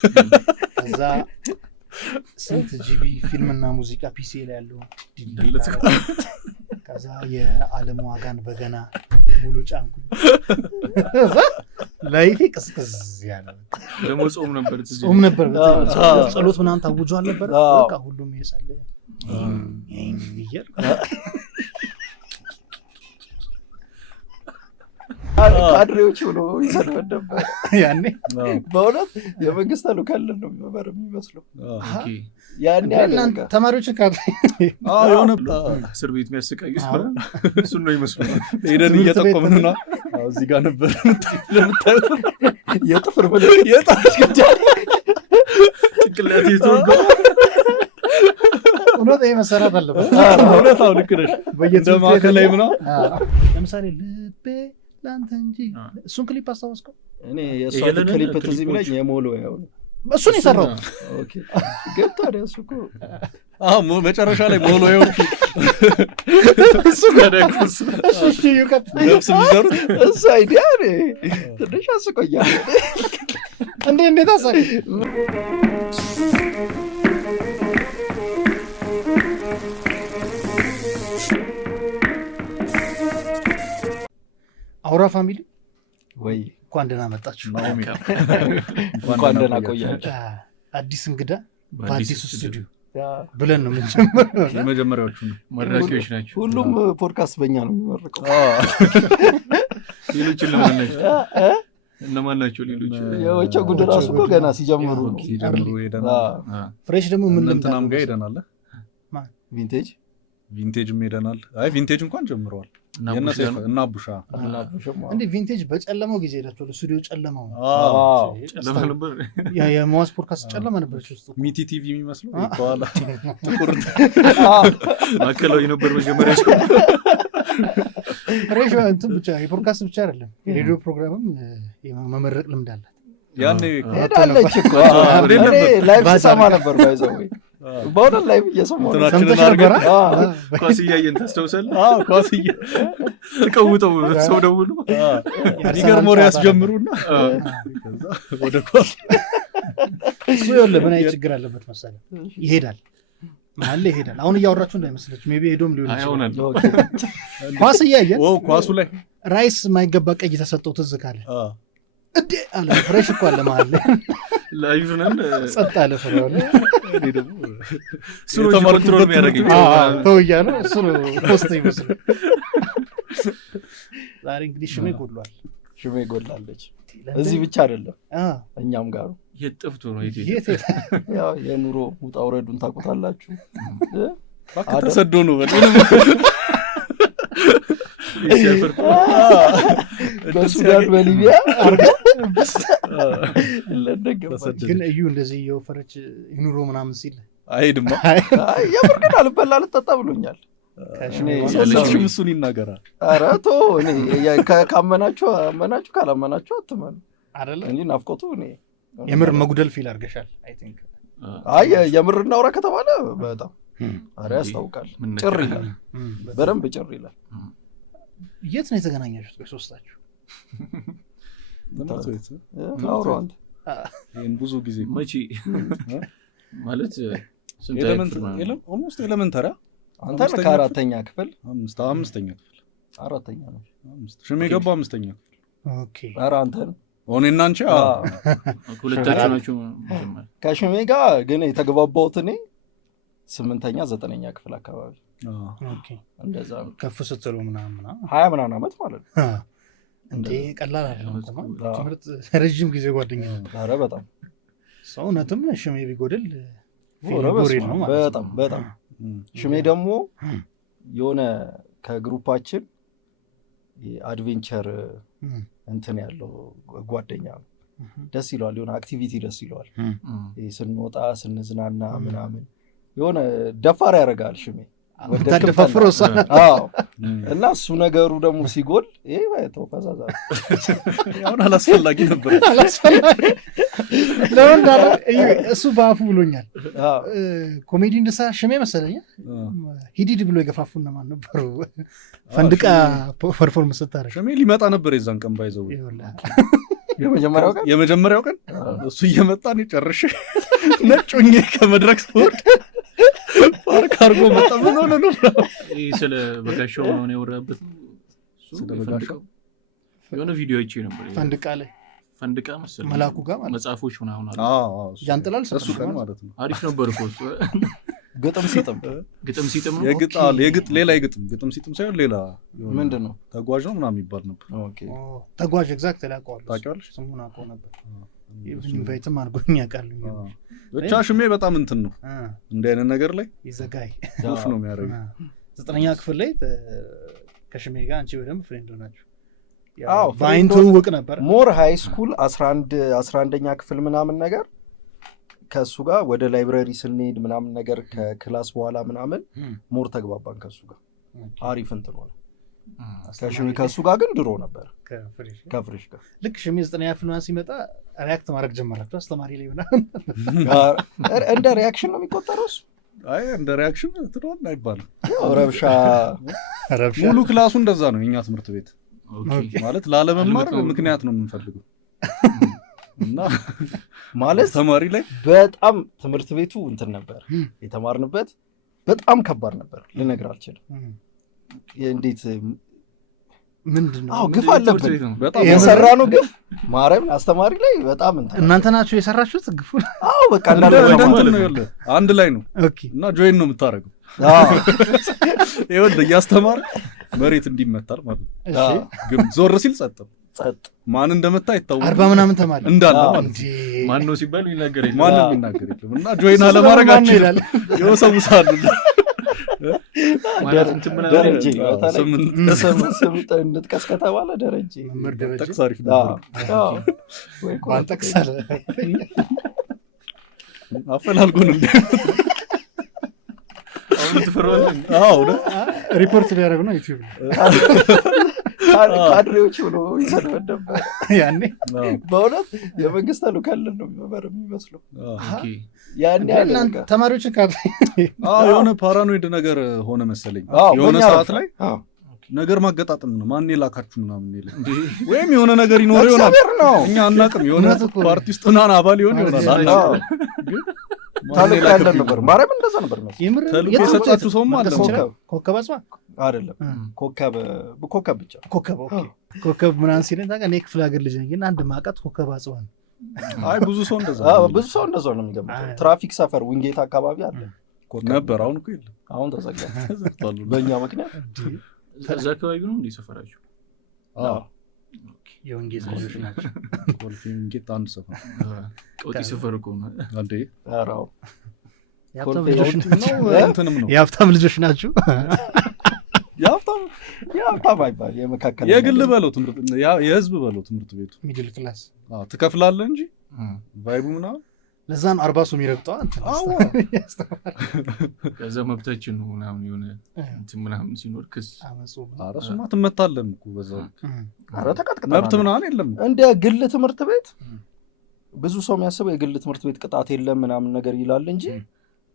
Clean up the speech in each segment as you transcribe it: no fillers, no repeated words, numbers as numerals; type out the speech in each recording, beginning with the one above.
ከዛ ስንት ጂቢ ፊልምና ሙዚቃ ፒሲ ላይ ያለው ከዛ የዓለም ዋጋን በገና ሙሉ ጫንኩ ላይቴ ቅስቅስ ያለ ደግሞ ጾም ነበር ጸሎት ምናምን ታውጇል ነበር በቃ ሁሉም እየጸለየ ካድሬዎች ሆኖ ይሰድበን ነበር ያኔ በእውነት የመንግስት አሉካል ነው የሚመስለው ያኔ እናንተ ተማሪዎችን ካድሬ የሆነ እስር ቤት የሚያሰቃዩ እሱን ነው ይመስላል ሄደን እየጠቆምን ነው እዚህ ጋር ነበር ለምታዩት የጥፍር ምልክት የጣች ገጃል ጭንቅላት የተወጋ እውነት ይሄ መሰራት አለበት እውነት አሁን ልክ ነሽ እንደማዕከላዊ ምናምን ለምሳሌ ልቤ ላንተ እንጂ እሱን ክሊፕ አስታወስከው እኔ የእሷን ክሊፕ ትዝ የሚለኝ የሞሎ ያው እሱን የሰራው ኦኬ ግን ታዲያ እሱ እኮ መጨረሻ ላይ ሞሎ ያው እሱ ገደኩስ እሺ ይቀጥ ነፍስ የሚዘሩት እሱ አይዲያ ትንሽ አስቆያል እንዴት አሳክ አውራ ፋሚሊ ወይ እንኳን ደህና መጣችሁ እንኳን ደህና ቆያችሁ አዲስ እንግዳ በአዲሱ ስቱዲዮ ብለን ነው የምንጀምረው የመጀመሪያዎቹ ነው መድረኪዎች ናቸው ሁሉም ፖድካስት በእኛ ነው የሚመርቀው ሌሎች እነማን ናቸው ሌሎች የወቸ ጉድ ራሱ እኮ ገና ሲጀምሩ ሄደናል ፍሬሽ ደግሞ ምን እንትናም ጋር ሄደናል ቪንቴጅም ሄደናል አይ ቪንቴጅ እንኳን ጀምረዋል እና ቡሻ እንዴ ቪንቴጅ በጨለማው ጊዜ ሄዳችኋል ስቱዲዮ ጨለማው ጨለማ ነበር የመዋስ ፖድካስት ጨለማ ነበር ውስጥ ሚቲ ቲቪ የሚመስለው በኋላ ጥቁር ማከላዊ ነበር መጀመሪያ ፍሬሽ እንትን ብቻ የፖድካስት ብቻ አይደለም የሬዲዮ ፕሮግራምም የመመረቅ ልምድ አላት ያኔ ሄዳለች እኮ ላይቭ ሰማ ነበር ባይዘው በእውነት ላይቭ እየሰማሁ ሰምተሽ ነበር ኳስ እያየን ታስታውሳለህ ኳስ ተቀውጠው ሰው ደውሉ ይገርም ወሬ ያስጀምሩና ወደ ኳስ እሱ ይኸውልህ ምን አይነት ችግር አለበት መሰለህ ይሄዳል ማለ ይሄዳል አሁን እያወራችሁ እንዳይመስላችሁ ሜቢ ሄዶም ሊሆን ይችላል ኳስ እያየን ኳሱ ላይ ራይስ ማይገባ ቀይ ተሰጠው ትዝ ካለ እንዴ አለ ፍሬሽ እኮ አለ ማለት ላይቭ ነን ጸጥ አለ ፍሬው እኔ ደግሞ እሱ ነው ኮንትሮል የሚያደርገኝ ተውያ ነው እሱ ነው ፖስት ይመስላል ዛሬ እንግዲህ ሽሜ ጎድላለች እዚህ ብቻ አይደለም እኛም ጋር የጥፍቱ ነው ያው የኑሮ ውጣ ውረዱን ታውቁታላችሁ ተሰዶ ነው በጣም በሱዳን በሊቢያ ግን እዩ እንደዚህ እየወፈረች የኑሮ ምናምን ሲል አይድማ የምር ግን አልበላ ልጠጣ ብሎኛል ሰላም እሱን ይናገራል ኧረ ተው እኔ ካመናችሁ አመናችሁ ካላመናችሁ አትመኑ አይደለ እንዴ ናፍቆቱ እኔ የምር መጉደል ፊል አድርገሻል አይ ቲንክ አይ የምር እናውራ ከተባለ በጣም ኧረ ያስታውቃል ጭር ይላል በደንብ ጭር ይላል የት ነው የተገናኛችሁት ሶስታችሁ አውሮ አንተ ይሄን ብዙ ጊዜ መቼ ማለት ኦልሞስት ኤሌመንተሪ አንተ ከአራተኛ ክፍል አምስተኛ ክፍል አራተኛ ነው ሽሜ ገባ አምስተኛ ክፍል ኦኬ ኧረ አንተ ኦኔና አንቺ ሁለታችሁ ናችሁ ከሽሜ ጋር ግን የተግባባሁት እኔ 8ኛ 9ኛ ክፍል አካባቢ ኦኬ እንደዛ ከፍ ስትሉ ምናምን 20 ምናምን አመት ማለት ነው እንዴ ቀላል አይደለም ትምህርት ረጅም ጊዜ ጓደኛ ነው ኧረ በጣም ሰውነትም ሽሜ ቢጎድል ፊልጎሪ ነው ማለት ነው በጣም ሽሜ ደግሞ የሆነ ከግሩፓችን የአድቬንቸር እንትን ያለው ጓደኛ ደስ ይለዋል የሆነ አክቲቪቲ ደስ ይለዋል ስንወጣ ስንዝናና ምናምን የሆነ ደፋር ያደርጋል ሽሜ ወደከፈፍሮሳ እና እሱ ነገሩ ደግሞ ሲጎል ይሄ ባይተው ፈዛዛ ያውን አላስፈላጊ ነበር ለምን ዳራ እሱ ባፉ ብሎኛል ኮሜዲ እንደሳ ሽሜ መሰለኝ ሂዲድ ብሎ የገፋፉና ማን ነበሩ ፈንድቃ ፐርፎርማንስ ታረሽ ሽሜ ሊመጣ ነበር የዛን ቀን ባይዘው የመጀመሪያው ቀን እሱ እየመጣ እኔ ጨርሼ ነጭ ሆኜ ከመድረክ ስወርድ ፓርክ አድርጎ መጣ። ምን ሆነ ነው? ስለ በጋሻው ነው የወራበት። ስለ በጋሻው የሆነ ቪዲዮ አይቼ ነበር። ፈንድቃ መሰለኝ መላኩ ጋር ማለት መጽሐፎች ምናምን አሉ። ጃንጥላል እሱ ቀን ማለት ነው። አሪፍ ነበር እኮ እሱ። ግጥም ሲጥም ነው ሌላ ግጥም ሲጥም ሳይሆን ሌላ ምንድን ነው ተጓዥ ነው ምናምን የሚባል ነበር። ተጓዥ ኤግዛክት ላውቀዋለሁ። ታውቂዋለሽ? ስሙን አውቀው ነበር። ኢንቫይትም አድርጎኝ ያውቃል። ብቻ ሽሜ በጣም እንትን ነው እንዲህ አይነት ነገር ላይ ይዘጋይ ፍ ነው የሚያደርገው። 9ኛ ክፍል ላይ ከሽሜ ጋር አንቺ በደንብ ፍሬንድ ሆናችሁ በአይን ትውውቅ ነበር። ሞር ሃይ ስኩል 11ኛ ክፍል ምናምን ነገር ከእሱ ጋር ወደ ላይብረሪ ስንሄድ ምናምን ነገር ከክላስ በኋላ ምናምን ሞር ተግባባን ከእሱ ጋር አሪፍ እንትን ሆነ። ከእሱ ጋር ግን ድሮ ነበር ከፍሬሽ ጋር ልክ ሽሜ 9ኛ ክፍል ሲመጣ ሪያክት ማድረግ ጀመራችሁ አስተማሪ ላይ ምናምን። እንደ ሪያክሽን ነው የሚቆጠረው እሱ? አይ እንደ ሪያክሽን ትሆን አይባልም። ረብሻ ሙሉ ክላሱ እንደዛ ነው የኛ ትምህርት ቤት ማለት ላለመማር ምክንያት ነው የምንፈልገው እና ማለት ተማሪ ላይ በጣም ትምህርት ቤቱ እንትን ነበር የተማርንበት በጣም ከባድ ነበር ልነግር አልችልም። እንዴት ምንድነው ግፍ አለብን በጣም የሰራነው ግፍ ማረምን አስተማሪ ላይ በጣም እንትን እናንተ ናችሁ የሰራችሁት ግፉ? በቃ አንድ ላይ ነው እና ጆይን ነው የምታደርገው። ይኸውልህ እያስተማር መሬት እንዲመታል ማለት ነው። ግን ዞር ሲል ጸጥ ማን እንደመታ አይታወቅም። 40 ምናምን ተማሪ እንዳለ ማን ነው ሲባል ይናገር የለም እና ጆይን አለማድረጋችሁ ይላል ይወሰውሳሉ። ደረጀ እንጥቀስ ከተባለ ደረጀ ጠቅስ አሪፍ ነበር። ጠቅሳለ አፈላልጎን ሪፖርት ሊያደርግ ነው ዩቲዩብ ካድሬዎች ብሎ ይሰድበን ነበር ያኔ። በእውነት የመንግስት አሉካለን ነው የሚመስለው ያኔ ተማሪዎችን የሆነ ፓራኖይድ ነገር ሆነ መሰለኝ የሆነ ሰዓት ላይ ነገር ማገጣጠም ነው። ማን የላካችሁ ምናምን ይላል ወይም የሆነ ነገር ይኖር ይሆናል እኛ አናውቅም። የሆነ ፓርቲ ውስጥ ምናምን አባል ይሆናል ታልቅ ያለን ነበር ማረም እንደዛ ነበር ነው ተልቆ የሰጣችሁ ሰው ማለት ነው። ኮከብ አጽዋ አይደለም ኮከብ ብቻ ኮከብ ምናምን ሲለኝ ታውቃለህ እኔ ክፍለ ሀገር ልጅ ነኝ እና አንድ ማውቃት ኮከብ አጽዋ ነው። አይ ብዙ ሰው እንደዛ ነው የሚገምተው። ትራፊክ ሰፈር ዊንጌት አካባቢ አለ ነበር። አሁን እኮ የለም አሁን ተዘጋ በእኛ ምክንያት። እዛ አካባቢ ነው እንዴ ሰፈራችሁ? የወንጌት ልጆች ናቸው። ኮልፌ ወንጌት አንድ ሰፈር ቆጢ ሰፈር እኮ ነው አንዴ። አራው የሀብታም ልጆች ናቸው። የሀብታም አይባል የመካከል የግል በለው ትምህርት የህዝብ በለው ትምህርት ቤቱ ሚድል ክላስ ትከፍላለህ እንጂ ቫይቡ ምናምን ለዛ ነው 40 ሰው የሚረግጠው አንተ ከዛ መብታችን ነው ምናምን የሆነ እንትን ምናምን ሲኖር ክስ አረሱማ ትመታለህ እኮ በዛው ተቀጥቅጠናል። መብት ምናምን የለም እንደ ግል ትምህርት ቤት ብዙ ሰው የሚያስበው የግል ትምህርት ቤት ቅጣት የለም ምናምን ነገር ይላል እንጂ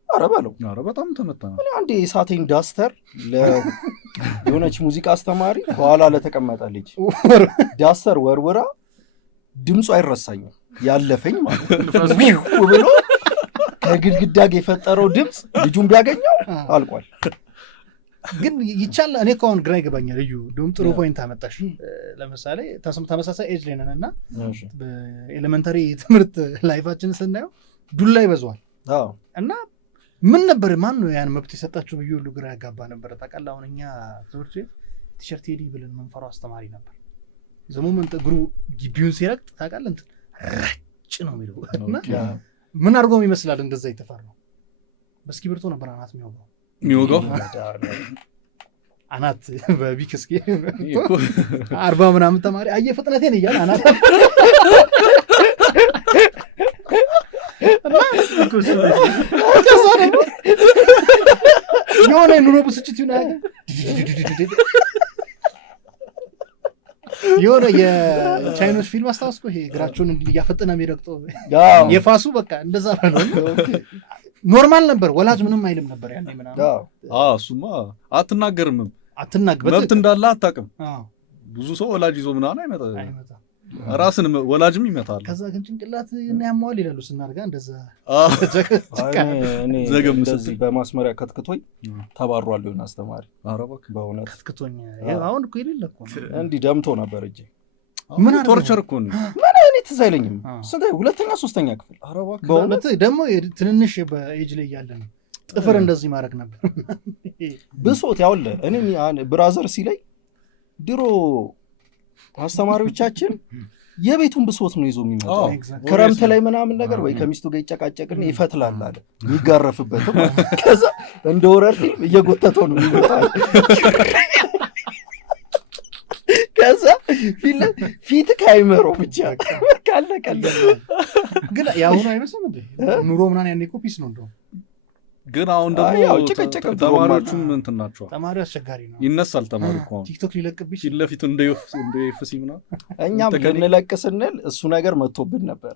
አረ በለው በጣም ተመታና አንዴ የሳቴን ዳስተር ለሆነች ሙዚቃ አስተማሪ በኋላ ለተቀመጠ ልጅ ዳስተር ወርውራ ድምፁ አይረሳኝም ያለፈኝ ማለት ነው ብሎ ከግድግዳ የፈጠረው ድምፅ ልጁን ቢያገኘው አልቋል። ግን ይቻላል። እኔ ከሆን ግራ ይገባኛል። እዩ ደም ጥሩ ፖይንት አመጣሽ። ለምሳሌ ተመሳሳይ ኤጅ ላይ ነንና በኤሌመንተሪ ትምህርት ላይፋችን ስናየው ዱላ ይበዛዋል እና ምን ነበር ማን ነው ያን መብት የሰጣችሁ ብዬ ሁሉ ግራ ያጋባ ነበር። ታውቃለህ አሁን እኛ ትምህርት ቤት ቲሸርት ሄዲ ብለን መንፈራው አስተማሪ ነበር። ዘሞመንት እግሩ ግቢውን ሲረግጥ ታውቃለህ እንትን ረጭ ነው የሚለው እና ምን አድርጎም ይመስላል እንደዛ የተፈራው በእስክሪብቶ ነበር አናት የሚወጋው አናት በቢክስኪ 40 ምናምን ተማሪ አየ ፍጥነቴን እያለ አናት የሆነ ኑሮ ብስጭት ይሆናል። የሆነ የቻይኖች ፊልም አስታውስኩ። ይሄ እግራቸውን እያፈጠነ የሚረግጠው የፋሱ በቃ እንደዛ ነው። ኖርማል ነበር። ወላጅ ምንም አይልም ነበር ያኔ ምናምን። እሱማ አትናገርም መብት እንዳለ አታውቅም። ብዙ ሰው ወላጅ ይዞ ምናምን አይመጣም። ራስን ወላጅም ይመታል። ከዛ ግን ጭንቅላት እና ያማዋል ይላሉ ስናርጋ እንደዛ እኔ እንደዚህ በማስመሪያ ከትክቶኝ ተባሯል ይሆን አስተማሪ በእውነት ከትክቶኝ አሁን እኮ የሌለ እኮ እንዲህ ደምቶ ነበር እጄ ምን ቶርቸር እኮ ነው ምን እኔ ትዝ አይለኝም ስንት ሁለተኛ ሶስተኛ ክፍል በእውነት ደግሞ ትንንሽ በኤጅ ላይ ያለ ነው ጥፍር እንደዚህ ማድረግ ነበር ብሶት ያውለ እኔ ብራዘር ሲለኝ ድሮ አስተማሪዎቻችን የቤቱን ብሶት ነው ይዞ የሚመጣው ክረምት ላይ ምናምን ነገር ወይ ከሚስቱ ጋር ይጨቃጨቅና ይፈትላል አለ ይጋረፍበትም ከዛ እንደ ወረር ፊልም እየጎተተው ነው የሚመጣው ከዛ ፊት ካይመሮ ብቻ ካለቀለ ግን ያሁኑ አይመስልም እንዴ ኑሮ ምናምን ያኔ እኮ ፒስ ነው እንደው ግን አሁን ደግሞ ተማሪዎቹም እንትን ናቸው ተማሪው አስቸጋሪ ነው ይነሳል ተማሪ እኮ ቲክቶክ ሊለቅብሽ ይለፊቱ እንደ ኤፍሲ ምናምን እኛም ልንለቅ ስንል እሱ ነገር መጥቶብን ነበር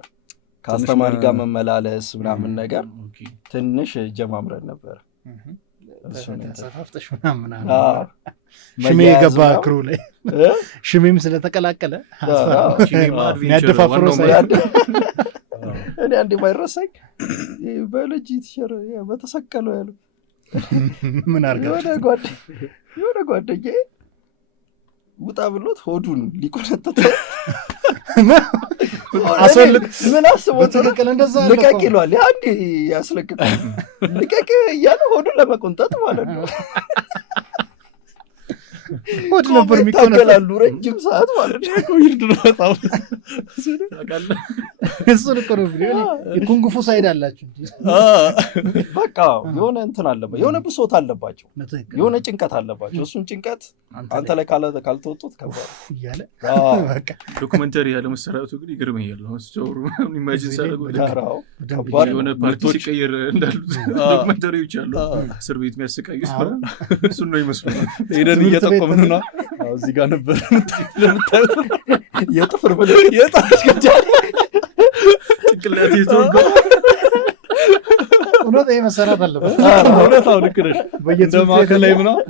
ከአስተማሪ ጋር መመላለስ ምናምን ነገር ትንሽ ጀማምረን ነበር ተሳፋፍተሽ ምናምን ሽሜ ገባ ክሩ ላይ ሽሜም ስለተቀላቀለ ያደፋፍሮ ሳይድ እኔ አንዴ ማይረሳኝ ባዮሎጂ ቲቸር በተሰቀለው ያለው ምን አርጋችሁ የሆነ ጓደኛዬ ውጣ ብሎት ሆዱን ሊቆነጠጠ አስወልድ ምን አስቦት ተቀቀለ እንደዛ ልቀቅ ይሏል አንዴ ያስለቅቃል ልቀቅ እያለ ሆዱን ለመቆንጠጥ ማለት ነው ሆድ ነበር የሚቆነጠላሉ ረጅም ሰዓት ማለት ነው ኮይርድ ነው በጣም እሱን እኮ ነው ቪዲዮ የኩንጉፉ ሳይድ አላችሁ በቃ የሆነ እንትን አለበት የሆነ ብሶት አለባቸው የሆነ ጭንቀት አለባቸው እሱን ጭንቀት አንተ ላይ ካልተወጡት ከባድ ይያለ በቃ ዶክመንተሪ ያለ መሰራቱ ግን ይገርመኛል ስቶሩ ኢማጂን ሳደርገው ከባድ የሆነ ፓርቲ ሲቀየር እንዳሉት ዶክመንተሪዎች አሉ እስር ቤት የሚያሰቃዩት እሱን ነው ይመስላል ሄደን እየጠቆምን ነው እዚህ ጋር ነበር ለምታዩት የጥፍር ምልክት የጣሽ ገጃል ጭንቅላት ይዞ እውነት ይሄ መሰራት አለበት እውነት አሁን ልክ ነሽ በየማዕከል ላይ ምናምን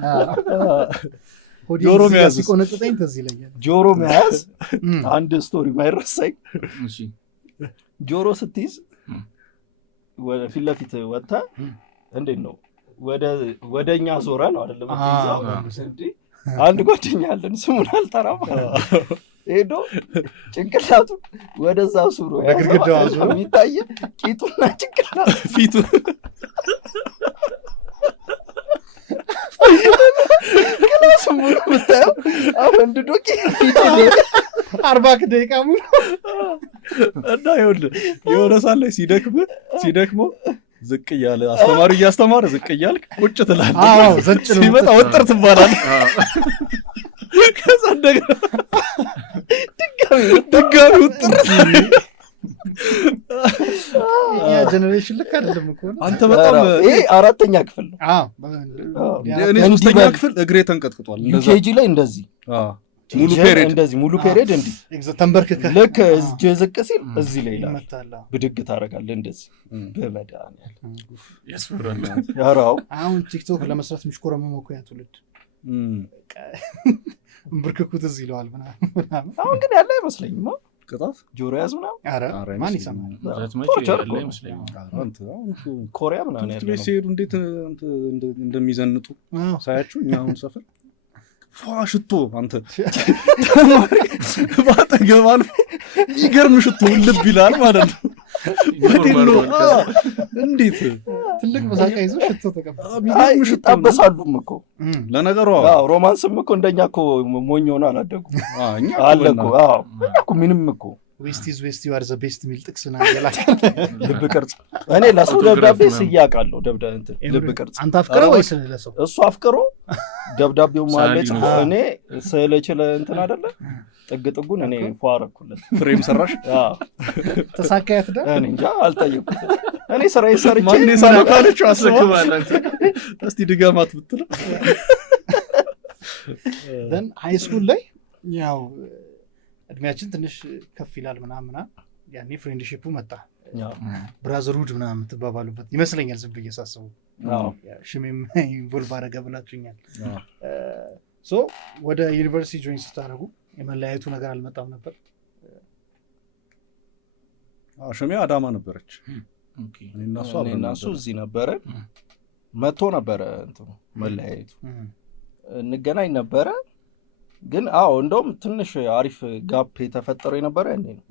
ጆሮ መያዝ ሲቆነጥጠኝ ትዝ ይለኛል ጆሮ መያዝ አንድ ስቶሪ ማይረሳኝ ጆሮ ስትይዝ ፊት ለፊት ወጣ እንዴት ነው ወደኛ ዞረ ነው አይደለም እንዴ አንድ ጓደኛ አለን ስሙን አልጠራም ሄዶ ጭንቅላቱ ወደዛ ሱሮ ግድግዳው አዙሮ የሚታይ ቂጡና ጭንቅላቱ ፊቱ ክላስ ሙሉ ብታየው አፈንድዶ ፊቱ 40 ደቂቃ ሙሉ እና የሆነ ሳለ ሲደክመው ዝቅ እያለ አስተማሪ እያስተማረ ዝቅ እያልክ ቁጭ ትላለህ አዎ ዘጭ ነው ሲመጣ ወጥር ትባላለህ ከዛ እንደገና ድጋሚ ወጥር ያ ጀነሬሽን ልክ አይደለም እኮ አንተ በጣም ይሄ አራተኛ ክፍል ነው አዎ እኔ ሶስተኛ ክፍል እግሬ ተንቀጥቅጧል ዩኬጂ ላይ እንደዚህ ሙሉ ፔሪድ እንደዚህ ሙሉ ፔሪድ እንዲህ ተንበርክከህ ልክ ዝቅ ሲል እዚህ ላይ ይመታል ብድግ ታደርጋለህ እንደዚህ በመድኃኒዓለም ያስፈራል ያራው አሁን ቲክቶክ ለመስራት የሚሽኮረመመው እኮ ያ ትውልድ ብርክኩት እዚህ ይለዋል ምናምን አሁን ግን ያለ አይመስለኝም ቅጣት ጆሮ ያዝ ምናምን ኧረ ማን ይሰማል ኮሪያ ምናምን ትምህርት ቤት ሲሄዱ እንዴት እንደሚዘንጡ ሳያችሁ እኛ አሁን ሰፈር ሽቶ አንተ ባጠገብ አልፎ ይገርም ሽቶ ልብ ይላል ማለት ነው እንዴት ትልቅ መሳቃ ይዞ ሽቶ ተቀበል ይጣበሳሉም እኮ ለነገሩ ሮማንስም እኮ እንደኛ እኮ ሞኝ ሆነ አላደጉ አለ እኮ ምንም እኮ ዌስት ኢዝ ዌስት ዩ አር ዘ ቤስት ሚል ጥቅስና ያላል ልብ ቅርጽ እኔ ለሰው ደብዳቤ ስያቃለሁ ልብ ቅርጽ አንተ አፍቅረው ወይስ ለሰው እሱ አፍቅሮ ደብዳቤው ማለት እኔ ስለችለ እንትን አይደለ ጥግጥጉን እኔ ፏረኩለት ፍሬም ሰራሽ ተሳካያት ዳ እኔ እንጃ አልጠየቅኩትም እኔ ስራዬ ሰርቼ ማን ይሰራው ካለችው አስረክባለች እስቲ ድጋማት ብትል ደን ሃይ ስኩል ላይ ያው እድሜያችን ትንሽ ከፍ ይላል ምናምን ያኔ ፍሬንድሺፑ መጣ ብራዘርሁድ ምናምን ትባባሉበት ይመስለኛል ዝም ብዬ ሳስበው ሽሜም ኢንቮልቭ አደረገ ብላችሁኛል ሶ ወደ ዩኒቨርሲቲ ጆይን ስታደርጉ የመለያየቱ ነገር አልመጣም ነበር ሽሜ አዳማ ነበረች። እኔና እሱ እዚህ ነበረ። መጥቶ ነበረ እንትኑ መለያየቱ እንገናኝ ነበረ። ግን እንደውም ትንሽ አሪፍ ጋፕ የተፈጠረው የነበረ ያኔ ነው።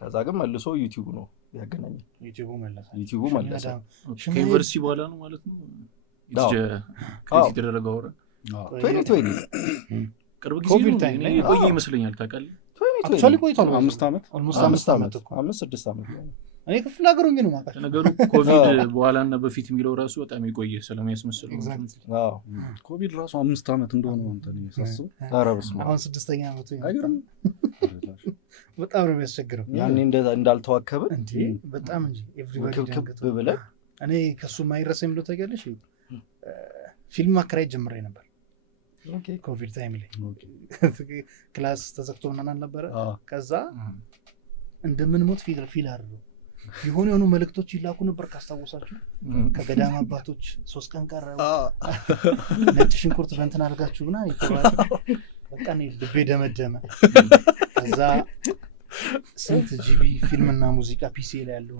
ከዛ ግን መልሶ ዩቲዩብ ነው ያገናኘን። ዩቲዩብ መለሰ። ከዩኒቨርሲቲ በኋላ ነው ማለት ነው የተደረገው። አውራ 2020 ቅርብ ጊዜ ነው የቆየ ይመስለኛል። ታውቃለህ አክቹዋሊ ቆይቷል። 5 ዓመት 5 ዓመት 6 ዓመት እኔ ክፍለ ሀገሩ እንጂ ነው ማለት ነገሩ። ኮቪድ በኋላና በፊት የሚለው ራሱ በጣም የቆየ ስለሚያስመስል ኮቪድ ራሱ 5 ዓመት እንደሆነ እንትን ያሳስብ። አሁን 6ኛ ዓመቱ አይገርም? በጣም ነው የሚያስቸግረው። ያኔ እንዳልተዋከበ እንዴ በጣም እንጂ ኤቭሪባዲ ክብ ብለህ እኔ ከሱ ማይረሰኝ ብሎ ታውቂያለሽ። ፊልም ማከራየት ጀምሬ ነበር ኮቪድ ታይም ላይ ክላስ ተዘግቶ ምናምን ነበረ። ከዛ እንደምንሞት ፊል አድርገው የሆኑ መልእክቶች ይላኩ ነበር ካስታወሳችሁ። ከገዳም አባቶች 3 ቀን ቀረ ነጭ ሽንኩርት በእንትን አድርጋችሁና ይተባለ በቃ ነው ልቤ ደመደመ። ከዛ ስንት ጂቢ ፊልምና ሙዚቃ ፒሲ ላይ ያለው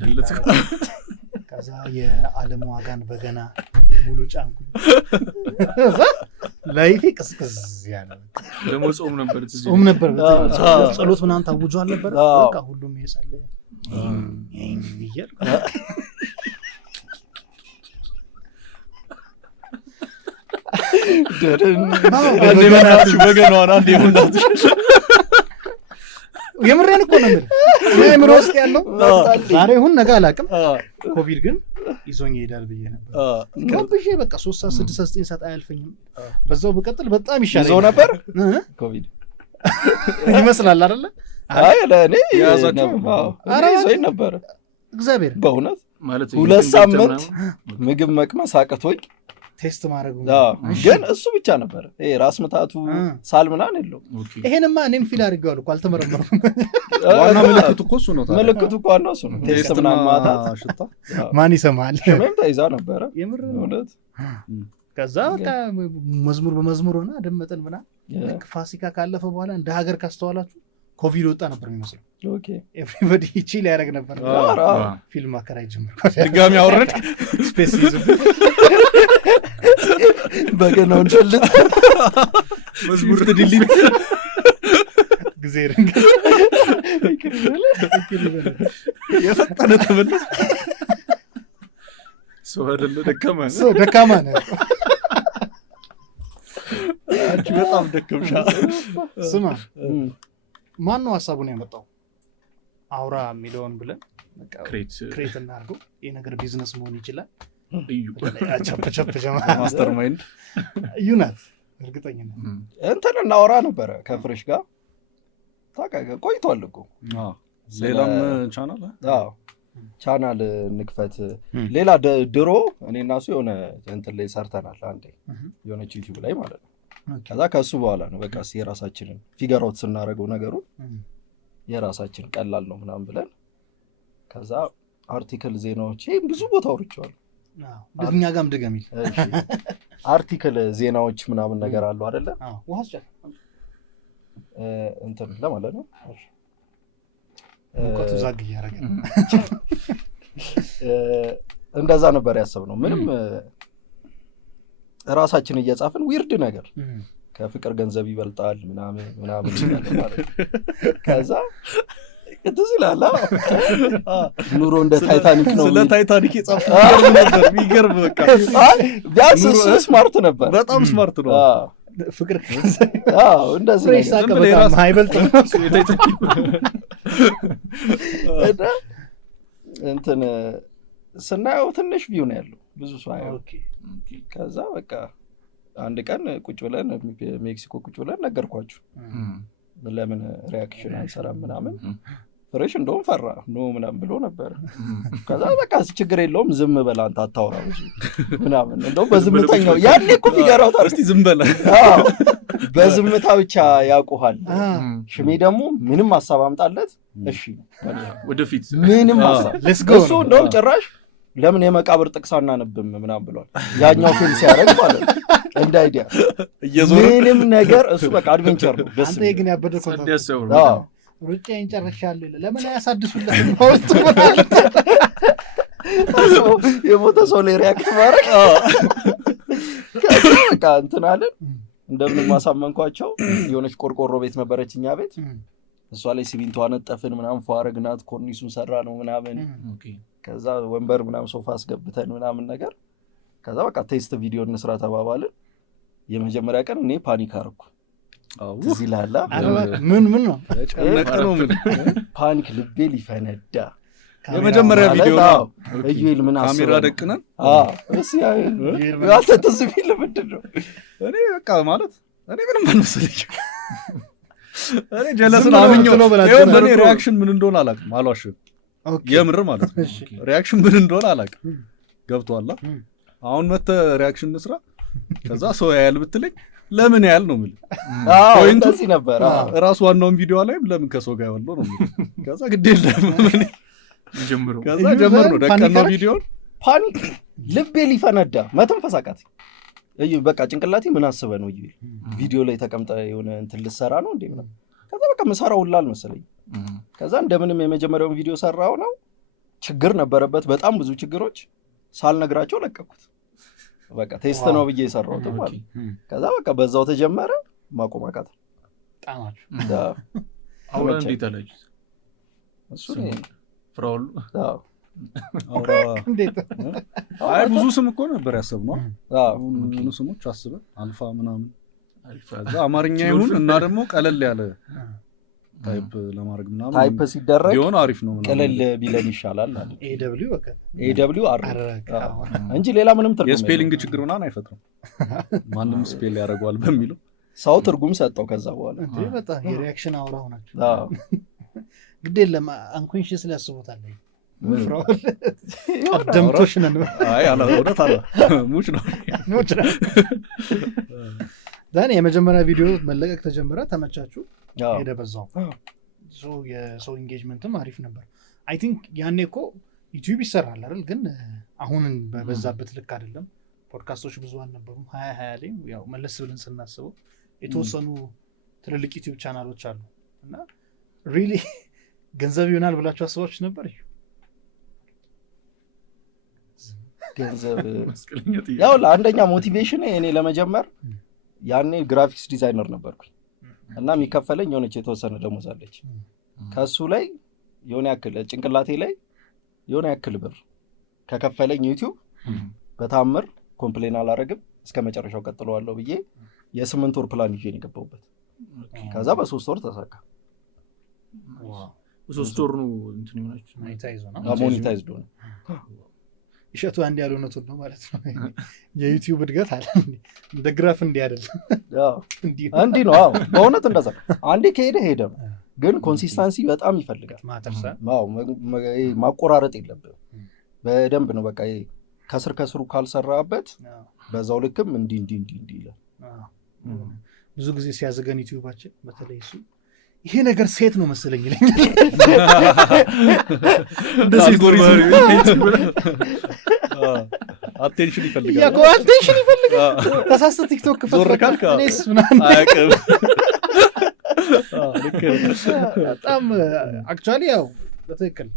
ዲሊት። ከዛ የዓለም ዋጋን በገና ሙሉ ጫንኩ። ላይፌ ቅዝቅዝ ያለ ደግሞ ጾም ነበር ጸሎት ምናምን ታውጇል ነበር። በቃ ሁሉም እየጸለየ ይያል አንዴ መናችሁ በገናዋን አንዴ መናችሁ የምሬን እኮ ነው የምር ውስጥ ያለው ዛሬ ይሁን ነገ አላውቅም። ኮቪድ ግን ይዞኝ ይሄዳል ብዬ ነበር። ከብዬ በቃ 3 ሰዓት 6 ሰዓት 9 ሰዓት አያልፈኝም። በዛው በቀጥል በጣም ይሻላል። ይዞ ነበር ኮቪድ ይመስላል አይደለ? አይ ለኔ ያዛችሁ ይዞኝ ነበር እግዚአብሔር በእውነት ማለት 2 ሳምንት ምግብ መቅመስ አቅቶኝ ቴስት ማድረጉ ግን እሱ ብቻ ነበር። ራስ ምታቱ ሳል ምናምን የለውም። ይሄንማ እኔም ፊል አድርጌዋለሁ እኮ አልተመረመርኩም። ዋና ምልክቱ እኮ እሱ ነው። ምልክቱ እኮ ዋናው እሱ ነው። ቴስት ምናምን ማታት ሽታ ማን ይሰማል? ሽሜም ተይዛ ነበረ የምር እውነት። ከዛ በቃ መዝሙር በመዝሙር ሆነ ደመጠን ምናምን። ፋሲካ ካለፈ በኋላ እንደ ሀገር ካስተዋላችሁ ኮቪድ ወጣ ነበር የሚመስለው። ኦኬ ኤቭሪባዲ ቺል ያደርግ ነበር። ፊልም አከራይ ጀመርኩ። ድጋሚ አወረድ ስፔስ ይዘብ በገናውን ጨልጥ መዝሙር ዲሊት ጊዜ ረንገ የፈጠነ ተመለስ ሰው አይደለ ደካማ ነው። አንቺ በጣም ደከምሻ። ስማ ማን ነው ሀሳቡን ያመጣው? አውራ የሚለውን ብለን ክሬት እናድርገው። ይህ ነገር ቢዝነስ መሆን ይችላል። ማስተር ማይንድ ዩናት እርግጠኛ ነኝ እንትን እናወራ ነበረ ከፍሬሽ ጋር ታውቃለህ። ቆይቷል እኮ ሌላም ቻናል ንክፈት። ሌላ ድሮ እኔ እና እሱ የሆነ እንትን ላይ ሰርተናል አንዴ የሆነች ዩቲዩብ ላይ ማለት ነው። ከዛ ከሱ በኋላ ነው በቃ የራሳችንን ፊገር አውት ስናደርገው ነገሩ የራሳችን ቀላል ነው ምናምን ብለን ከዛ አርቲክል ዜናዎች ብዙ ቦታ አውርቼዋለሁ። እኛ ጋርም ድገሚል አርቲክል ዜናዎች ምናምን ነገር አሉ አይደለ? ውሃስ እንትን ለማለት ነው ሙቀቱ ዛግ እያደረገ እንደዛ ነበር ያሰብነው። ምንም ራሳችን እየጻፍን ዊርድ ነገር ከፍቅር ገንዘብ ይበልጣል ምናምን ምናምን ማለት ከዛ እትዝ ይላል ኑሮ እንደ ታይታኒክ ነው። ስለ ታይታኒክ የጻፈው ነበር የሚገርም በቃ ቢያንስ እሱ ስማርት ነበር፣ በጣም ስማርት ነው። ፍቅር እንደዚህ በጣም አይበልጥም እንትን ስናየው ትንሽ ቪው ነው ያለው ብዙ ሰው አየው። ከዛ በቃ አንድ ቀን ቁጭ ብለን ሜክሲኮ ቁጭ ብለን ነገርኳችሁ ለምን ሪያክሽን አንሰራም ምናምን። ፍሬሽ እንደውም ፈራ ኖ ምናምን ብሎ ነበር። ከዛ በቃ ችግር የለውም ዝም በል አንተ አታውራ ምናምን እንደውም በዝምተኛው ያኔ እኮ ፊገራው ታርስቲ ዝም በል በዝምታ ብቻ ያውቁሃል። ሽሜ ደግሞ ምንም ሀሳብ አምጣለት እሺ ወደፊት ምንም ሀሳብ እሱ እንደውም ጭራሽ ለምን የመቃብር ጥቅስ አናነብም ምናምን ብሏል። ያኛው ፊልም ሲያደርግ ማለት ነው እንደ አይዲያ ምንም ነገር እሱ በቃ አድቬንቸር ነው። ደስ አንተ ግን ያበደ ኮንተንት ሩጫዬን ጨርሻለሁ ይላል። ለምን አያሳድሱለትም? ፖስት ማለት የሞተ ሰው ላይ ሪያክት ማድረግ በቃ እንትን አለን። እንደምንም ማሳመንኳቸው። የሆነች ቆርቆሮ ቤት ነበረች እኛ ቤት። እሷ ላይ ሲሚንቶ አነጠፍን ምናምን ፏረግናት፣ ኮርኒሱን ሰራ ነው ምናምን። ከዛ ወንበር ምናምን ሶፋ አስገብተን ምናምን ነገር። ከዛ በቃ ቴስት ቪዲዮ እንስራ ተባባልን። የመጀመሪያ ቀን እኔ ፓኒክ አደረኩ። ትዝ ይልሃል? ምን ነው ጨነቀ ነው ምን ፓኒክ፣ ልቤ ሊፈነዳ። የመጀመሪያ ቪዲዮ ነው። እዩል ምን አስበህ ካሜራ ደቅነን አንተ ትዝ ቢል ምንድን ነው እኔ በቃ ማለት እኔ ምንም አልመሰለኝም። እኔ ጀለስን አምኜው ለኔ ሪያክሽን ምን እንደሆነ አላውቅም። አልዋሽም፣ የምር ማለት ነው። ሪያክሽን ምን እንደሆነ አላውቅም። ገብቶሃል? አሁን መተህ ሪያክሽን እንስራ ከዛ ሰው ያያል ብትለኝ ለምን ያያል ነው የምልህ። ፖይንቱ እዚህ ነበር። ራሱ ዋናውን ቪዲዮ ላይም ለምን ከሰው ጋር ያለው ነው የምልህ። ከዛ ግድ የለም ጀምሮ ከዛ ጀምር ነው ደቀናው ቪዲዮን። ፓኒክ፣ ልቤ ሊፈነዳ፣ መተንፈስ አቃተኝ። እዩ በቃ ጭንቅላቴ ምን አስበህ ነው እዩ ቪዲዮ ላይ ተቀምጠ የሆነ እንትን ልሰራ ነው እንዴ ምናምን። ከዛ በቃ መሰራው ሁላ አልመሰለኝ። ከዛ እንደምንም የመጀመሪያውን ቪዲዮ ሰራው ነው። ችግር ነበረበት፣ በጣም ብዙ ችግሮች። ሳልነግራቸው ለቀኩት። በቃ ቴስት ነው ብዬ የሰራሁት ማለት። ከዛ በቃ በዛው ተጀመረ። ማቆም አቃተኝ። ጣማችሁ አሁን እንዴት አላችሁ? እሱ ፍራውል አይ ብዙ ስም እኮ ነበር ያሰብነው። ብዙ ስሞች አስበን አልፋ ምናምን ከዛ አማርኛ ይሁን እና ደግሞ ቀለል ያለ ታይፕ ለማድረግ ምናምን ታይፕ ሲደረግ ቢሆን አሪፍ ነው ምናምን ቀለል ቢለን ይሻላል አለ። ኤደብሊው በቃ ኤደብሊው አር እንጂ ሌላ ምንም ትርጉም የስፔሊንግ ችግር ምናምን አይፈጥርም። ማንም ስፔል ያደርገዋል በሚለው ሰው ትርጉም ሰጠው። ከዛ በኋላ እንዴ በጣም የሪአክሽን አውራ ሆናችሁ ግድ የለም አንኮንሺየስ ሊያስቡታል። ፍራውል ቀደምቶሽ ነን። አይ አላ ወደታ ሙች ነው ዳን የመጀመሪያ ቪዲዮ መለቀቅ ተጀመረ። ተመቻችሁ? ሄደ በዛው የሰው ኢንጌጅመንትም አሪፍ ነበር። አይ ቲንክ ያኔ እኮ ዩቲዩብ ይሰራል አይደል? ግን አሁን በበዛበት ልክ አይደለም። ፖድካስቶች ብዙ አልነበሩም። 2020 ላይ ያው መለስ ብለን ስናስበው የተወሰኑ ትልልቅ ዩቲዩብ ቻናሎች አሉ እና ሪሊ ገንዘብ ይሆናል ብላችሁ አስባችሁ ነበር? ገንዘብ ያው ለአንደኛ ሞቲቬሽን እኔ ለመጀመር ያኔ ግራፊክስ ዲዛይነር ነበርኩኝ እና የሚከፈለኝ የሆነች የተወሰነ ደሞዝ አለች። ከሱ ላይ የሆነ ያክል ጭንቅላቴ ላይ የሆነ ያክል ብር ከከፈለኝ ዩቲዩብ በታምር ኮምፕሌን አላረግም፣ እስከ መጨረሻው ቀጥለዋለሁ ብዬ የ8 ወር ፕላን ይዤ ነው የገባሁበት። ከዛ በ3 ወር ተሳካ። በ3 ወር ነው እንትን ይሆናችሁ ሞኔታይዝድ ሆነ። ይሸቱ አንድ ያልሆነቱን ነው ማለት ነው። የዩቲዩብ እድገት አለ እንደ ግራፍ እንዲህ አይደለም። እንዲህ ነው። አዎ በእውነት እንደዛ አንዴ ከሄደ ሄደ ነው። ግን ኮንሲስተንሲ በጣም ይፈልጋል። ማቆራረጥ የለብህም። በደንብ ነው በቃ ከስር ከስሩ ካልሰራበት በዛው ልክም እንዲህ ይላል። ብዙ ጊዜ ሲያዘገን ዩቲዩባችን በተለይ እሱ ይሄ ነገር ሴት ነው መሰለኝ ይለኛል። አቴንሽን ይፈልጋል። ያው አቴንሽን ይፈልጋል። ተሳስተ ቲክቶክ ከፈትከ እኔስ ምናምን አያውቅም። በጣም አክቹዋሊ ያው በትክክል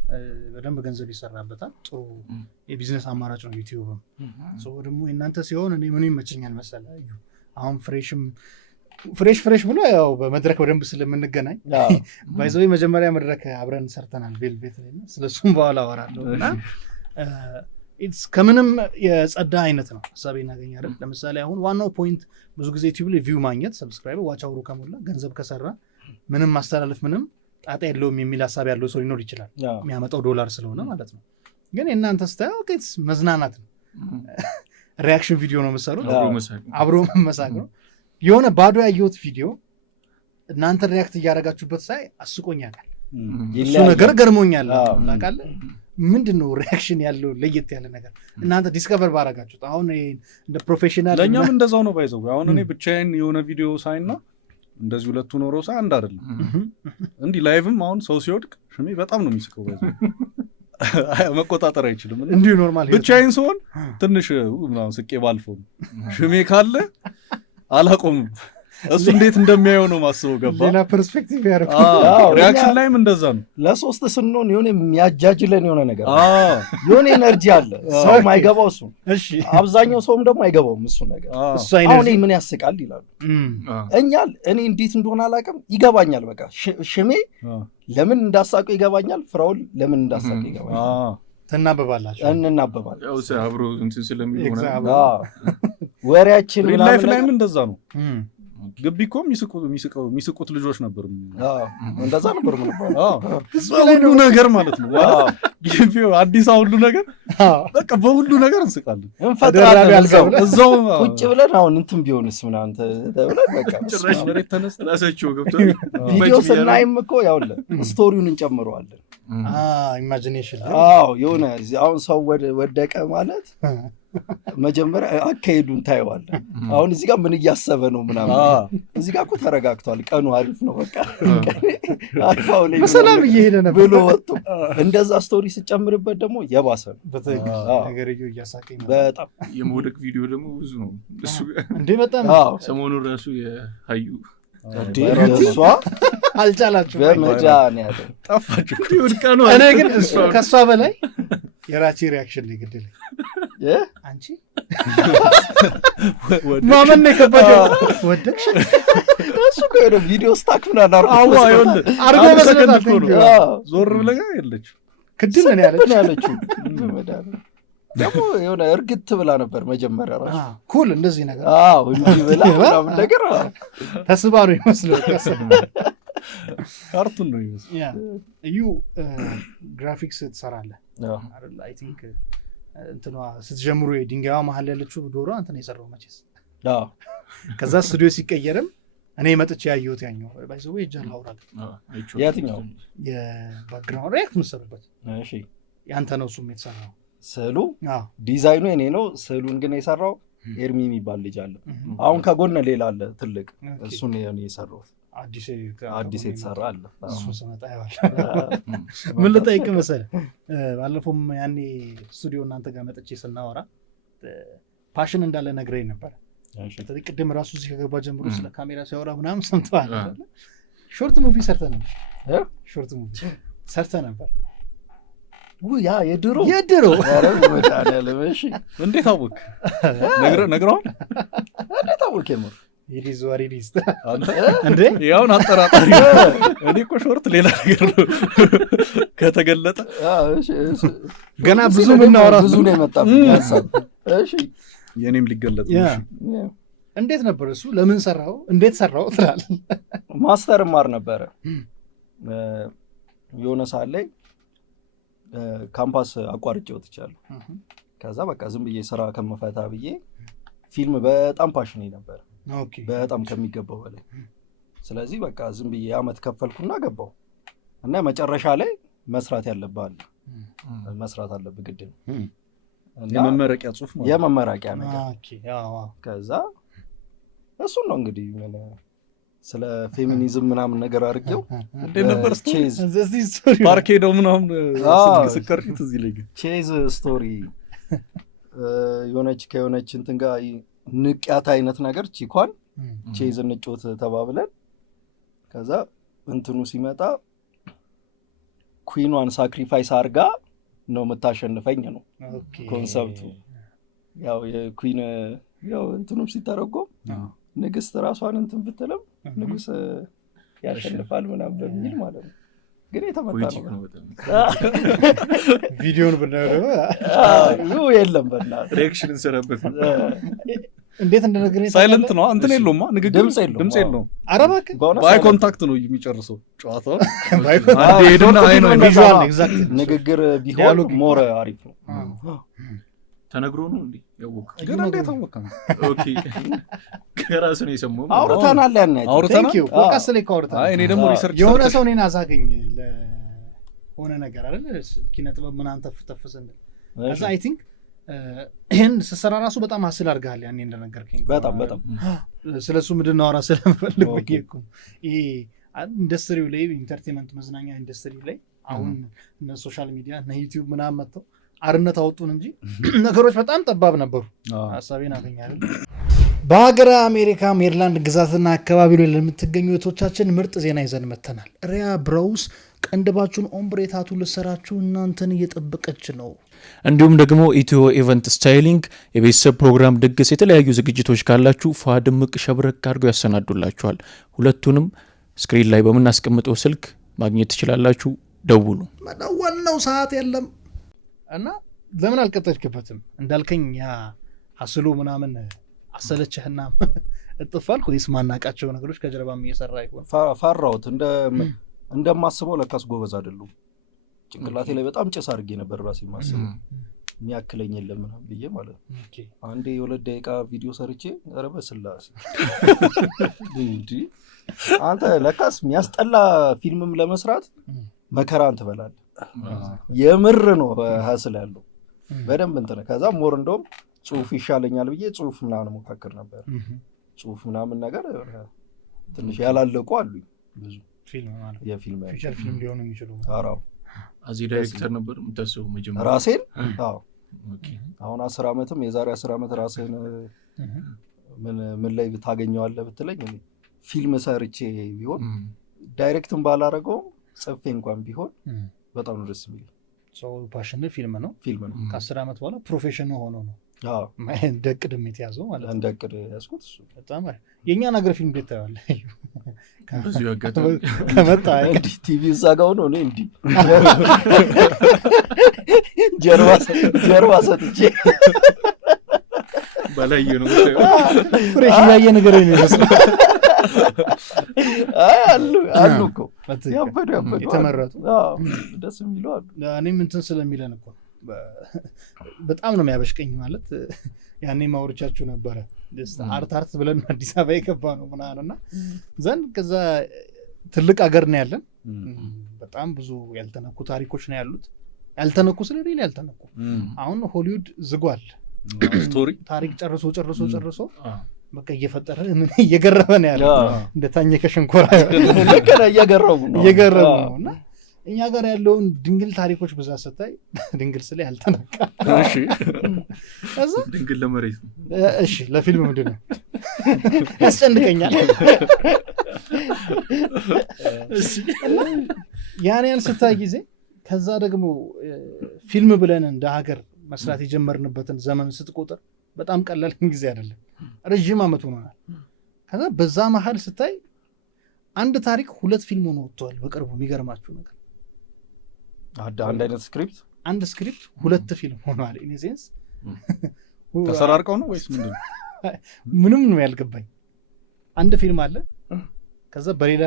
በደንብ ገንዘብ ይሰራበታል። ጥሩ የቢዝነስ አማራጭ ነው ዩቲዩብም። ሰው ደግሞ እናንተ ሲሆን እኔ ምን ይመቸኛል መሰለህ አሁን ፍሬሽ ብሎ ያው በመድረክ በደንብ ስለምንገናኝ ባይዘው መጀመሪያ መድረክ አብረን ሰርተናል ቬልቬት ላይ ነው። ስለሱም በኋላ አወራለሁ እና ኢትስ ከምንም የጸዳ አይነት ነው ሐሳቤ እናገኛለን። ለምሳሌ አሁን ዋናው ፖይንት ብዙ ጊዜ ዩቲዩብ ላይ ቪው ማግኘት፣ ሰብስክራይብ፣ ዋች አውሩ ከሞላ ገንዘብ ከሰራ ምንም ማስተላለፍ ምንም ጣጣ የለውም የሚል ሐሳብ ያለው ሰው ሊኖር ይችላል። የሚያመጣው ዶላር ስለሆነ ማለት ነው። ግን እናንተ ስታየው ኢትስ መዝናናት ነው። ሪአክሽን ቪዲዮ ነው የምትሰሩት፣ አብሮ መሳቅ ነው። የሆነ ባዶ ያየሁት ቪዲዮ እናንተ ሪያክት እያደረጋችሁበት ሳይ አስቆኛል። እሱ ነገር ገርሞኛል። ታውቃለህ ምንድነው ሪአክሽን ያለው ለየት ያለ ነገር እናንተ ዲስከቨር ባረጋችሁት? አሁን እንደ ፕሮፌሽናል ለኛም እንደዛው ነው ባይዘው። አሁን እኔ ብቻዬን የሆነ ቪዲዮ ሳይና እንደዚህ ሁለቱ ኖሮ ሳይ አንድ አይደለም። እንዲህ ላይቭም አሁን ሰው ሲወድቅ ሽሜ በጣም ነው የሚስቀው ባይዘው። መቆጣጠር አይችልም። እንዲሁ ኖርማል ብቻዬን ስሆን ትንሽ ምናምን ስቄ ባልፎ ሽሜ ካለ አላቆምም። እሱ እንዴት እንደሚያየው ነው ማስበው። ገባ ሌላ ፐርስፔክቲቭ ያደርጉ ሪያክሽን ላይም እንደዛ ነው። ለሶስት ስንሆን የሆነ የሚያጃጅለን የሆነ ነገር የሆነ ኤነርጂ አለ ሰው ማይገባው እሱ። አብዛኛው ሰውም ደግሞ አይገባውም እሱ ነገር። አሁን ምን ያስቃል ይላሉ። እኔ እንዴት እንደሆነ አላውቅም፣ ይገባኛል። በቃ ሽሜ ለምን እንዳሳቀው ይገባኛል፣ ፍራውል ለምን እንዳሳቀው ይገባኛል። ትናበባላችሁ እንናበባለን። ያው አብሮ እንትን ስለሚሆን ወሬያችን ላይፍ ላይም እንደዛ ነው። ግቢ እኮ የሚስቁት ልጆች ነበሩ። እንደዛ ነበር በሁሉ ነገር ማለት ነው። ግቢው አዲስ ሁሉ ነገር በቃ በሁሉ ነገር እንስቃለን፣ እንፈጥራለን። እዛው ቁጭ ብለን አሁን እንትን ቢሆንስ ምናምን ተብለን በቃ ጭራሽ መሬት ተነስተ ራሳቸው ገብቷል። ቪዲዮ ስናይም እኮ ያውለ ስቶሪውን እንጨምረዋለን። ኢማጂኔሽን የሆነ አሁን ሰው ወደቀ ማለት መጀመሪያ አካሄዱን ታየዋለህ። አሁን እዚህ ጋር ምን እያሰበ ነው ምናምን፣ እዚህ ጋር እኮ ተረጋግቷል፣ ቀኑ አሪፍ ነው፣ በቃ አሪፋው ላይ በሰላም እየሄደ ነበር ብሎ ወጥቶ እንደዛ ስቶሪ ስጨምርበት ደግሞ የባሰ ነው። ነገርየው እያሳቀኝ በጣም የመውደቅ ቪዲዮ ደግሞ ብዙ ነው እሱ እንዴ በጣም ሰሞኑን ራሱ የሀዩ እሷ አልቻላችሁ በመዳን ያለ ጠፋችሁ ይወድቃ ነው። እኔ ግን ከእሷ በላይ የራቼ ሪያክሽን ላይ ግድል አንቺ ማመን ነው የከበደው። ወደቅሽ እሱ ከሆነ ቪዲዮ ስታክ ምናምን አርጎ መስለታል ዞር ብለጋ የለች ክድል ነው ያለችው። ደግሞ የሆነ እርግጥ ብላ ነበር መጀመሪያ ራሱ ኩል እንደዚህ ነገር እንዲህ ብላ ምናምን ነገር ተስባ ነው ይመስለው። ካርቱን ነው ይመስል። እዩ ግራፊክስ ትሰራለህ አይደል? አይ ቲንክ እንትኗ ስትጀምሩ የድንጋይዋ መሀል ያለችው ዶሮ አንተ ነው የሰራው መቼስ። ከዛ ስቱዲዮ ሲቀየርም እኔ መጥቼ ያየሁት ያኛው ባይዘው ይጃል አውራል። የትኛው የባክግራውንድ ሪያክት መሰለበት? እሺ ያንተ ነው እሱም የተሰራው። ስዕሉ ዲዛይኑ የኔ ነው። ስዕሉን ግን የሰራው ኤርሚ የሚባል ልጅ አለ። አሁን ከጎን ሌላ አለ ትልቅ፣ እሱን ነው የሰራው። አዲስ የተሰራ አለ። እሱ ስመጣ ያዋል። ምን ልጠይቅ መሰለህ፣ ባለፈውም ያኔ ስቱዲዮ እናንተ ጋር መጥቼ ስናወራ ፓሽን እንዳለ ነግረኝ ነበር። ቅድም ራሱ እዚህ ከገባ ጀምሮ ስለ ካሜራ ሲያወራ ምናምን ሰምተዋል። ሾርት ሙቪ ሰርተህ ነበር። ያ የድሮ እንዴት አወቅ? ነግረዋል? እንዴት አወቅ? ይሪዝ ዋሪሪዝ እንዴ ያውን አጠራጣሪ። እኔ እኮ ሾርት ሌላ ነገር ነው ከተገለጠ ገና ብዙ ምናወራ ብዙ ነው የመጣብኝ ሐሳብ። እሺ የኔም ሊገለጥ ነው። እንዴት ነበር እሱ? ለምን ሰራው? እንዴት ሰራው ትላለህ? ማስተር ማር ነበረ የሆነ ሰዓት ላይ ካምፓስ አቋርጬ ወጥቻለሁ። ከዛ በቃ ዝም ብዬ ስራ ከመፈታ ብዬ ፊልም በጣም ፓሽኔ ነበር፣ በጣም ከሚገባው በላይ። ስለዚህ በቃ ዝም ብዬ አመት ከፈልኩና ገባው እና መጨረሻ ላይ መስራት መስራት አለብህ ግድ ነው። የመመረቂያ ጽሁፍ ነው የመመረቂያ ነገር። ከዛ እሱን ነው እንግዲህ ስለ ፌሚኒዝም ምናምን ነገር አድርጌው እንዴት ነበር ፓርክ ሄደው ምናምን ስከርፊት እዚህ ላይ ግን ቼዝ ስቶሪ የሆነች እንትን ጋር ንቅያት አይነት ነገር ቺኳን ቼዝ እንጮት ተባብለን ከዛ እንትኑ ሲመጣ ኩዊኗን ሳክሪፋይስ አርጋ ነው የምታሸንፈኝ ነው ኮንሰፕቱ። ያው የኩዊን ያው እንትኑም ሲተረጎም ንግስት ራሷን እንትን ብትልም ንጉስ ያሸንፋል ምናምን በሚል ማለት ነው። ግን የተመታ ነው ቪዲዮን ብናየው የለም በእናትህ ሪአክሽን እንሰራበት እንዴት እንደነገረኝ ሳይለንት ነው እንትን የለውም ንግግር ድምጽ የለውም። ኧረ እባክህ ባይ ኮንታክት ነው የሚጨርሰው ጨዋታው። ንግግር ቢሆን ሞር አሪፍ ነው። ተነግሮ ነው እንዴ ያወቀ? ግን እንዴት አወቀ? ኦኬ ከራሱ ነው የሰማው። አውርተናል ቴንክ ዩ ፎከስ ላይ ካወርታ። አይ እኔ ደግሞ ሪሰርች የሆነ ሰው እኔን አዛገኝ ለሆነ ነገር አይደል ኪነ ጥበብ ምን አንተ ተፈሰን ከዛ አይ ቲንክ ይሄን ስሰራ ራሱ በጣም አስል አድርጋል ያኔ እንደነገርከኝ። በጣም ስለሱ ምንድን ነው አወራ ስለምፈልግ ነው። ይሄ ኢንዱስትሪው ላይ ኢንተርቴይንመንት መዝናኛ ኢንዱስትሪ ላይ አሁን እነ ሶሻል ሚዲያ እነ ዩቲዩብ ምናምን መጥተው አርነት አወጡን እንጂ ነገሮች በጣም ጠባብ ነበሩ። ሀሳቤን አገኛለሁ። በሀገረ አሜሪካ ሜሪላንድ ግዛትና አካባቢ ላይ ለምትገኙ እህቶቻችን ምርጥ ዜና ይዘን መጥተናል። ሪያ ብራውስ ቀንድባችሁን ኦምብሬታቱ ልሰራችሁ እናንተን እየጠበቀች ነው። እንዲሁም ደግሞ ኢትዮ ኢቨንት ስታይሊንግ የቤተሰብ ፕሮግራም፣ ድግስ፣ የተለያዩ ዝግጅቶች ካላችሁ ፏድምቅ ሸብረክ አድርገው ያሰናዱላችኋል። ሁለቱንም ስክሪን ላይ በምናስቀምጠው ስልክ ማግኘት ትችላላችሁ። ደውሉ። መደወል ነው፣ ሰዓት የለም። እና ለምን አልቀጠልክበትም እንዳልከኝ ያ ሀስሉ ምናምን አሰለችህና እጥፋል ወይስ ማናቃቸው ነገሮች ከጀርባም እየሰራ ይሆን? ፈራሁት። እንደማስበው ለካስ ጎበዝ አይደሉም። ጭንቅላቴ ላይ በጣም ጭስ አድርጌ ነበር ራሴ ማስበው የሚያክለኝ የለም ምናምን ብዬ ማለት ነው። አንዴ የ2 ደቂቃ ቪዲዮ ሰርቼ ኧረ በስላሴ እንዲ አንተ ለካስ የሚያስጠላ ፊልምም ለመስራት መከራን ትበላለህ። የምር ነው ሀስል ያለው በደንብ እንትን ከዛ ሞር እንደውም ጽሁፍ ይሻለኛል ብዬ ጽሁፍ ምናምን ሞካከር ነበር። ጽሁፍ ምናምን ነገር ትንሽ ያላለቁ አሉኝ ብዙ ፊልም ማለት የፊልም ፊቸር ፊልም ሊሆኑ የሚችሉ አራው አዚ ዳይሬክተር ነበር የምታስበው መጀመሪያ ራሴን? አዎ አሁን 10 ዓመትም የዛሬ 10 ዓመት ራስህን ምን ላይ ታገኘዋለህ ብትለኝ ፊልም ሰርቼ ቢሆን ዳይሬክትም ባላረገው ጽፌ እንኳን ቢሆን በጣም ነው ደስ የሚል። ሰው ፓሽን ፊልም ነው ከ10 ዓመት በኋላ ፕሮፌሽን ሆኖ ነው እንደ ዕቅድ የተያዘው ማለት ነው። እንደ ዕቅድ ያዝኩት እሱ በጣም የእኛን ሀገር ፊልም ቤት ታያለህ። በዚሁ አጋጣሚ ከመጣ እንዲህ ቲቪ እዛ ጋር ሆኖ እኔ እንዲህ ጀርባ ሰጥቼ ባላየ ነው ፍሬሽ ያየ ነገር ነው የሚመስለው። አሉ እኮ ያበዱ የተመረጡ ደስ የሚሉ አሉ። እኔም እንትን ስለሚለን እኮ በጣም ነው የሚያበሽቀኝ። ማለት ያኔ ማውርቻችሁ ነበረ አርት ብለን አዲስ አበባ የገባ ነው ምናምንና ዘንድ ከዛ ትልቅ ሀገር ነው ያለን። በጣም ብዙ ያልተነኩ ታሪኮች ነው ያሉት። ያልተነኩ ስለሌለ ያልተነኩ አሁን ሆሊውድ ዝጓል። ስቶሪ ታሪክ ጨርሶ በቃ እየፈጠረ ምን እየገረበ ነው ያለው እንደ ታኘከ ሸንኮራ እየገረቡ ነው እና እኛ ጋር ያለውን ድንግል ታሪኮች ብዛት ስታይ ድንግል ስለ ያልተነካ እዛ ድንግል ለመሬት ነው። እሺ ለፊልም ምንድን ነው ያስጨንቀኛል። ያን ስታይ ጊዜ ከዛ ደግሞ ፊልም ብለን እንደ ሀገር መስራት የጀመርንበትን ዘመን ስትቆጥር በጣም ቀላል ጊዜ አይደለም። ረጅም ዓመት ሆኗል። ከዛ በዛ መሀል ስታይ አንድ ታሪክ 2 ፊልም ሆኖ ወጥቷል በቅርቡ። የሚገርማችሁ ነገር አንድ አይነት ስክሪፕት 2 ፊልም ሆኗል። ኢን ሴንስ ተሰራርቀው ነው ወይስ ምንድን ነው? ምንም ነው ያልገባኝ። አንድ ፊልም አለ፣ ከዛ በሌላ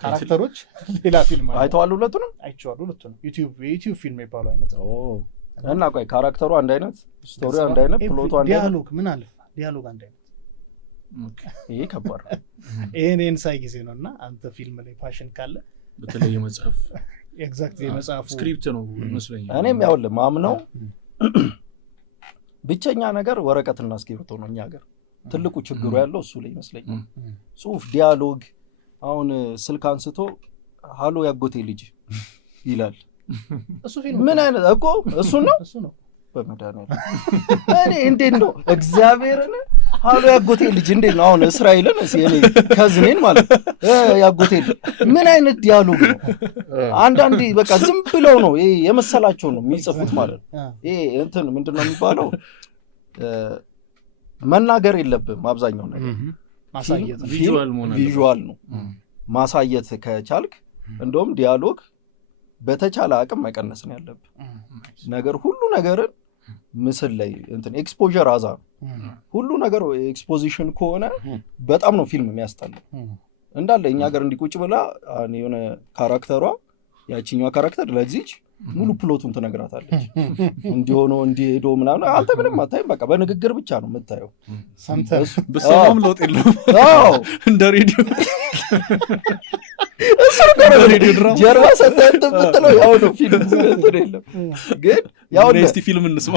ካራክተሮች ሌላ ፊልም አለ። አይተዋል? ሁለቱንም አይቼዋለሁ። ሁለቱንም የዩቲዩብ ፊልም የሚባለው አይነት ነው። እና ቆይ ካራክተሩ አንድ አይነት፣ ስቶሪ አንድ አይነት፣ ፕሎቱ አንድ አይነት፣ ዲያሎግ ምን አለ ዲያሎግ አንድ አይነት። ይሄ ከባድ ነው። ይሄን ሳይ ጊዜ ነውና አንተ ፊልም ላይ ፓሽን ካለ በተለይ የመጽሐፍ ኤግዛክትሊ የመጽሐፉ ስክሪፕት ነው ይመስለኛል። እኔም ያውልህ ማምነው ብቸኛ ነገር ወረቀትና እስክሪብቶ ነው። እኛ ሀገር ትልቁ ችግሩ ያለው እሱ ላይ ይመስለኛል። ጽሁፍ፣ ዲያሎግ። አሁን ስልክ አንስቶ ሃሎ ያጎቴ ልጅ ይላል። እሱ ፊልም ምን አይነት እኮ እሱ ነው በመድኃኒዓለም እኔ እንዴት ነው እግዚአብሔርን ሃሎ ያጎቴ ልጅ እንዴት ነው? አሁን እስራኤልን እኔ ከዝኔን ማለት ያጎቴ ልጅ ምን አይነት ዲያሎግ ነው? አንዳንዴ በቃ ዝም ብለው ነው ይሄ የመሰላቸው ነው የሚጽፉት ማለት ነው። ይሄ እንትን ምንድነው የሚባለው? መናገር የለብም አብዛኛው ነገር ማሳየት ቪዥዋል ነው። ማሳየት ከቻልክ እንደውም ዲያሎግ በተቻለ አቅም መቀነስ ነው ያለብህ። ነገር ሁሉ ነገርን ምስል ላይ እንትን ኤክስፖዠር አዛ ሁሉ ነገር ኤክስፖዚሽን ከሆነ በጣም ነው ፊልም የሚያስጠላው። እንዳለ እኛ ሀገር እንዲቁጭ ብላ የሆነ ካራክተሯ ያቺኛዋ ካራክተር ለዚች ሙሉ ፕሎቱን ትነግራታለች። እንዲሆነው እንዲሄዶ ምናምን አንተ ምንም አታይም። በቃ በንግግር ብቻ ነው የምታየው። በሰማም ለውጥ የለውም። እንደ ሬዲዮ ጀርባ ሰተህ ብትለው ያው ነው ፊልም እንትን የለም። ግን ያው እስቲ ፊልም እንስማ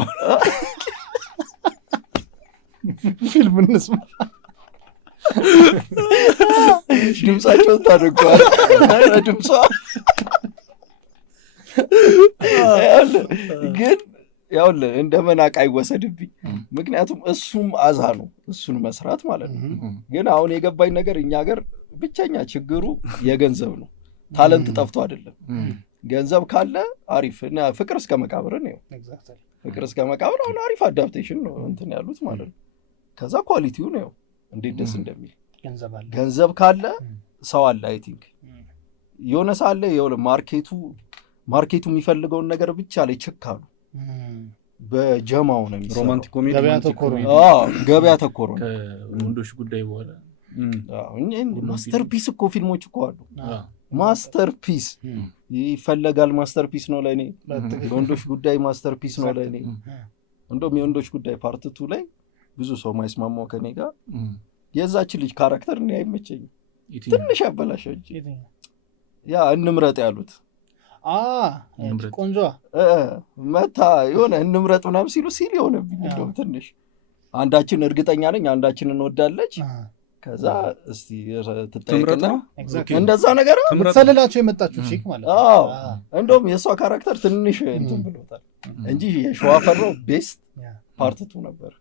ድምፃቸውን ታደርገዋል። ድምጿ ግን ያውልህ እንደ መናቅ አይወሰድብኝ። ምክንያቱም እሱም አዛ ነው እሱን መስራት ማለት ነው። ግን አሁን የገባኝ ነገር እኛ ሀገር ብቸኛ ችግሩ የገንዘብ ነው። ታለንት ጠፍቶ አይደለም። ገንዘብ ካለ አሪፍ እና ፍቅር እስከ መቃብር ነው። ፍቅር እስከ መቃብር አሁን አሪፍ አዳፕቴሽን ነው እንትን ያሉት ማለት ነው። ከዛ ኳሊቲው ነው እንዴት ደስ እንደሚል ገንዘብ ካለ ሰው አለ። አይ ቲንክ የሆነ ሳለ የሆነ ማርኬቱ የሚፈልገውን ነገር ብቻ ላይ ችካሉ በጀማው ነው የሚሰራው። ሮማንቲክ ኮሜዲ ገበያ ተኮር ነው። ከወንዶች ጉዳይ በኋላ ማስተርፒስ እኮ ፊልሞች እኮ አሉ። ማስተርፒስ ይፈለጋል። ማስተርፒስ ነው ለእኔ። የወንዶች ጉዳይ ማስተርፒስ ነው ለእኔ። እንደውም የወንዶች ጉዳይ ፓርት 2 ላይ ብዙ ሰው ማይስማማው ከኔ ጋር የዛች ልጅ ካራክተር እኔ አይመቸኝም። ትንሽ ያበላሸው እንጂ ያ እንምረጥ ያሉት ቆንጆ መታ የሆነ እንምረጥ ምናምን ሲል የሆነብኝ እንደውም ትንሽ አንዳችን እርግጠኛ ነኝ አንዳችን እንወዳለች ከዛ እስቲ ትጠይቅና እንደዛ ነገር ምትሰልላቸው የመጣችሁ ቺክ ማለት ነው። እንደውም የእሷ ካራክተር ትንሽ እንትን ብሎታል እንጂ የሸዋፈራው ቤስት ፓርት 2 ነበር።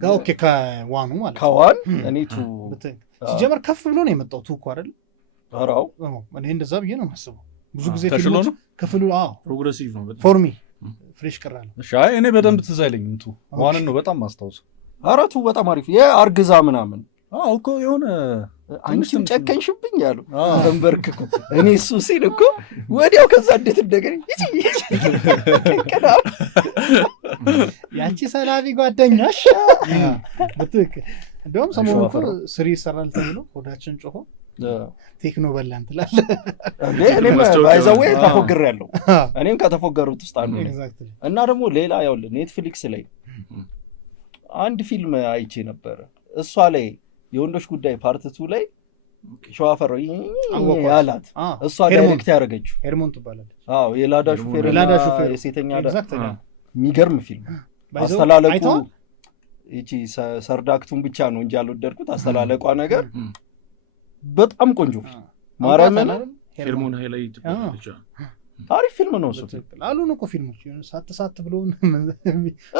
ኦኬ ከዋኑ ማለት ከዋን እኔ ቱ ሲጀመር ከፍ ብሎ ነው የመጣው ቱ እኮ አይደል? አራው እኔ እንደዛ ብዬ ነው የማስበው። ብዙ ጊዜ ፊልሞች ክፍሉ ፕሮግሬሲቭ ነው በጣም ፎር ሚ ፍሬሽ ቅራ ነው። እሺ እኔ በደንብ ትዝ አይለኝም ቱ ዋንን ነው በጣም ማስታውስ። አራቱ በጣም አሪፍ የአርግዛ ምናምን እኮ የሆነ አንቺም ጨከንሽብኝ ያሉ ተንበርክኩ እኔ እሱ ሲል እኮ ወዲያው ከዛ እንዴት እንደገኝ ያቺ ሰላቢ ጓደኛሽ በትክክል እንደውም ሰሞኑን እኮ ስሪ ይሰራል ተብሎ ሆዳችን ጮሆ ቴክኖ በላን ትላለህ እንዴ? እኔም ባይዘው ተፎግሬያለሁ። እኔም ከተፎገሩት ውስጥ አንዱ እና ደግሞ ሌላ ያውልህ ኔትፍሊክስ ላይ አንድ ፊልም አይቼ ነበር። እሷ ላይ የወንዶች ጉዳይ ፓርት 2 ላይ ሸዋፈራው ያላት እሷ ዳይሬክት ያደረገችው ሄርሞን ትባላለች። የላዳ ሹፌር የሴተኛ የሚገርም ፊልም አስተላለቁ እቺ ሰርዳክቱን ብቻ ነው እንጂ አልወደድኩት። አስተላለቋ ነገር በጣም ቆንጆ ማርያምን ሄርሞን ሃይላይት ብቻ አሪፍ ፊልም ነው እሱ። አሉን እኮ ፊልሞች ሳት ብሎ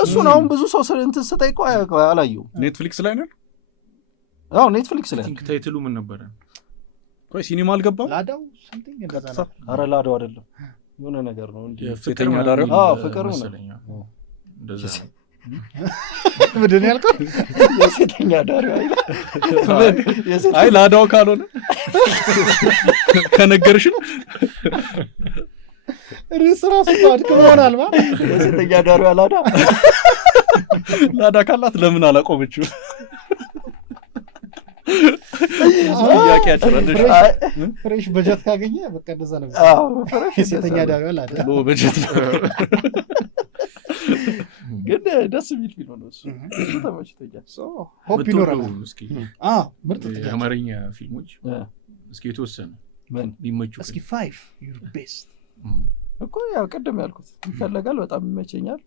እሱን አሁን ብዙ ሰው እንትን ስጠይቀው አላየሁም። ኔትፍሊክስ ላይ ነው? ኔትፍሊክስ ላይ ታይትሉ ምን ነበረ? ቆይ ሲኒማ አልገባም። ላዳው ሰምቲንግ እንደዛ ነው። ኧረ ላዳው አይደለም የሆነ ነገር ነው እንዴ? ፍቅር ዳሪው ፍቅር ነው እንደዛ ነው። ምንድን ነው ያልከው? የሴተኛ ዳሪው አይ ላዳው ካልሆነ ከነገርሽን ራሱ አድክሞ ሆናል ማለት የሴተኛ ዳሪው ላዳ ካላት ለምን አላቆመችው? ጥያቄ ያጭራለሽ። ፍሬሽ በጀት ካገኘ በቃ እንደዛ ነው። የሴተኛ ዳሪው ላዳ ሎ በጀት ግን ደስ የሚል ፊልም ነው እሱ። ተመችቶኛል። ሆፕ ይኖራል። እስኪ ምርጥ የአማርኛ ፊልሞች እስኪ የተወሰነ ቢመቹ እስኪ 5 ዩር ቤስት እኮ ያው ቀደም ያልኩት ይፈለጋል በጣም ይመቸኛል።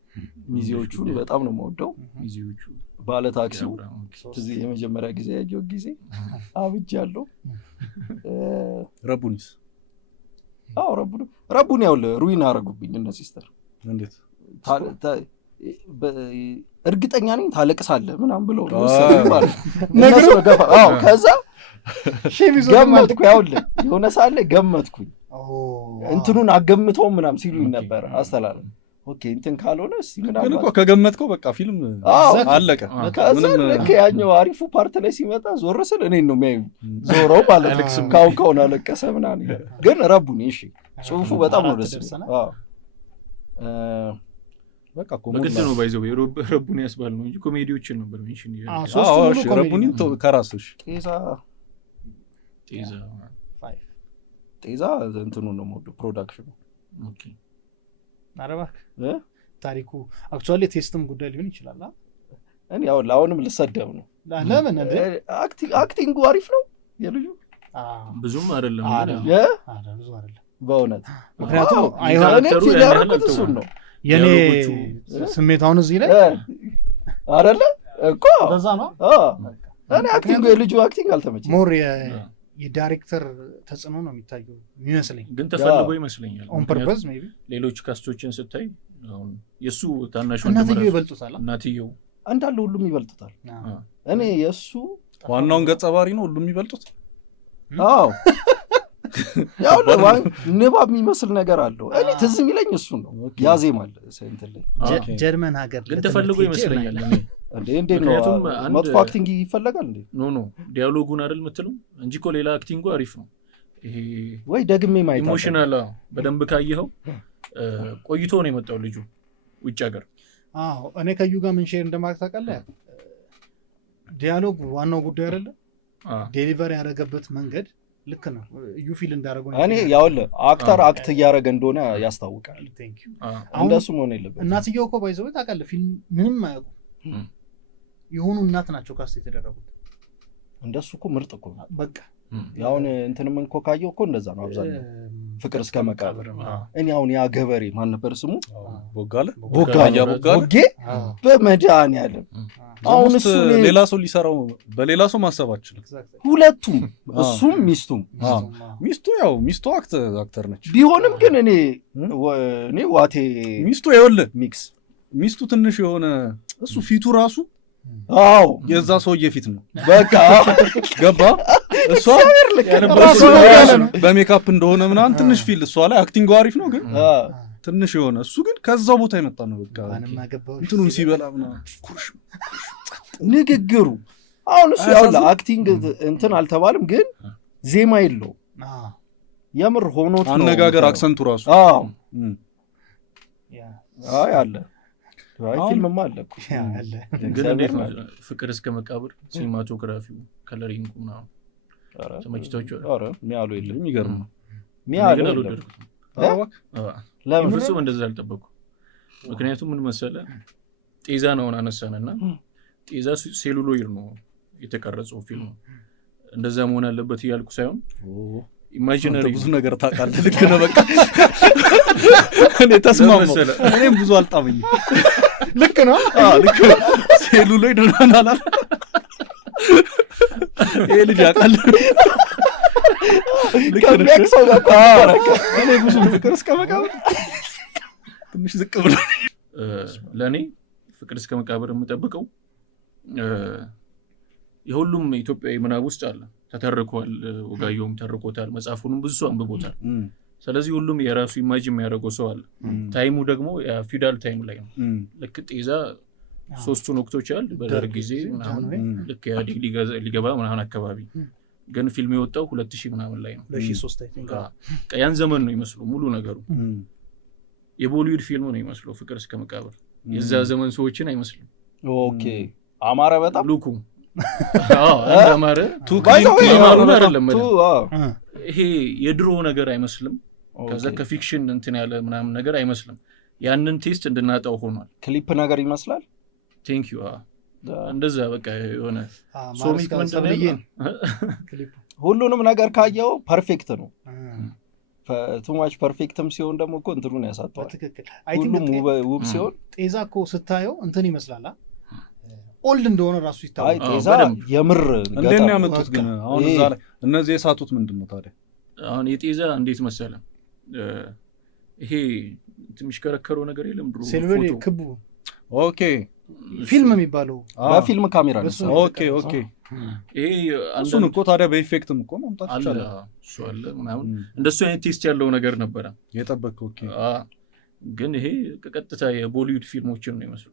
ሚዜዎቹን በጣም ነው የምወደው። ሚዜዎቹ ባለ ታክሲው እዚህ የመጀመሪያ ጊዜ ያየው ጊዜ አብጃለሁ። ረቡኒስ ረቡን ያው ሩዊን አረጉብኝ እነ ሲስተር። እንዴት እርግጠኛ ነኝ ታለቅሳለህ ምናምን ብለው ማለት ነው። ከዛ ገመትኩ ያውልህ የሆነ ሳለ ገመትኩኝ እንትኑን አገምተው ምናምን ሲሉኝ ነበር አስተላለፍ። ኦኬ እንትን ካልሆነ እስቲ ምናምን እኮ ከገመትከው በቃ ፊልም አለቀ። ከዛ ልክ ያኛው አሪፉ ፓርት ላይ ሲመጣ ዞር ስል እኔን ነው የሚያዩ ዞረው ማለት ነው። ካውካውን አለቀሰ ምናምን ግን ረቡኒ እሺ ጽሁፉ በጣም ነው ደስ ይላል። በቃ በግድ ነው ባይዘው ረቡኒ ያስባል ነው እንጂ ኮሜዲዎችን ነበር ሜንሽን እሺ ረቡኒ ከራስሽ ጤዛ እንትኑ ነው ሞዱ ፕሮዳክሽኑ። ኦኬ አረባክ ታሪኩ አክቹአሊ ቴስትም ጉዳይ ሊሆን ይችላል። እኔ ያው ለአሁንም ልሰደብ ነው። ለምን እንዴ? አክቲንጉ አሪፍ ነው የልጁ ብዙም አይደለም ብዙ አይደለም በእውነት። ምክንያቱም አይሆንም ፊል ያደረኩት እሱን ነው የኔ ስሜት አሁን እዚህ ላይ አይደለ እኮ በዛ ነው። እኔ አክቲንጉ የልጁ አክቲንግ አልተመቸኝም። ሞር የዳይሬክተር ተጽዕኖ ነው የሚታየው የሚመስለኝ። ግን ተፈልጎ ይመስለኛል ኦን ፐርፐዝ ሜቢ ሌሎች ካስቶችን ስታይ አሁን የሱ ታናሽ እናትየው ይበልጡታል እናትየው እንዳለ ሁሉም ይበልጡታል እኔ የሱ ዋናውን ገጸ ባህሪ ነው ሁሉም ይበልጡት አዎ ያው ንባብ የሚመስል ነገር አለው እኔ ትዝ የሚለኝ እሱ ነው ያዜማል ሰንተልኝ ጀርመን ሀገር ግን ተፈልጎ ይመስለኛል እንዴ ነው መጥፎ አክቲንግ ይፈልጋል እንዴ ኖ ዲያሎጉን አይደል የምትለው እንጂ እኮ ሌላ አክቲንጉ አሪፍ ነው ይሄ ወይ ደግሜ ማይታ ኢሞሽናል በደንብ ካየኸው ቆይቶ ነው የመጣው ልጁ ውጭ ሀገር አዎ እኔ ከዩ ጋር ምን ሼር እንደማድረግ ታውቃለህ ዲያሎግ ዋናው ጉዳይ አይደለ ዴሊቨሪ ያደረገበት መንገድ ልክ ነው ዩ ፊል እንዳደረገው እኔ ያውለ አክተር አክት እያደረገ እንደሆነ ያስታውቃል ቴንክ ዩ እንደሱ መሆን የለበትም እናትየው እኮ ባይዘው ታውቃለህ ፊልም ምንም አያውቁ የሆኑ እናት ናቸው ካስት የተደረጉት እንደሱ እኮ ምርጥ እኮ በቃ ያውን እንትንም እንኮ ካየው እኮ እንደዛ ነው አብዛኛው ፍቅር እስከ መቃብር እኔ አሁን ያ ገበሬ ማን ነበር ስሙ ቦጋለ በመድኃኒዓለም አሁን እሱ ሌላ ሰው ሊሰራው በሌላ ሰው ማሰባችሁ ሁለቱም እሱም ሚስቱ ያው ሚስቱ አክተር ነች ቢሆንም ግን እኔ ዋቴ ሚስቱ ይኸውልህ ሚክስ ሚስቱ ትንሽ የሆነ እሱ ፊቱ ራሱ አዎ የዛ ሰውዬ ፊት ነው በቃ ገባ እሷ በሜካፕ እንደሆነ ምናምን ትንሽ ፊል እሷ ላይ አክቲንግ አሪፍ ነው ግን ትንሽ የሆነ እሱ ግን ከዛው ቦታ የመጣ ነው በቃ እንትኑን ሲበላ ምናምን ንግግሩ አሁን እሱ ያው ለአክቲንግ እንትን አልተባለም ግን ዜማ የለው የምር ሆኖት ነው አነጋገር አክሰንቱ ራሱ አይ አለ ፊልምማ አለ እኮ አለ ግን እንዴት ነው ፍቅር እስከ መቃብር ሲኒማቶግራፊው ከለሪንጉ ምናምን ተመችቶች ኧረ ሚያሉ የለም የሚገርም ሚያሉ ለምን ፍጹም እንደዛ አልጠበቁ ምክንያቱም ምን መሰለህ ጤዛ ነው አነሳነና ጤዛ ሴሉሎይድ ነው የተቀረጸው ፊልም እንደዛ መሆን አለበት ይያልኩ ሳይሆን ኢማጂነሪ ብዙ ነገር ታውቃለህ ልክ ነው በቃ እኔ ተስማማው እኔም ብዙ አልጣመኝም ልክ ነው ልክ ሴሉሎይድ ነው አላላ ይሄ ልጅ ያውቃል ልክ ነው እኔ ብዙ ፍቅር እስከ መቃብር ትንሽ ዝቅ ብሎ ለኔ ፍቅር እስከ መቃብር የምጠብቀው የሁሉም ኢትዮጵያዊ ምናብ ውስጥ አለ ተተርኳል ወጋየውም ተርኮታል መጽሐፉንም ብዙ አንብቦታል ስለዚህ ሁሉም የራሱ ኢማጂን የሚያደርገው ሰው አለ ታይሙ ደግሞ ፊውዳል ታይም ላይ ነው ልክ ጤዛ ሶስቱን ወቅቶች አለ በደርግ ጊዜ ምናምን ልክ ያዲግ ሊገባ ምናምን አካባቢ ግን ፊልም የወጣው 2000 ምናምን ላይ ነው 2003 አይ ቲንክ ያን ዘመን ነው ይመስሉ ሙሉ ነገሩ የቦሊውድ ፊልም ነው ይመስሉ ፍቅር እስከ መቃብር የዛ ዘመን ሰዎችን አይመስልም ኦኬ አማረ በጣም ሉኩ አንዳማረ ማሩን አይደለም ይሄ የድሮ ነገር አይመስልም ከዛ ከፊክሽን እንትን ያለ ምናምን ነገር አይመስልም ያንን ቴስት እንድናጣው ሆኗል ክሊፕ ነገር ይመስላል ቴንክ ዩ እንደዛ በቃ የሆነ ሶሚክ ምንድነው ክሊፕ ሁሉንም ነገር ካየው ፐርፌክት ነው ቱ ማች ፐርፌክትም ሲሆን ደግሞ እኮ እንትኑን ያሳጣዋል በትክክል ሁሉም ውብ ሲሆን ጤዛ እኮ ስታየው እንትን ይመስላል ኦልድ እንደሆነ ራሱ ይታወቃል አይ ጤዛ የምር እንዴት ነው ያመጡት ግን አሁን እዛ ላይ እነዚህ የሳቱት ምንድነው ታዲያ አሁን የጤዛ እንዴት መሰለ ይሄ ትንሽ ከረከረው ነገር የለም ድሮ ሴልቬሪ ክቡ ኦኬ ፊልም የሚባለው በፊልም ካሜራ ነው ኦኬ ይሄ እሱን እኮ ታዲያ በኢፌክትም እኮ ማምጣት ይችላል እሱ አለ ምናምን እንደሱ አይነት ቴስት ያለው ነገር ነበረ የጠበቀው ኦኬ ግን ይሄ ቀጥታ የቦሊውድ ፊልሞችን ነው ይመስሉ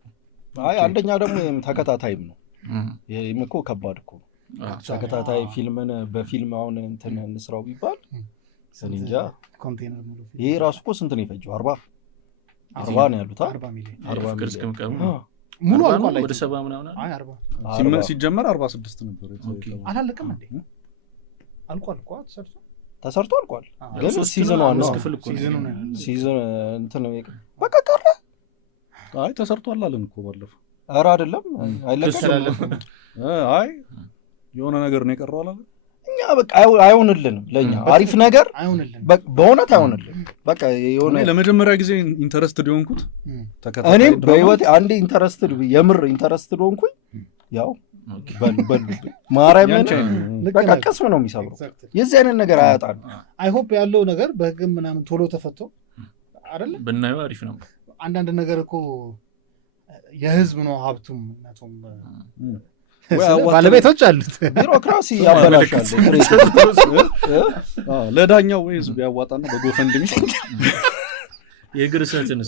አይ አንደኛ ደግሞ ተከታታይም ነው ይሄም እኮ ከባድ እኮ ተከታታይ ፊልምን በፊልም አሁን እንትን እንስራው ቢባል እንጃ ኮንቴነር ሙሉ ይሄ ራሱ እኮ ስንት ነው የፈጀው 40 ነው ያሉት 40 ሚሊዮን 40 ፍቅር እስከ መቃብር ሙሉ አልቋል ወደ 70 ምናምን አይ 40 ሲጀመር 46 ነበር አላለቀም እንዴ አልቋል እኮ ተሰርቶ አልቋል ግን ሲዝኑ ሲዝን እንትን ነው በቃ ቀረ አይ ተሰርቷል አለን እኮ ባለፈው ኧረ አይደለም አይለቀም አይ የሆነ ነገር ነው የቀረው አላለ እኛ በቃ አይሆንልንም ለኛ አሪፍ ነገር አይሆንልንም በእውነት አይሆንልንም በቃ የሆነ ለመጀመሪያ ጊዜ ኢንተረስትድ ሆንኩት ተከታታይ እኔም በህይወት አንዴ ኢንተረስትድ የምር ኢንተረስትድ ሆንኩኝ ያው በሉ ማርያምን በቃ ቀስም ነው የሚሰብረው የዚህ አይነት ነገር አያጣም አይ ሆፕ ያለው ነገር በህግ ምናምን ቶሎ ተፈቶ አይደለ ብናየው አሪፍ ነው አንዳንድ ነገር እኮ የህዝብ ነው ሀብቱም ነቱም ባለቤቶች አሉት። ቢሮክራሲ ያበላሻል። ለዳኛው ወይ ህዝብ ያዋጣና በጎፈንድሚ የእግር ሰዓትን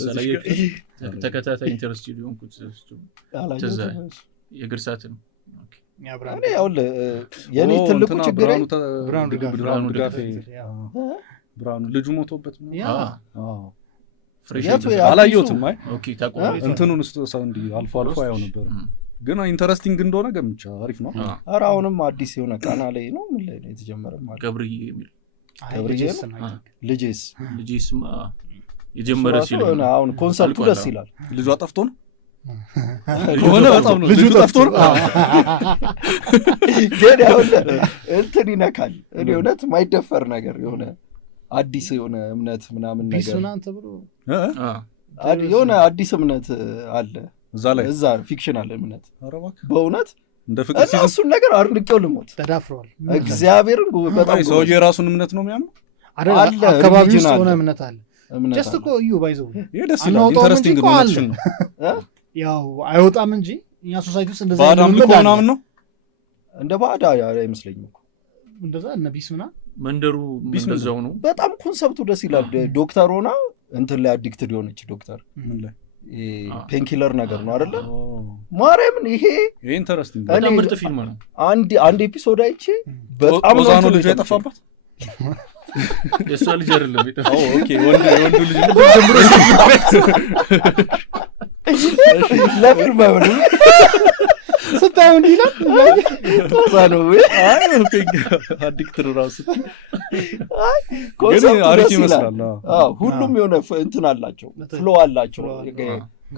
ተከታታይ ኢንተረስት ሊሆንኩት የእግር ሰዓትን የኔ ትልቁ ችግር ብርሃኑ ልጁ ሞቶበት አላየሁትም። አይ እንትኑን ሰው እንዲህ አልፎ አልፎ ያው ነበር፣ ግን ኢንተረስቲንግ እንደሆነ ገምቻ አሪፍ ነው። ኧረ አሁንም አዲስ የሆነ ቃና ላይ ነው ምን ላይ ነው የተጀመረ ማለት ገብርዬ የሚል ልጄስ የጀመረ ሲል አሁን ኮንሰፕቱ ደስ ይላል። ልጇ ጠፍቶ ነው ሆነ በጣም ነው ልጁ ጠፍቶ ነው ግን ያው እንትን ይነካል። እኔ እውነት ማይደፈር ነገር የሆነ አዲስ የሆነ እምነት ምናምን ነገር ቢሱናን ተብሎ የሆነ አዲስ እምነት አለ እዛ ፊክሽናል እምነት በእውነት እንደ ፍቅር ሲዝን እሱን ነገር አድንቄው ልሞት ተዳፍሯል። እግዚአብሔርን በጣም ሰው የራሱን እምነት ነው የሚያምነው አለ አካባቢ ውስጥ ሆነ እምነት አለ። ጀስት እኮ ባይዘው ይሄ ደስ ይላል። ኢንተረስቲንግ ነው ነሽን ያው አይወጣም እንጂ እኛ ሶሳይቲ ውስጥ እንደዛ ባዳም ምናምን ነው እንደ ባዳ አይመስለኝም እኮ እንደዛ እነ ቢስምና መንደሩ እንደዛው ነው። በጣም ኮንሰፕቱ ደስ ይላል። ዶክተር ሆና እንትን ላይ አዲክትድ የሆነች ዶክተር ፔንኪለር ነገር ነው አይደለ? ማርያምን ይሄ ኢንተረስቲንግ በጣም ምርጥ ፊልም ነው። አንድ ኤፒሶድ አይቼ በጣም ነው ልጅ የጠፋባት የሷ ልጅ አይደለም የጠፋው። ኦኬ ወንዱ ልጅ ለፊልም አይሆንም ስታዩን ይላል ቶዛ ነው ወይ አዲክትር ራሱ ኮንሰፕቱ አሪፍ ደስ ይመስላል። ይላል። ሁሉም የሆነ እንትን አላቸው፣ ፍሎ አላቸው።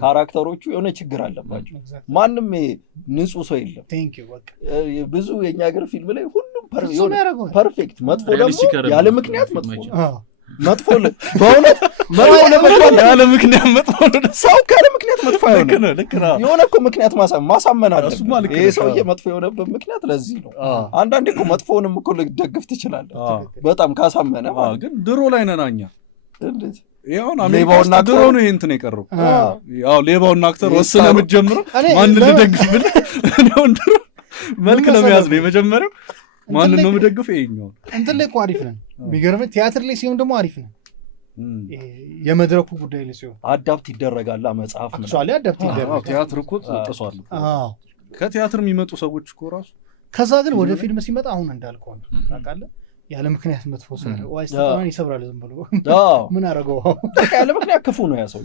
ካራክተሮቹ የሆነ ችግር አለባቸው። ማንም ንጹህ ሰው የለም። ብዙ የኛ ሀገር ፊልም ላይ ሁሉም ፐርፌክት፣ መጥፎ ደግሞ ያለ ምክንያት መጥፎ በእውነት ያለ ምክንያት መጥፎ ሰው ካለ ምክንያት መጥፎ አይሆንም። የሆነ እኮ ምክንያት ማሳመን አለ። ይሄ ሰውዬ መጥፎ የሆነበት ምክንያት ለዚህ ነው። አንዳንዴ እኮ መጥፎውንም እኮ ልደግፍ ትችላለህ በጣም ካሳመነ። ግን ድሮ ላይ ነን እኛ ይሁን አሜሪካውና ድሮ ነው ይሄ እንትን የቀረው። ያው ሌባውና አክተር ወስነ የምትጀምረው ማን ልደግፍ ብል ነው ድሮ መልክ ለመያዝ ነው የመጀመሪያው። ማን ነው የምደግፍ? ይሄኛው እንትን ላይ እኮ አሪፍ ነው የሚገርምህ። ቲያትር ላይ ሲሆን ደግሞ አሪፍ ነው። የመድረኩ ጉዳይ ላይ ሲሆን አዳፕት ይደረጋል። መጽሐፍ ነው አክቹአሊ አዳፕት ይደረጋል። ቲያትር እኮ ጥሷል። ከቲያትር የሚመጡ ሰዎች እኮ ራሱ ከዛ ግን ወደ ፊልም ሲመጣ አሁን እንዳልከው ነው ታውቃለህ። ያለ ምክንያት መጥፎ ሰው ዋይስ ተጣማን ይሰብራል ዝም ብሎ ምን አረገው? ያለ ምክንያት ክፉ ነው ያ ሰው።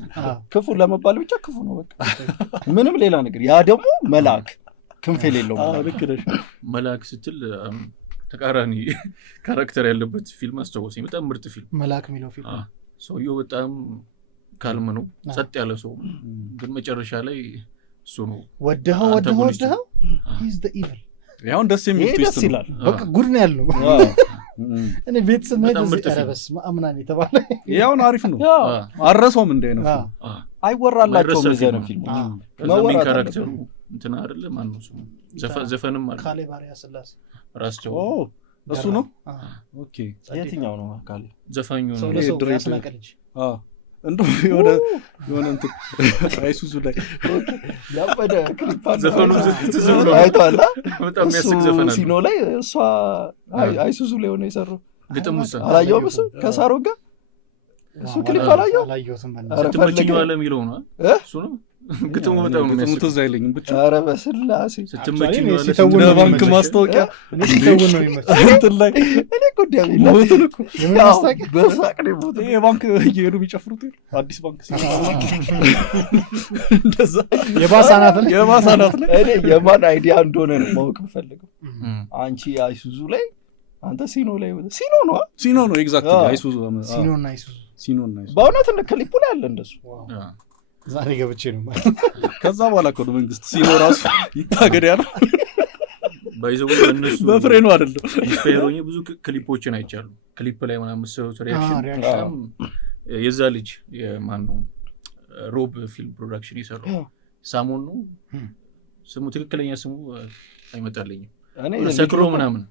ክፉ ለመባል ብቻ ክፉ ነው በቃ ምንም ሌላ ነገር። ያ ደግሞ መልአክ ክንፍ የሌለው ልክ ነሽ። መልአክ ስትል ተቃራኒ ካራክተር ያለበት ፊልም አስተዋወሰኝ። በጣም ምርጥ ፊልም መልአክ የሚለው ፊልም። ሰውየው በጣም ካልም ነው፣ ጸጥ ያለ ሰው ግን መጨረሻ ላይ እሱ ነው ወደኸው he's the evil። ያውን ደስ የሚል ትዊስት ይላል። በቃ ጉድ ነው ያለው። እኔ ቤተሰብ መደረበስ አምናን የተባለ ያውን አሪፍ ነው። አረሰውም እንደ ነው አይወራላቸውም የዘነ ፊልም ማወራው ካራክተሩ እንትና አይደለ ማን ነው ስሙ? ዘፈንም አለ ካሌ ባሪያ ስላሴ ራስቸው እሱ ነው። ኦኬ የትኛው ነው ካሌ? ዘፋኙ ነው። ያስናቀልጅ እንደው የሆነ እንትን አይሱዙ ላይ ያበደ ክሊፕ ዘፈኑ ዝም አይቷላ። በጣም የሚያስቅ ዘፈን ሲኖ ላይ እሷ አይሱዙ ላይ ሆነ የሰራው ግጥሙስ አላየውም። እሱ ከሳሮ ጋር እሱ ክሊፕ አላየሁትም። ስትመችኝ ዋለ የሚለው ነው እሱ ነው ግጥሙ። በጣም ነው የሚያስቅ። ትዝ አይለኝም ብቻ። ኧረ በስላሴ ስትመችኝ ዋለ እንደ ባንክ ማስታወቂያ ሲተውን ነው የሚመስለው እንትን ላይ እኔ ጉዳይ ሞትን እኮ የማስታወቂያ በሳቅ ነው ሞት የባንክ እየሄዱ የሚጨፍሩት አዲስ ባንክ እንደዛ የባሳናት ላይ እኔ የማን አይዲያ እንደሆነ ነው ማወቅ የምፈልገው። አንቺ አይሱዙ ላይ አንተ ሲኖ ላይ ሲኖ ነው ኤግዛክትሊ አይሱዙ ሲኖ በእውነት እንደ ክሊፑ ላይ አለ እንደሱ። ዛሬ ገብቼ ነው ከዛ በኋላ እኮ መንግስት ሲኖ ራሱ ይታገድ ያለው ባይዘው እነሱ በፍሬ ነው አይደለም። ኢንስፓየሮኝ ብዙ ክሊፖችን አይቻሉ። ክሊፕ ላይ ምናምን መሰሩት ሪአክሽን የዛ ልጅ የማን ነው ሮብ ፊልም ፕሮዳክሽን የሰራው ሳሞን ነው ስሙ፣ ትክክለኛ ስሙ አይመጣልኝም። ሰክሮ ምናምን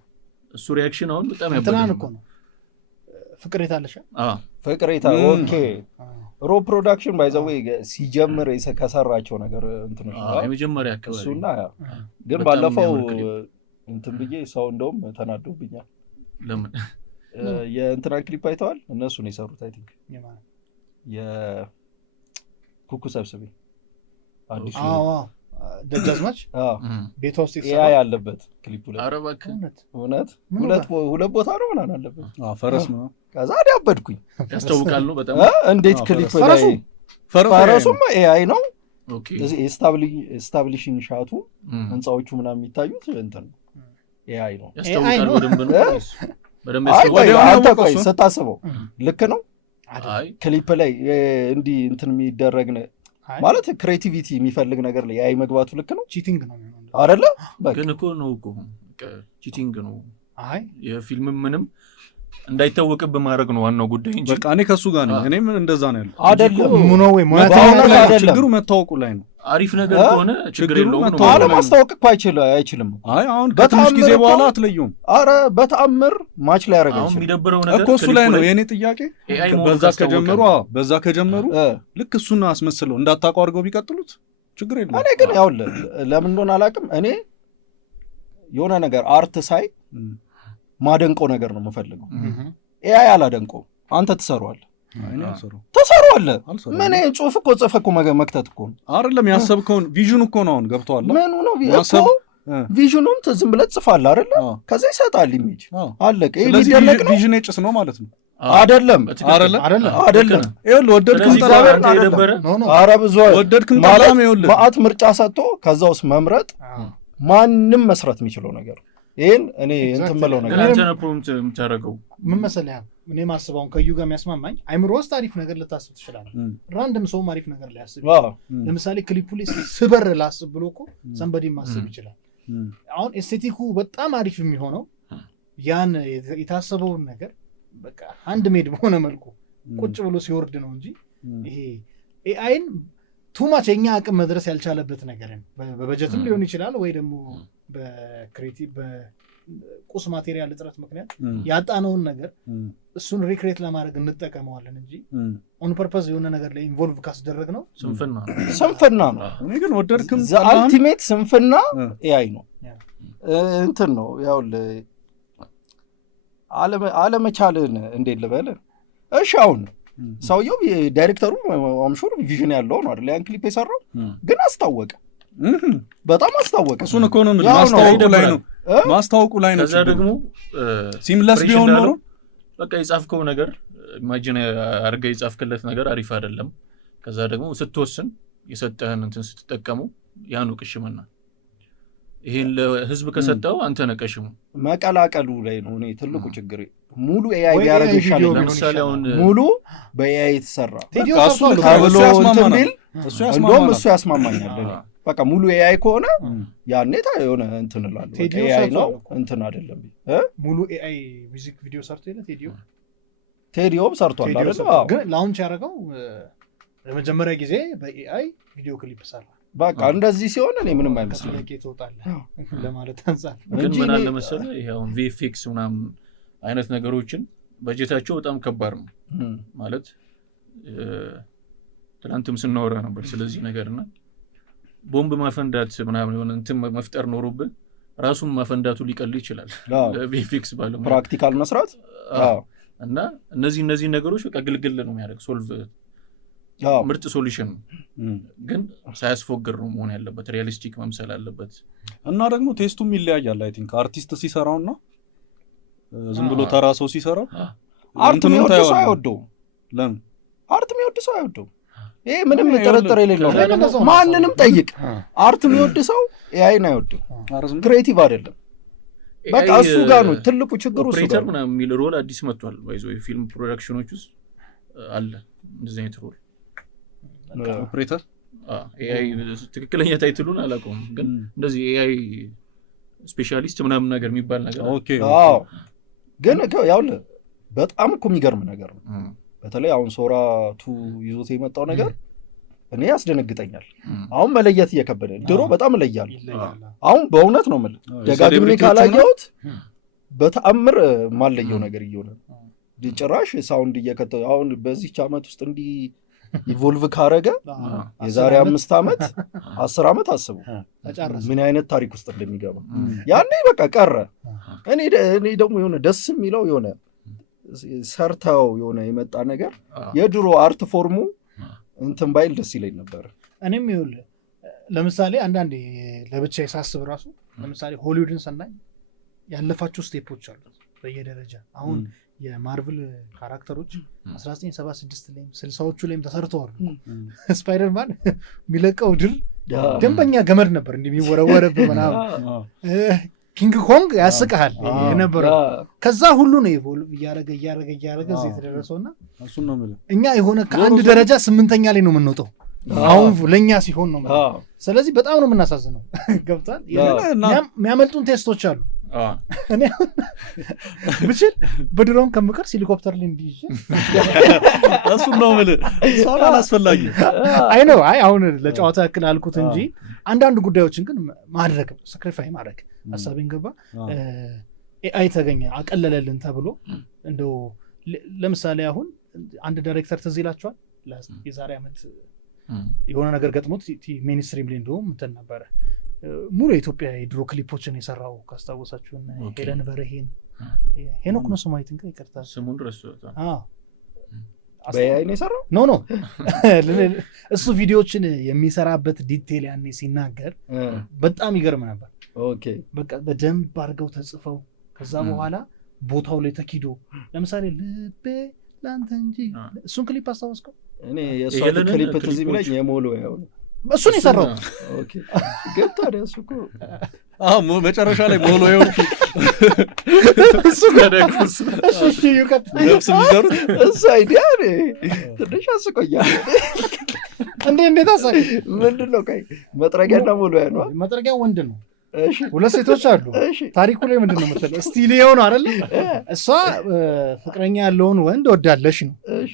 እሱ ሪአክሽን አሁን በጣም ያበደ እንትን እኮ ነው ፍቅር የታለሽ ፍቅር የታ ኦኬ ሮ ፕሮዳክሽን ባይ ዘ ዌይ ሲጀምር ከሰራቸው ነገር እንትኖች ነው የመጀመሪያ አካባቢ እሱና ግን ባለፈው እንትን ብዬ ሰው እንደውም ተናዶብኛል። ለምን የእንትና ክሊፕ አይተዋል? እነሱ ነው የሰሩት አይ ቲንክ የኩኩ ሰብስቤ አዲሱ ደጃዝማች ቤቷ ውስጥ ኤአይ ያለበት ክሊፑ ላይ ኧረ እባክህ እውነት ሁለት ቦታ ነው ምናምን አለበት ፈረስ ነው ከዛ ያበድኩኝ ያስታውቃል ነው በጣም እንዴት ክሊፕ ላይ ፈረሱማ ኤአይ ነው ኤስታብሊሽንግ ሻቱ ህንፃዎቹ ምናምን የሚታዩት እንትን ኤአይ ነው ያስታውቃል በደንብ ነው በደንብ ያስታውቃል ስታስበው ልክ ነው ክሊፕ ላይ እንዲህ እንትን የሚደረግ ማለት ክሬቲቪቲ የሚፈልግ ነገር ላይ ኤአይ መግባቱ ልክ ነው ቺቲንግ ነው አይደለ ግን እኮ ነው እኮ ቺቲንግ ነው የፊልም ምንም እንዳይታወቅብህ ማድረግ ነው ዋናው ጉዳይ እንጂ በቃ እኔ ከሱ ጋር ነኝ እኔም እንደዛ ነው ያለው አይደለም ነው ወይ ማለት ችግሩ መታወቁ ላይ ነው አሪፍ ነገር ከሆነ ችግር የለውም ነው አለማስታወቅ እኮ አይችልም አይ አሁን ከትንሽ ጊዜ በኋላ አትለዩም አረ በተአምር ማች ላይ ያደርጋል አሁን የሚደብረው ነገር እኮ እሱ ላይ ነው የኔ ጥያቄ በዛ ከጀመሩ ልክ እሱን አስመስለው እንዳታውቀው አድርገው ቢቀጥሉት ችግር የለም እኔ ግን ያው ለምን እንደሆነ አላውቅም እኔ የሆነ ነገር አርት ሳይ ማደንቀው ነገር ነው የምፈልገው ኤአይ አላደንቀው አንተ ትሰራዋለህ ተሰራዋለህ ምን ጽሁፍ እኮ ጽፈህ እኮ መክተት እኮ ነው አይደለም ያሰብከውን ቪዥን እኮ ነው አሁን ገብቶሃል ምኑ ነው ቪዥኑን ዝም ብለህ ጽፋለህ አይደለ ከዛ ይሰጣል ኢሜጅ አለቀ ይሄ ሊደነቅ ነው ቪዥን እጭስ ነው ማለት ነው አይደለም ይኸውልህ ወደድክም ጠላም ኧረ ብዙ ወደድክም ጠላም ይኸውልህ ማአት ምርጫ ሰጥቶ ከዛ ውስጥ መምረጥ ማንም መስራት የሚችለው ነገር ይሄን እኔ እንትን ብለው ነገር አንተ ነው ፕሮምፕት የምታደርገው ምን መሰለህ እኔ ማስበውን ከዩ ጋር የሚያስማማኝ አይምሮ ውስጥ አሪፍ ነገር ልታስብ ትችላለህ ራንደም ሰው አሪፍ ነገር ሊያስብ ለምሳሌ ክሊፑ ላይ ስበር ላስብ ብሎ እኮ ሰንበዲ ማስብ ይችላል አሁን ኤስቴቲኩ በጣም አሪፍ የሚሆነው ያን የታሰበውን ነገር በቃ አንድ ሜድ በሆነ መልኩ ቁጭ ብሎ ሲወርድ ነው እንጂ ይሄ ኤአይን ቱማች የኛ አቅም መድረስ ያልቻለበት ነገር ነው በበጀትም ሊሆን ይችላል ወይ ደግሞ በክሬቲቭ በቁስ ማቴሪያል እጥረት ምክንያት ያጣነውን ነገር እሱን ሪክሬት ለማድረግ እንጠቀመዋለን እንጂ ኦን ፐርፐዝ የሆነ ነገር ላይ ኢንቮልቭ ካስደረግ ነው ስንፍና ነው እኔ ግን ወደድክም አልቲሜት ስንፍና ኤአይ ነው እንትን ነው ያው አለመቻልን እንዴት ልበል እሺ አሁን ሰውየው ዳይሬክተሩ አምሹር ቪዥን ያለው ነው አይደል ያን ክሊፕ የሰራው ግን አስታወቀ በጣም አስታወቀ እሱን እኮ ነው ማስታወቁ ላይ ነው ከዛ ደግሞ ሲምለስ ቢሆን ኖሮ በቃ የጻፍከው ነገር ኢማጂን አድርገህ የጻፍክለት ነገር አሪፍ አይደለም ከዛ ደግሞ ስትወስን የሰጠህን እንትን ስትጠቀሙ ያኑ ቅሽምና ይሄን ለህዝብ ከሰጠው አንተ ነቀሽሙ መቀላቀሉ ላይ ነው እኔ ትልቁ ችግር ሙሉ ኤአይ ያረገ ይሻላል ለምሳሌ አሁን ሙሉ በኤአይ የተሰራ እሱ ያስማማኛል እሱ ያስማማኛል በቃ ሙሉ ኤአይ ከሆነ ያኔ የሆነ እንትን እላለሁ ኤአይ ነው እንትን አይደለም ሙሉ ኤአይ ሚውዚክ ቪዲዮ ሰርቶ ይለ ቴዲዮም ሰርቷል አይደል ግን ላውንች ያደረገው ለመጀመሪያ ጊዜ በኤአይ ቪዲዮ ክሊፕ ሰራ በቃ እንደዚህ ሲሆን እኔ ምንም አይመስልም ጥያቄ ትወጣለህ ለማለት አንፃር ግን ምን አለ መሰለህ ይሄ አሁን ቪኤፍኤክስ ምናምን አይነት ነገሮችን በጀታቸው በጣም ከባድ ነው ማለት ትናንትም ስናወራ ነበር ስለዚህ ነገርና ቦምብ ማፈንዳት ምናምን የሆነ እንትን መፍጠር ኖሮብህ ራሱን ማፈንዳቱ ሊቀል ይችላል ቪኤፍኤክስ ባለው ፕራክቲካል መስራት እና እነዚህ ነገሮች በቃ ግልግል ነው የሚያደርግ ሶልቭ ምርጥ ሶሉሽን ግን ሳያስፎግር ነው መሆን ያለበት ሪያሊስቲክ መምሰል አለበት እና ደግሞ ቴስቱም ይለያያል አይ ቲንክ አርቲስት ሲሰራውና ዝም ብሎ ተራ ሰው ሲሰራው አርት የሚወድ ሰው አይወደው ለምን አርት የሚወድ ሰው አይወደው ይሄ ምንም ጥርጥር የሌለው ማንንም ጠይቅ አርት የሚወድ ሰው ኤአይን አይወድም ክሬቲቭ አይደለም በቃ እሱ ጋር ነው ትልቁ ችግሩ እሱ ጋር ምናምን የሚል ሮል አዲስ መጥቷል ባይዞ የፊልም ፕሮዳክሽኖች ውስጥ አለ እንደዚህ አይነት ሮል ኦፕሬተር ኤአይ ትክክለኛ ታይትሉን አላውቀውም ግን እንደዚህ ኤአይ ስፔሻሊስት ምናምን ነገር የሚባል ነገር ኦኬ ግን ያው በጣም እኮ የሚገርም ነገር ነው በተለይ አሁን ሶራ 2 ይዞት የመጣው ነገር እኔ ያስደነግጠኛል አሁን መለየት እየከበደ ድሮ በጣም እለያለሁ አሁን በእውነት ነው ማለት ደጋግሜ ካላየሁት በተአምር ማለየው ነገር እየሆነ ጭራሽ ሳውንድ እየከተሉ አሁን በዚህች ዓመት ውስጥ እንዲህ ኢቮልቭ ካረገ የዛሬ 5 ዓመት 10 ዓመት አስቡ ምን አይነት ታሪክ ውስጥ እንደሚገባ። ያኔ በቃ ቀረ። እኔ ደግሞ የሆነ ደስ የሚለው የሆነ ሰርተው የሆነ የመጣ ነገር የድሮ አርት ፎርሙ እንትን ባይል ደስ ይለኝ ነበር። እኔም ይኸውልህ ለምሳሌ አንዳንዴ ለብቻ የሳስብ ራሱ ለምሳሌ ሆሊውድን ስናይ ያለፋቸው ስቴፖች አሉ በየደረጃ። አሁን የማርቨል ካራክተሮች 1976 ላይም 60ዎቹ ላይም ተሰርተዋል። ስፓይደርማን የሚለቀው ድር ደንበኛ ገመድ ነበር እንደሚወረወረብህ ምናምን። ኪንግ ኮንግ ያስቀሃል የነበረው። ከዛ ሁሉ ነው ኢቮልቭ እያረገ እዚህ የተደረሰውና እኛ የሆነ ከአንድ ደረጃ 8ኛ ላይ ነው የምንወጣው አሁን ለኛ ሲሆን ነው። ስለዚህ በጣም ነው የምናሳዝነው። ገብቷል። የሚያመልጡን ቴስቶች አሉ። እኔ ብችል በድሮን ከምቀር ሄሊኮፕተር ላይ እንዲይዤ እሱ ነው የምልህ። ሰው አላስፈላጊ አይ ነው አሁን ለጨዋታ ያክል አልኩት እንጂ አንዳንድ ጉዳዮችን ግን ማድረግ ሳክሪፋይ ማድረግ ሀሳቤን ገባ። ኤአይ ተገኘ አቀለለልን ተብሎ እንደው ለምሳሌ አሁን አንድ ዳይሬክተር ትዝ ይላችኋል የዛሬ ዓመት የሆነ ነገር ገጥሞት ሜንስትሪም ላይ እንደውም እንትን ነበረ ሙሉ የኢትዮጵያ የድሮ ክሊፖችን የሰራው ካስታወሳችሁን ሄለን በርሄን ሄኖክ ነው ስማይት እንግዲህ ይቅርታ ስሙን ረስቶታል። በአይ ነው የሰራው ኖ እሱ ቪዲዮዎችን የሚሰራበት ዲቴል ያኔ ሲናገር በጣም ይገርም ነበር። ኦኬ በቃ በደንብ አድርገው ተጽፈው ከዛ በኋላ ቦታው ላይ ተኪዶ ለምሳሌ ልቤ ላንተ እንጂ እሱን ክሊፕ አስታወስከው? እኔ የእሱ ክሊፕ ትዝ የሚለኝ የሞሎ ያው ነው እሱን የሰራው። ኦኬ ግን ታዲያ እሱ እኮ መጨረሻ ላይ ሞሎ ይሆን እሱ ገደኩስ እሺ ይቀጥ ነፍስ የሚዘሩት እሱ አይዲያ ትንሽ አስቆያል። እንዴት አሳይ ምንድን ነው ቀይ መጥረጊያና ሞሎ ያ ነው። መጥረጊያው ወንድ ነው። እሺ ሁለት ሴቶች አሉ። ታሪኩ ላይ ምንድን ነው የምትለው? ስቲል ይሆን አይደል? እሷ ፍቅረኛ ያለውን ወንድ ወዳለሽ ነው። እሺ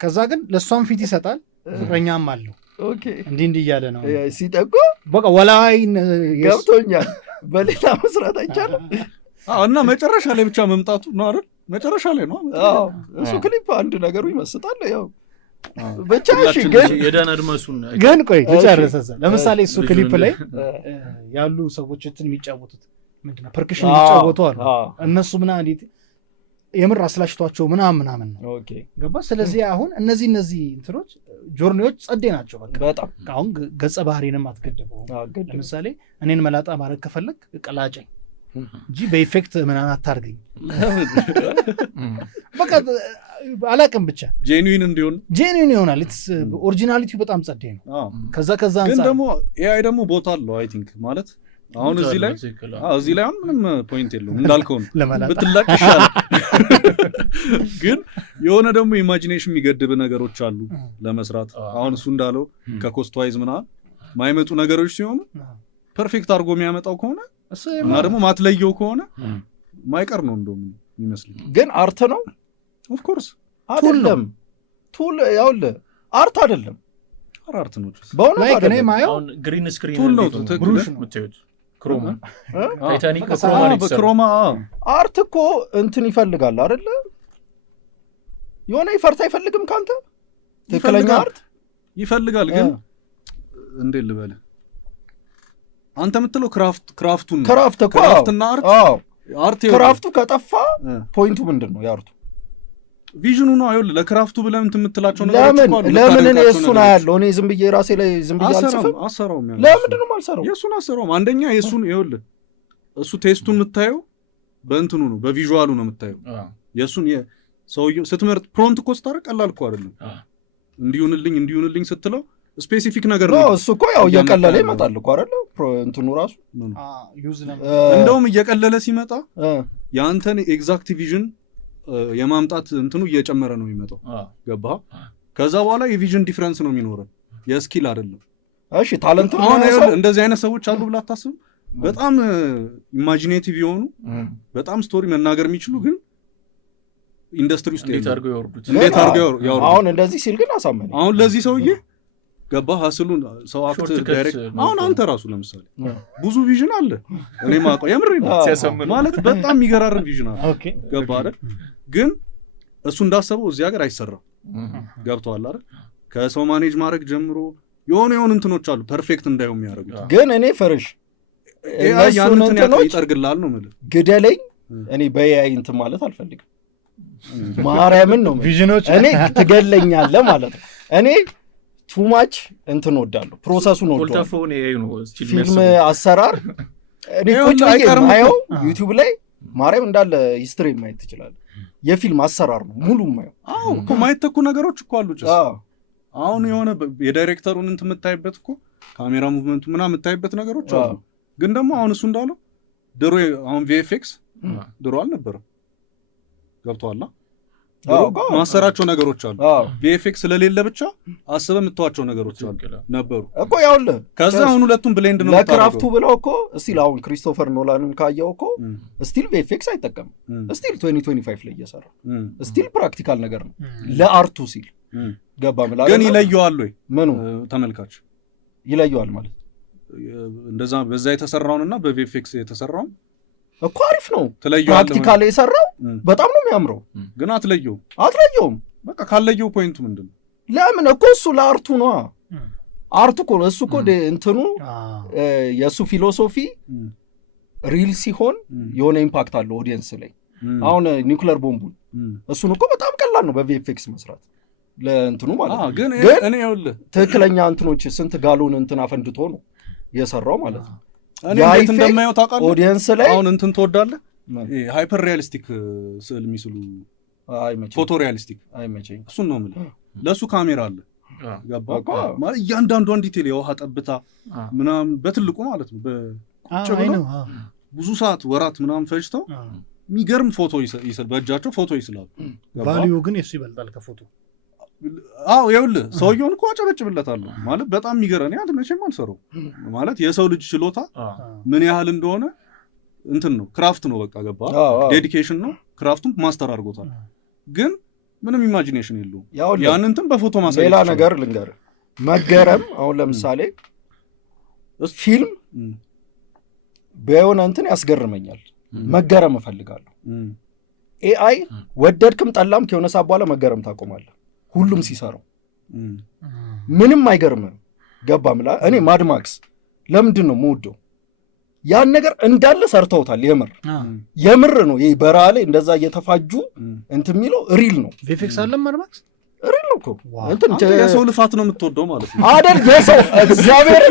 ከዛ ግን ለእሷም ፊት ይሰጣል ፍቅረኛም አለው። ኦኬ እንዲህ እያለ ነው ሲጠቁ በቃ ወላይ ገብቶኛል። በሌላ መስራት አይቻልም። እና መጨረሻ ላይ ብቻ መምጣቱ ነው አይደል? መጨረሻ ላይ ነው። እሱ ክሊፕ አንድ ነገሩ ይመስጣል። ያው ብቻ እሺ የዳን አድማሱን ግን ቆይ ልጨርሰህ። ለምሳሌ እሱ ክሊፕ ላይ ያሉ ሰዎች እንትን የሚጫወቱት ምንድነው ፐርክሽን የሚጫወቱ አሉ። እነሱ ምናምን እንዴት የምር አስላሽቷቸው ምናምን ነው። ኦኬ ገባ። ስለዚህ አሁን እነዚህ እንትኖች ጆርኒዎች ጸዴ ናቸው። በቃ በጣም አሁን ገጸ ባህሪንም አትገድበው። ለምሳሌ እኔን መላጣ ማድረግ ከፈለግ ቀላጨኝ እንጂ በኢፌክት ምናምን አታርገኝ። በቃ አላቅም ብቻ ጄኒዩን ይሆናል። ኦሪጂናሊቲው በጣም ጸዴ ነው። ከዛ ግን ደግሞ ኤአይ ደግሞ ቦታ አለው አይ ቲንክ ማለት አሁን እዚህ ላይ አሁን ምንም ፖይንት የለውም እንዳልከው ነው ብትላቅ ይሻላል። ግን የሆነ ደግሞ ኢማጂኔሽን የሚገድብ ነገሮች አሉ ለመስራት። አሁን እሱ እንዳለው ከኮስትዋይዝ ምናምን ማይመጡ ነገሮች ሲሆኑ ፐርፌክት አድርጎ የሚያመጣው ከሆነ እና ደግሞ ማትለየው ከሆነ ማይቀር ነው እንደውም ይመስል። ግን አርት ነው ኦፍ ኮርስ አይደለም። ቱል ያውልህ አርት አይደለም አርት ነው በእውነት ላይ ግን ማየው አሁን ግሪን ስክሪን ቱል ነው ብሩሽ ነው የምታዩት። ክሮማ ታይታኒክ በክሮማ አርት እኮ እንትን ይፈልጋል አይደለ? የሆነ ይፈርታ አይፈልግም ካንተ ትክክለኛ አርት ይፈልጋል። ግን እንዴት ልበልህ አንተ የምትለው ክራፍቱን ክራፍት እኮ ክራፍትና አርት ክራፍቱ ከጠፋ ፖይንቱ ምንድን ነው? የአርቱ ቪዥኑ ነው። አይወል ለክራፍቱ ብለህ እንትን የምትላቸው ነገሮች እኮ ለምን እኔ እሱን አያለሁ። እኔ ዝም ብዬ ራሴ ላይ ዝም ብዬ አልጽፍም። አሰራውም ያለው ለምንድን ነው የማልሰራው? የእሱን አሰራውም አንደኛ የእሱን ይኸውል እሱ ቴስቱን የምታየው በእንትኑ ነው በቪዥዋሉ ነው የምታየው። የእሱን ሰውዬው ስትመርጥ ፕሮምፕት እኮ ስታደርግ ቀላል እኮ አይደለም። እንዲሁንልኝ ስትለው ስፔሲፊክ ነገር ነው። እሱ እኮ ያው እየቀለለ ይመጣል እኮ አይደለ? እንትኑ ራሱ እንደውም እየቀለለ ሲመጣ የአንተን ኤግዛክት ቪዥን የማምጣት እንትኑ እየጨመረ ነው የሚመጣው። ገባህ? ከዛ በኋላ የቪዥን ዲፍረንስ ነው የሚኖረው የስኪል አይደለም። እሺ ታለንት ነው። እንደዚህ አይነት ሰዎች አሉ ብላ አታስብ። በጣም ኢማጂኔቲቭ የሆኑ በጣም ስቶሪ መናገር የሚችሉ ግን ኢንዱስትሪ ውስጥ እንዴት አድርገው ያወርዱት። አሁን እንደዚህ ሲል ግን አሳመነኝ። አሁን ለዚህ ሰውዬ ገባህ? ሀስሉን ሰው አክት ዳይሬክት አሁን አንተ ራሱ ለምሳሌ ብዙ ቪዥን አለ። እኔ ማውቀው የምሬ ነው ማለት በጣም የሚገራርም ቪዥን አለ። ገባህ አይደል? ግን እሱ እንዳሰበው እዚህ ሀገር አይሰራም። ገብቶሃል አይደል? ከሰው ማኔጅ ማድረግ ጀምሮ የሆነ እንትኖች አሉ ፐርፌክት እንዳየው የሚያደርጉት። ግን እኔ ፈርሽ ያንን ይጠርግልሃል ነው የምልህ። ግደለኝ እኔ በኤአይ እንትን ማለት አልፈልግም። ማርያምን ነው ቪዥኖች እኔ ትገለኛለህ ማለት ነው። እኔ ቱማች እንትን ወዳለሁ፣ ፕሮሰሱን ወዳለሁ። ፊልም አሰራር እኔ ቁጭ ማየው ዩቲዩብ ላይ ማርያም እንዳለ ሂስትሪ ማየት ትችላለህ። የፊልም አሰራር ነው ሙሉ ማየው። አዎ እኮ ማይተኩ ነገሮች እኮ አሉ። አሁን የሆነ የዳይሬክተሩን እንትን የምታይበት እኮ ካሜራ ሙቭመንቱ ምናምን የምታይበት ነገሮች አሉ። ግን ደግሞ አሁን እሱ እንዳለው ድሮ አሁን ቪኤፍኤክስ ድሮ አልነበረም። ገብቶሃል? ማሰራቸው ነገሮች አሉ። ቪኤፍኤክስ ስለሌለ ብቻ አስበህ የምትዋቸው ነገሮች አሉ ነበሩ እኮ ያውልህ። ከዛ አሁን ሁለቱም ብሌንድ ነው ለክራፍቱ ብለው እኮ እስቲል አሁን ክሪስቶፈር ኖላንን ካየው እኮ እስቲል ቪኤፍኤክስ አይጠቀምም። እስቲል 2025 ላይ እየሰራ እስቲል ፕራክቲካል ነገር ነው ለአርቱ ሲል ገባ ማለት ግን ይለየዋል ወይ ምኑ ተመልካች ይለየዋል ማለት እንደዛ በዛ የተሰራውንና በቪኤፍኤክስ የተሰራውን እኮ አሪፍ ነው። ፕራክቲካሊ የሰራው በጣም ነው የሚያምረው። ግን አትለየውም። በቃ ካለየው ፖይንቱ ምንድነው? ለምን እኮ እሱ ለአርቱ ነው። አርቱ እኮ እሱ እኮ እንትኑ የእሱ ፊሎሶፊ ሪል ሲሆን የሆነ ኢምፓክት አለው ኦዲየንስ ላይ። አሁን ኒውክለር ቦምቡን እሱን እኮ በጣም ቀላል ነው በቪኤፍኤክስ መስራት ለእንትኑ ማለት ነው። ግን እኔ ይኸውልህ ትክክለኛ እንትኖች ስንት ጋሎን እንትን አፈንድቶ ነው የሰራው ማለት ነው። እኔ እንዴት እንደማየው ታውቃለህ? ኦዲየንስ ላይ አሁን እንትን ትወዳለህ? ሃይፐር ሪያሊስቲክ ስዕል የሚስሉ ፎቶ ሪያሊስቲክ አይመቸኝ። እሱን ነው የምልህ። ለሱ ካሜራ አለ ገባህ ማለት እያንዳንዷን ዲቴል የውሃ ጠብታ ምናምን በትልቁ ማለት ነው በቁጭ ብለው ብዙ ሰዓት ወራት ምናምን ፈጅተው የሚገርም ፎቶ ይስል በእጃቸው ፎቶ ይስላሉ። ቫልዩ ግን የሱ ይበልጣል ከፎቶ። አዎ ይኸውልህ ሰውየውን እኮ አጨበጭብለታለሁ ማለት በጣም የሚገርም። እኔ መቼም አልሰራው ማለት የሰው ልጅ ችሎታ ምን ያህል እንደሆነ እንትን ነው ክራፍት ነው በቃ ገባ ዴዲኬሽን ነው። ክራፍቱን ማስተር አድርጎታል። ግን ምንም ኢማጂኔሽን የለውም። ያን እንትን በፎቶ ማሳየት ሌላ ነገር ልንገር መገረም። አሁን ለምሳሌ ፊልም በየሆነ እንትን ያስገርመኛል፣ መገረም እፈልጋለሁ። ኤአይ ወደድክም ጠላም ከሆነ ሰዓት በኋላ መገረም ታቆማለህ። ሁሉም ሲሰራው ምንም አይገርምም። ገባ ምላ እኔ ማድማክስ ለምንድን ነው የምወደው? ያን ነገር እንዳለ ሰርተውታል። የምር ነው። ይሄ በረሃ ላይ እንደዛ እየተፋጁ እንትን የሚለው ሪል ነው። ቪኤፍኤክስ አለ ማድማክስ ሪል ነው እኮ እንትን የሰው ልፋት ነው የምትወደው ማለት ነው አይደል? የሰው እግዚአብሔር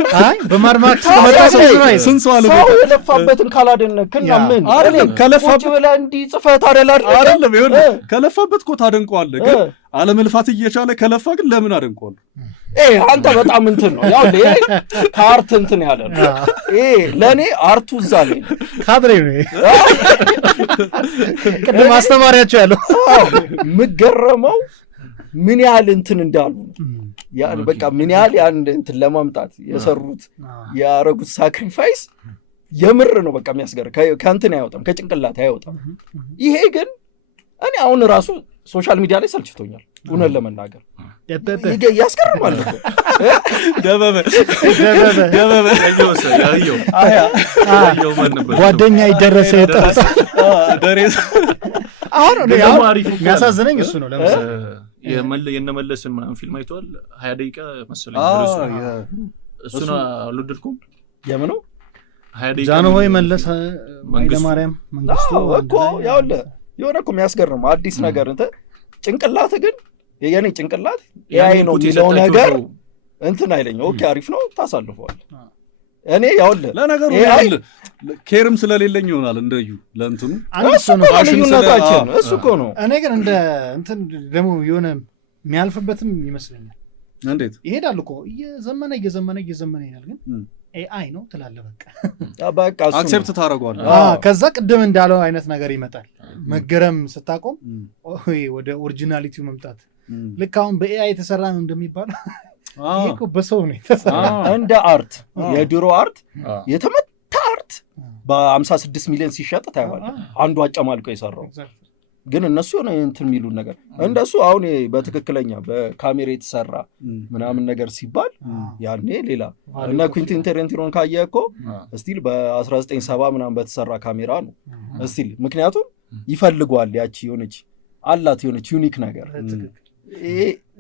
በማድማክስ ሰው የለፋበትን ካላደነክና ምን አይደለም ከለፋበት ብለህ እንዲህ ጽፈት አይደለም ይኸውልህ ከለፋበት እኮ ታደንቀዋለህ። ግን አለመልፋት እየቻለ ከለፋ ግን ለምን አደንቀዋለሁ? አንተ በጣም እንትን ነው ያው ከአርት እንትን ያለ ነው። ለእኔ አርቱ እዛ ላይ ካድሬ ነው ቅድም አስተማሪያቸው ያለው የምገረመው ምን ያህል እንትን እንዳሉ ያን በቃ ምን ያህል ያን እንትን ለማምጣት የሰሩት ያረጉት ሳክሪፋይስ የምር ነው በቃ የሚያስገርም። ከእንትን አይወጣም፣ ከጭንቅላት አይወጣም። ይሄ ግን እኔ አሁን ራሱ ሶሻል ሚዲያ ላይ ሰልችቶኛል እውነት ለመናገር ያስገርማል እኮ ጓደኛ ይደረሰ አሁን የሚያሳዝነኝ እሱ ነው። የነመለስን ምናምን ፊልም አይተዋል? 20 ደቂቃ መሰለኝ እሱን አልወደድኩም። የምኑ ጃንሆይ መለስ ኃይለማርያም መንግስቱ እኮ ያውልህ የሆነ እኮ የሚያስገርም አዲስ ነገር እንትን ጭንቅላት ግን የኔ ጭንቅላት ኤአይ ነው የሚለው ነገር እንትን አይለኝ። ኦኬ አሪፍ ነው ታሳልፈዋል። እኔ ያውልህ ለነገሩ ኬርም ስለሌለኝ ይሆናል እንደዩ ለእንትኑ እሱ እኮ ነው። እኔ ግን እንደ እንትን ደግሞ የሆነ የሚያልፍበትም ይመስለኛል። እንዴት ይሄዳል እኮ እየዘመነ ይላል። ግን ኤአይ ነው ትላለህ በቃ አክሴፕት ታደርገዋለህ። ከዛ ቅድም እንዳለው አይነት ነገር ይመጣል። መገረም ስታቆም ወደ ኦሪጂናሊቲው መምጣት ልክ አሁን በኤአይ የተሰራ ነው እንደሚባለው ይሄ እኮ በሰው ነው የተሰራ። እንደ አርት የድሮ አርት የተመታ አርት በ56 ሚሊዮን ሲሸጥ ታየዋለህ። አንዱ አጨማልቆ የሰራው ግን እነሱ የሆነ እንትን የሚሉን ነገር እንደሱ አሁን በትክክለኛ በካሜራ የተሰራ ምናምን ነገር ሲባል ያኔ ሌላ እና ኩዊንቲን ታራንቲኖን ካየህ እኮ ስቲል በ1970 ምናምን በተሰራ ካሜራ ነው ስቲል። ምክንያቱም ይፈልጓል ያቺ የሆነች አላት የሆነች ዩኒክ ነገር።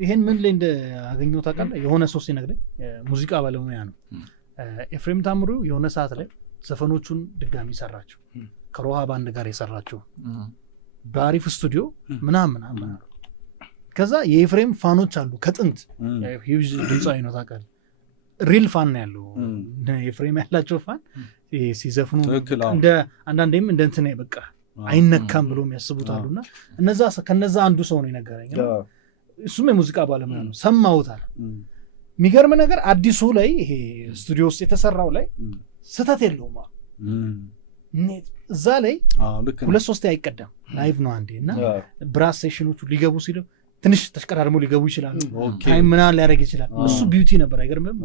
ይሄን ምን ላይ እንዳገኘው ታውቃለህ? የሆነ ሰው ሲነግረኝ ሙዚቃ ባለሙያ ነው። ኤፍሬም ታምሩ የሆነ ሰዓት ላይ ዘፈኖቹን ድጋሚ ሰራቸው ከሮሃ ባንድ ጋር የሰራቸው በአሪፍ ስቱዲዮ ምናምን። ከዛ የኤፍሬም ፋኖች አሉ ከጥንት ሂውጅ ድምፃዊ ነው ታውቃለህ። ሪል ፋን ነው ያለው ኤፍሬም ያላቸው ፋን ሲዘፍኑ እንደ አንዳንዴም እንደ እንትን በቃ አይነካም ብሎ የሚያስቡት አሉና ከነዛ አንዱ ሰው ነው የነገረኝ። እሱም የሙዚቃ ባለሙያ ነው። ሰማሁታል። የሚገርም ነገር አዲሱ ላይ ይሄ ስቱዲዮ ውስጥ የተሰራው ላይ ስህተት የለውም። እዛ ላይ 2-3 አይቀደም ላይቭ ነው አንዴ እና ብራስ ሴሽኖቹ ሊገቡ ሲለው ትንሽ ተሽቀዳድሞ ሊገቡ ይችላል። ታይም ምናምን ሊያደርግ ይችላል። እሱ ቢዩቲ ነበር። አይገርምም?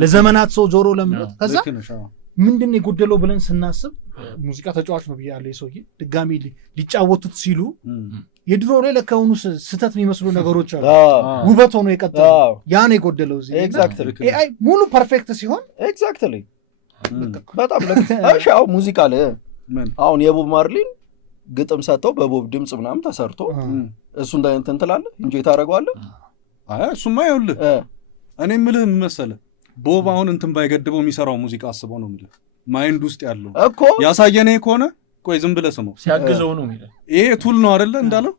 ለዘመናት ሰው ጆሮ ለምሎት ከዛ ምንድን የጎደለው ብለን ስናስብ ሙዚቃ ተጫዋች ነው ብያለሁ። የሰውዬ ድጋሚ ሊጫወቱት ሲሉ የድሮ ላይ ለከሆኑ ስህተት የሚመስሉ ነገሮች አሉ ውበት ሆኖ የቀጠለው ያ ነው የጎደለው። ኤአይ ሙሉ ፐርፌክት ሲሆን ኤግዛክትሊ በጣም ለሻው ሙዚቃ ላይ አሁን የቦብ ማርሊን ግጥም ሰጥተው በቦብ ድምጽ ምናምን ተሰርቶ እሱ እንትን ትላለህ እንጆይ ታደርገዋለህ። እሱማ ይኸውልህ እኔ የምልህ ምን መሰለህ ቦብ አሁን እንትን ባይገድበው የሚሰራው ሙዚቃ አስበው ነው የምልህ ማይንድ ውስጥ ያለው እኮ ያሳየኔ ከሆነ ቆይ ዝም ብለህ ስመው ሲያግዘው ነው የሚለው ይሄ ቱል ነው አይደለ እንዳለው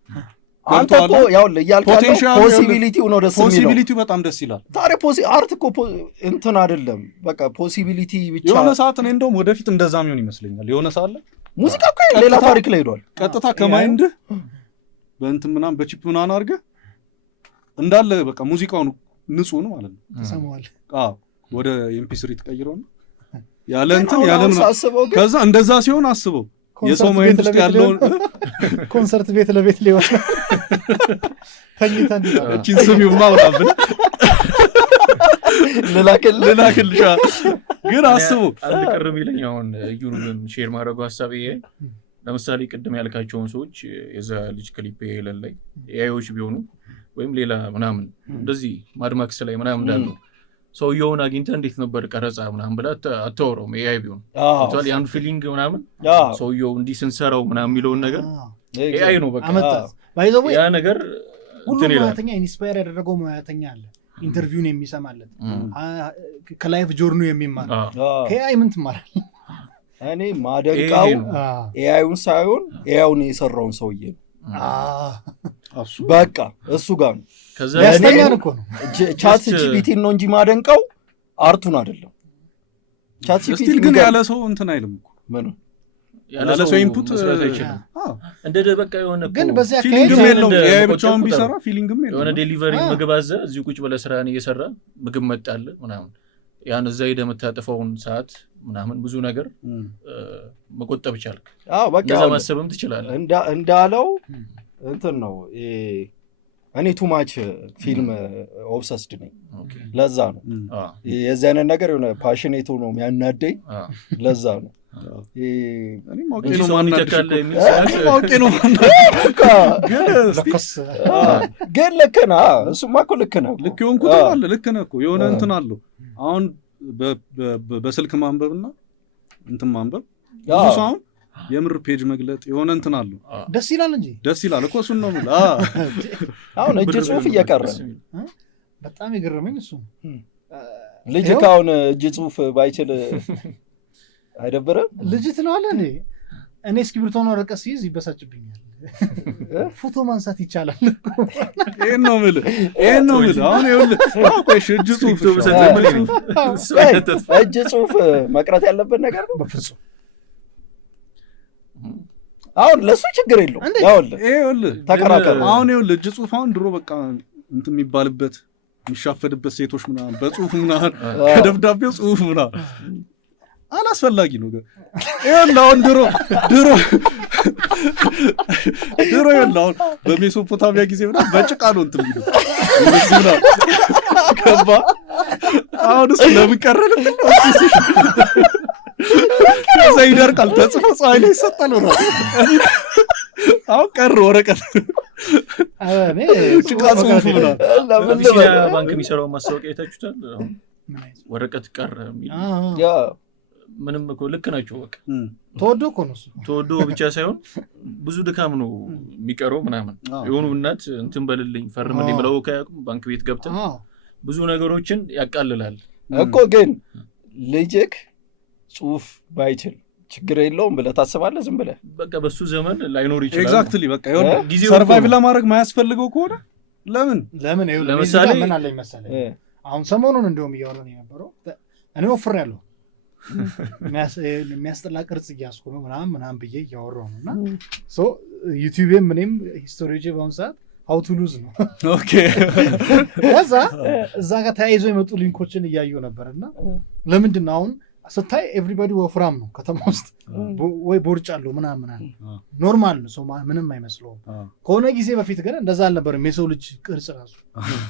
አንተ እኮ ያውልህ እያልካለው ፖሲቢሊቲው ነው ደስ የሚለው ፖሲቢሊቲው በጣም ደስ ይላል። ታዲያ አርት እኮ እንትን አይደለም በቃ ፖሲቢሊቲ ብቻ የሆነ ሰዓት እኔ እንደውም ወደፊት እንደዛ የሚሆን ይመስለኛል። የሆነ ሰዓት ላይ ሙዚቃ እኮ ሌላ ታሪክ ላይ ሄዷል። ቀጥታ ከማይንድ በእንትን ምናምን በቺፕ ምናምን አድርገህ እንዳለ በቃ ሙዚቃውን ንጹህ ነው ማለት ነው ተሰማዋል። ወደ ኤምፒ3 ተቀይረው ነው ያለ እንትን ያለ ከዛ እንደዛ ሲሆን አስበው የሰው ማይንድ ውስጥ ያለውን ኮንሰርት ቤት ለቤት ሊሆን ተኝተን እቺን ስሚው ማውራብን ልላክልሻ ግን አስበው አንድ ቅርብ ይለኝ አሁን ዩሩንም ሼር ማድረጉ ሐሳብ ይሄ ለምሳሌ ቅድም ያልካቸውን ሰዎች የዛ ልጅ ክሊፕ የሌለኝ ኤአይዎች ቢሆኑ ወይም ሌላ ምናምን እንደዚህ ማድማክስ ላይ ምናምን እንዳለው ሰውየውን አግኝተህ እንዴት ነበር ቀረጻ ምናምን ብለህ አታወራውም። ኤአይ ቢሆን አክቹዋሊ ያን ፊሊንግ ምናምን ሰውየው እንዲህ ስንሰራው ምናምን የሚለውን ነገር ኤአይ ነው በቃ ያ ነገር ሁሉ ሙያተኛ ኢንስፓየር ያደረገው ሙያተኛ አለ ኢንተርቪውን የሚሰማለት ከላይፍ ጆርኑ የሚማር ከኤአይ ምን ትማራለህ? እኔ ማደንቃው ኤአይውን ሳይሆን ኤአይውን የሰራውን ሰውዬ ነው። በቃ እሱ ጋር ነው ያስተኛን እኮ ነው ቻት ጂፒቲን ነው እንጂ ማደንቀው አርቱን አይደለም። ቻት ጂፒቲ ግን ያለ ሰው እንትን አይልም እኮ ምን ያለ ሰው ኢንፑት መስራት አይችልም። እንደ በቃ የሆነ ግን በዚያ ፊሊንግ የለውም። ኤአይ ብቻውን ቢሰራ ፊሊንግም የለውም። የሆነ ዴሊቨሪ ምግብ አዘ እዚሁ ቁጭ ብለህ ስራህን እየሰራ ምግብ መጣለ ምናምን ያን እዛ ሄደህ የምታጠፋውን ሰዓት ምናምን ብዙ ነገር መቆጠብ ይቻላል። በቃ እንደዛ ማሰብም ትችላለህ። እንዳለው እንትን ነው እኔ ቱማች ፊልም ኦብሰስድ ነኝ። ለዛ ነው የዚህ አይነት ነገር የሆነ ፓሽኔት ነው የሚያናደኝ። ለዛ ነው ግን ልክ ነህ። እሱማ እኮ ልክ ነህ። ልክ የሆንኩት አለ ልክ ነህ እኮ የሆነ እንትን አለው። አሁን በስልክ ማንበብና እንትን ማንበብ ብዙ ሰው አሁን የምር ፔጅ መግለጥ የሆነ እንትን አለው ደስ ይላል እንጂ ደስ ይላል እኮ እሱን ነው የምልህ። አሁን እጅ ጽሁፍ እየቀረ በጣም የገረመኝ እሱ ልጅ ካሁን እጅ ጽሁፍ ባይችል አይደብርም? ልጅ ትለዋለህ እንዴ? እኔ እስክሪብቶና ወረቀት ሲይዝ ይበሳጭብኛል። ፎቶ ማንሳት ይቻላል። ይሄን ነው የምልህ አሁን ይኸውልህ ቆይ እጅ ጽሁፍ እጅ ጽሁፍ መቅረት ያለበት ነገር ነው በፍጹም። አሁን ለሱ ችግር የለውም። ይኸውልህ ተከራከሩ። አሁን ይኸውልህ እጅ ጽሁፍ አሁን ድሮ በቃ እንትን የሚባልበት የሚሻፈድበት ሴቶች ምናምን በጽሁፍ ምናምን ከደብዳቤው ጽሁፍ ምናምን አላስፈላጊ ነው። ይኸውልህ አሁን ድሮ ይኸውልህ አሁን በሜሶፖታሚያ ጊዜ ምናምን በጭቃ ነው እንትን የሚሉት ምናምን ገባህ? አሁን እሱ ለምን ቀረ ልትል ነው? ከዛ ይደርቃል ተጽፎ ፀሐይ ላይ ይሰጣል ነው። አሁን ቀረ ወረቀት ጭቃ ጽሁፍ ምናምን። ባንክ የሚሰራው ማስታወቂያ አይታችሁታል? ወረቀት ቀረ የሚል ምንም እኮ ልክ ናቸው። በቃ ተወዶ እኮ ነው እሱ። ተወዶ ብቻ ሳይሆን ብዙ ድካም ነው የሚቀረው ምናምን የሆኑ እናት እንትን በልልኝ ፈርምልኝ ብለው ከያቁም ባንክ ቤት ገብተን ብዙ ነገሮችን ያቃልላል እኮ ግን ልጅክ ጽሁፍ ባይችል ችግር የለውም ብለህ ታስባለህ ዝም ብለህ በቃ በሱ ዘመን ላይኖር ይችላል ኤግዛክትሊ በቃ ይሁን ሰርቫይቭ ለማድረግ ማያስፈልገው ከሆነ ለምን ለምሳሌ ምን አለኝ መሰለኝ አሁን ሰሞኑን እንደውም እያወራን የነበረው እኔ ወፍሬያለሁ የሚያስጠላ ቅርጽ እያስኩ ነው ምናምን ብዬ እያወራሁ ነው እና ዩቲዩብም እኔም ሂስቶሪዎቼ በአሁኑ ሰዓት how to lose ነው እዛ ጋር ተያይዞ የመጡ ሊንኮችን እያዩ ነበርና ለምንድን ነው አሁን ስታይ ኤቭሪባዲ ወፍራም ነው ከተማ ውስጥ ወይ ቦርጭ አለው ምናምን ኖርማል ነው ሰው ምንም አይመስለውም ከሆነ ጊዜ በፊት ግን እንደዛ አልነበረም የሰው ልጅ ቅርጽ ራሱ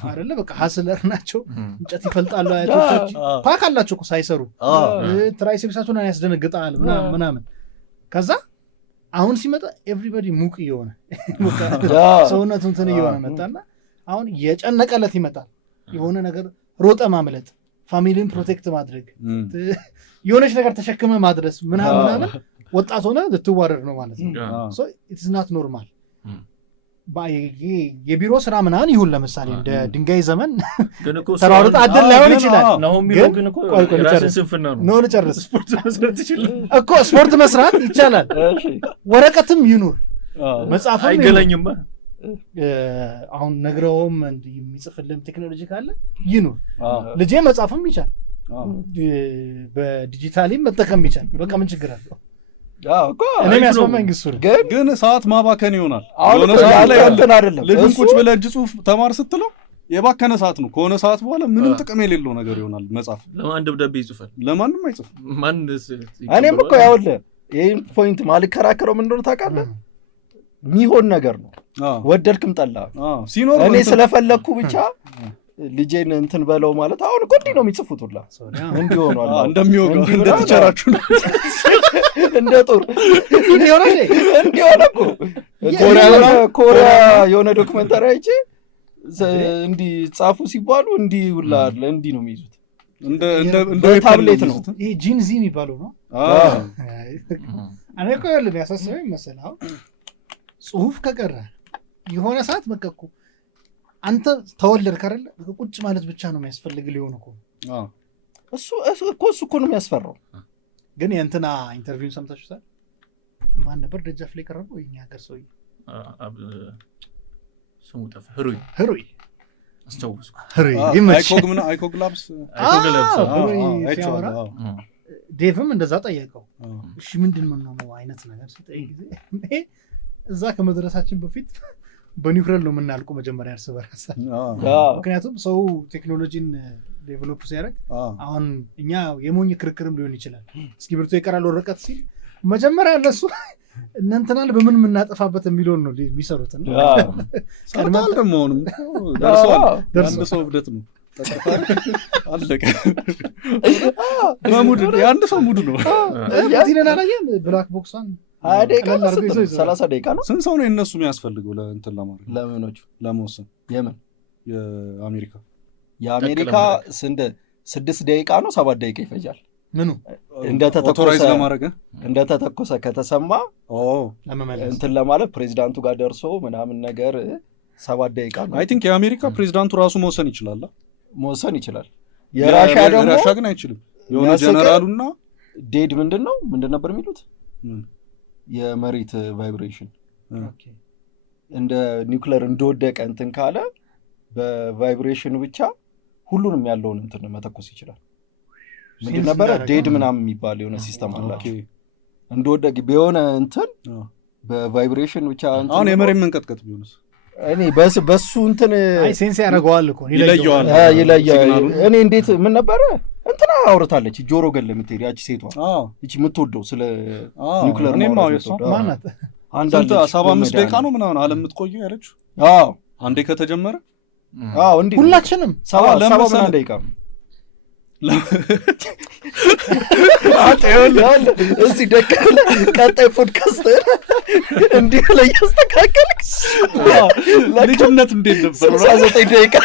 አይደለ በቃ ሀስለር ናቸው እንጨት ይፈልጣሉ አያቶቻችን ፓክ አላቸው እኮ ሳይሰሩ ትራይሴፕሳቸውን ያስደነግጣል ምናምን ከዛ አሁን ሲመጣ ኤቭሪባዲ ሙቅ እየሆነ ሰውነቱ እንትን እየሆነ መጣና አሁን የጨነቀለት ይመጣል የሆነ ነገር ሮጠ ማምለጥ ፋሚሊን ፕሮቴክት ማድረግ የሆነች ነገር ተሸክመ ማድረስ ምናምን ወጣት ሆነ ልትዋረድ ነው ማለት ነው so it is not normal የቢሮ ስራ ምናምን ይሁን ለምሳሌ እንደ ድንጋይ ዘመን ተራውጥ አደል ላይሆን ይችላል ግን እኮ ራስን ስንፍና ነው ልጨርስ ስፖርት መስራት ይችላል እኮ ስፖርት መስራት ይቻላል ወረቀትም ይኑር መጽሐፍም አይገለኝም አሁን ነግረውም የሚጽፍልም ቴክኖሎጂ ካለ ይኑር ልጄ መጽሐፍም ይቻል በዲጂታሊም መጠቀም ይቻል በቃ ምን ችግር አለው እኔ የሚያስማማኝ ግሱ ግን ሰዓት ማባከን ይሆናል የሆነ ሰዓት ላይ እንትን አይደለም ልጅን ቁጭ ብለህ እጅ ጽሁፍ ተማር ስትለው የባከነ ሰዓት ነው ከሆነ ሰዓት በኋላ ምንም ጥቅም የሌለው ነገር ይሆናል መጽሐፍ ለማን ደብዳቤ ይጽፋል ለማንም አይጽፍም ማንስ እኔም እኮ ያውልህ ይሄን ፖይንት ማልከራከረው ምን እንደሆነ ታውቃለህ ሚሆን ነገር ነው ወደድክም ጠላ ሲኖር እኔ ስለፈለኩ ብቻ ልጄን እንትን በለው ማለት አሁን እኮ እንዲህ ነው የሚጽፉት ሁላ እንዲህ ሆኗል እንደሚወጋ እንደተቸራችሁ እንደ ጦር እንዲህ ሆነ እኮ ኮሪያ የሆነ ዶክመንታሪ አይቼ እንዲህ ጻፉ ሲባሉ እንዲህ ሁላ አለ እንዲህ ነው የሚይዙት እንደ ታብሌት ነው ይሄ ጂንዚ የሚባለው ነው እኔ እኮ ያለው ያሳሰበኝ መሰለህ አሁን ጽሁፍ ከቀረ የሆነ ሰዓት በቃ እኮ አንተ ተወለድክ አይደል ቁጭ ማለት ብቻ ነው የሚያስፈልግ ሊሆን እኮ እሱ እኮ ነው የሚያስፈራው ግን የእንትና ኢንተርቪውን ሰምታችሁታል ማን ነበር ደጃፍ ላይ ቀረበው የኛ ሀገር ሰውዬ ስሙ ጠፋ ህሩይ አስተውስኩ አይኮግላብስ ዴቭም እንደዛ ጠየቀው እሺ ምንድን ነው አይነት ነገር ሲጠይቅ ጊዜ እዛ ከመድረሳችን በፊት በኒውክሌር ነው የምናልቀው መጀመሪያ እርስ በራስ ምክንያቱም ሰው ቴክኖሎጂን ዴቨሎፕ ሲያደርግ አሁን እኛ የሞኝ ክርክርም ሊሆን ይችላል እስክሪብቶ ይቀራል ወረቀት ሲል መጀመሪያ እነሱ እናንተናል በምን የምናጠፋበት የሚለውን ነው የሚሰሩት እና ቀድማል ደግሞ ደርሷል አንድ ሰው ብደት ነው አለቀ በሙድ አንድ ሰው ሙድ ነው ያቲነና ላይ ብላክ ቦክሷን 30 ደቂቃ ነው ስንት ሰው ነው እነሱ የሚያስፈልገው ለእንትን ለማድረግ ለምኖቹ ለመወሰን የምን የአሜሪካ ስንት 6 ደቂቃ ነው 7 ደቂቃ ይፈጃል ምኑ እንደተተኮሰ ከተሰማ እንትን ለማለት ፕሬዚዳንቱ ጋር ደርሶ ምናምን ነገር 7 ደቂቃ ነው አይ ቲንክ የአሜሪካ ፕሬዚዳንቱ ራሱ መወሰን ይችላል የራሻ ግን አይችልም የሆነ ጀነራሉና ዴድ ምንድን ነበር የሚሉት የመሬት ቫይብሬሽን እንደ ኒውክሌር እንደወደቀ እንትን ካለ በቫይብሬሽን ብቻ ሁሉንም ያለውን እንትን መተኮስ ይችላል ምንድን ነበረ ዴድ ምናምን የሚባል የሆነ ሲስተም አላቸው እንደወደቀ ቢሆነ እንትን በቫይብሬሽን ብቻ አሁን የመሬት መንቀጥቀጥ ቢሆንስ እኔ በሱ እንትን አይ ሴንስ ያደርገዋል እኮ ይለየዋል እኔ እንዴት ምን ነበረ እንትና አውርታለች ጆሮ ገል ለምትሄድ ያቺ ሴቷ እቺ የምትወደው ስለ ኒውክሌር ነው ማናት አንዳንድ 75 ደቂቃ ነው ምናምን አለ የምትቆየው ያለችው አንዴ ከተጀመረ እንዴ ሁላችንም 70 ደቂቃ እዚህ ደቀለ ቀጣይ ፖድካስት እንዲህ ላይ ያስተካከልክ ልጅነት እንዴት ነበር 69 ደቂቃ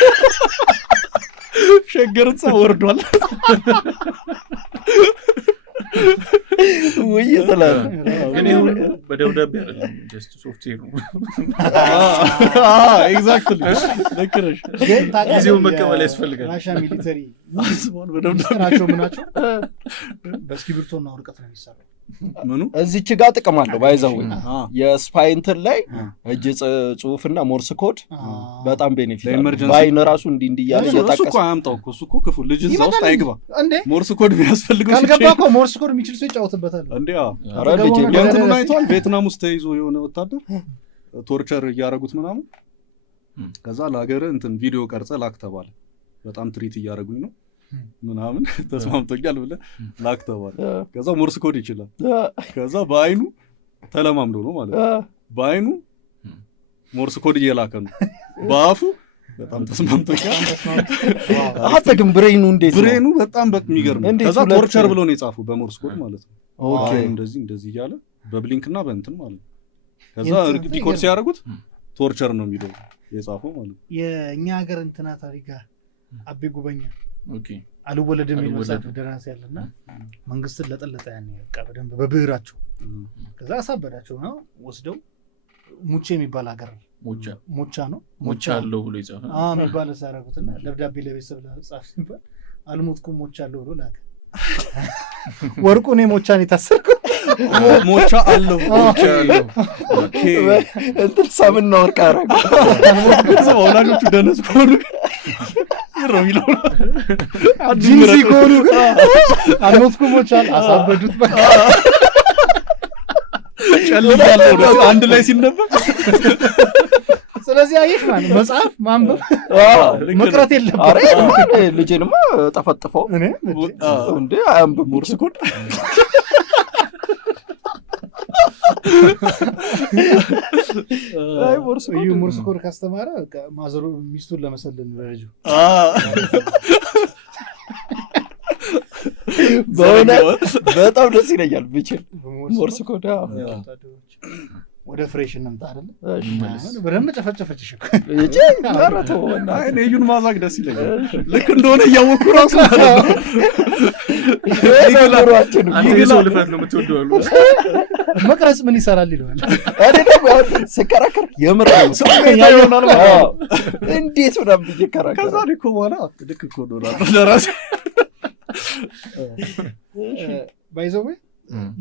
ሸገርጻ ወርዷል ወይ ተላለ ግን ይሁን በደብዳቤ አይደለም ጀስት ሶፍትዌር ነው። ኤግዛክትሊ ልክ ነሽ። ጊዜውን መቀበል ያስፈልጋል። ራሻ ሚሊተሪ በደብዳቤ ናቸው ምናቸው በእስክሪብቶና ወረቀት ነው የሚሰራው። ምኑ እዚች ጋር ጥቅም አለው ባይዘው የስፓይ እንትን ላይ እጅ ጽሁፍና ሞርስ ኮድ በጣም ቤኔፊት ባይነ ራሱ እንዲህ እያለ እሱ እኮ አያምጣው እኮ እሱ እኮ ክፉ ልጅ እዛ ውስጥ አይግባ። ሞርስ ኮድ ቢያስፈልገው ካልገባ እኮ ሞርስ ኮድ የሚችል ሰው ይጫወትበታል እንዴ። ኧረ ልጅ የእንትኑን አይቷል። ቪየትናም ውስጥ ተይዞ የሆነ ወታደር ቶርቸር እያደረጉት ምናምን ከዛ ለሀገር እንትን ቪዲዮ ቀርጸ ላክ ተባለ። በጣም ትሪት እያደረጉኝ ነው ምናምን ተስማምቶኛል ብለህ ላክ ተባለ። ከዛ ሞርስ ኮድ ይችላል። ከዛ በአይኑ ተለማምዶ ነው ማለት ነው። በአይኑ ሞርስ ኮድ እየላከ ነው፣ በአፉ በጣም ተስማምቶኛል። አታ ግን ብሬኑ እንዴት ነው? ብሬኑ በጣም የሚገርም። ከዛ ቶርቸር ብሎ ነው የጻፈው በሞርስ ኮድ ማለት ነው። ኦኬ እንደዚህ እንደዚህ እያለ በብሊንክና በእንትን ማለት ነው። ከዛ ዲኮድ ሲያደርጉት ቶርቸር ነው የሚለው የጻፈው ማለት ነው። የእኛ ሀገር እንትና ታሪካ አቤ ጉበኛ አልወለድም የሚመጻፍ ደራሲ ያለና መንግስትን ለጠለጠ ያኔ በቃ በደንብ በብዕራቸው ከዛ አሳበዳቸው ነው ወስደው ሙቼ የሚባል ሀገር ሞቻ ነው ሞቻ አለው ብሎ ይጻፋል የሚባል ሳያረጉትና ደብዳቤ ለቤተሰብ ጻፍ ሲባል አልሞትኩም ሞቻ አለው ብሎ ላከ። ወርቁ እኔ ሞቻን የታሰርኩት ሞቻ አለው ሞቻ አለው። ኦኬ እንትን ሳምና ወርቅ አረጋ ወላጆቹ ደነስ ኮሩ ይሮሚሎ ጂንዚ ኮሩ አልሞትኩም ሞቻን አሳበዱት። በቃ ጨልያለሁ አንድ ላይ ሲነበብ። ስለዚህ አየሽ ማለት መጽሐፍ ማንበብ መቅረት የለም። አሬ ልጄንማ ጠፈጥፈው እንዴ አያንብብ ሞርስ ኮድ አይ ሞርስ ኮድ ካስተማረ በቃ ማዘሩ ሚስቱን ለመሰለን ልጅ በጣም ደስ ይለኛል ብቻ ሞርስ ኮድ ወደ ፍሬሽ እንምጣ አይደል? በደንብ ጨፈጨፈችሽ እኮ እጂ አራቶ አይ ነዩን ማዛግ ደስ ይለኛል። ልክ እንደሆነ እያወኩ ራሱ ይገላራችን ይገላው ልፈት ነው የምትወደው አሉ። መቅረጽ ምን ይሰራል ይላል አይደለም ስከራከር የምር ይሆናል ማለት እንዴት ወዳም ይከራከራል። ከዛ ልክ በኋላ ልክ እኮ ዶላር ለራሴ ባይዘው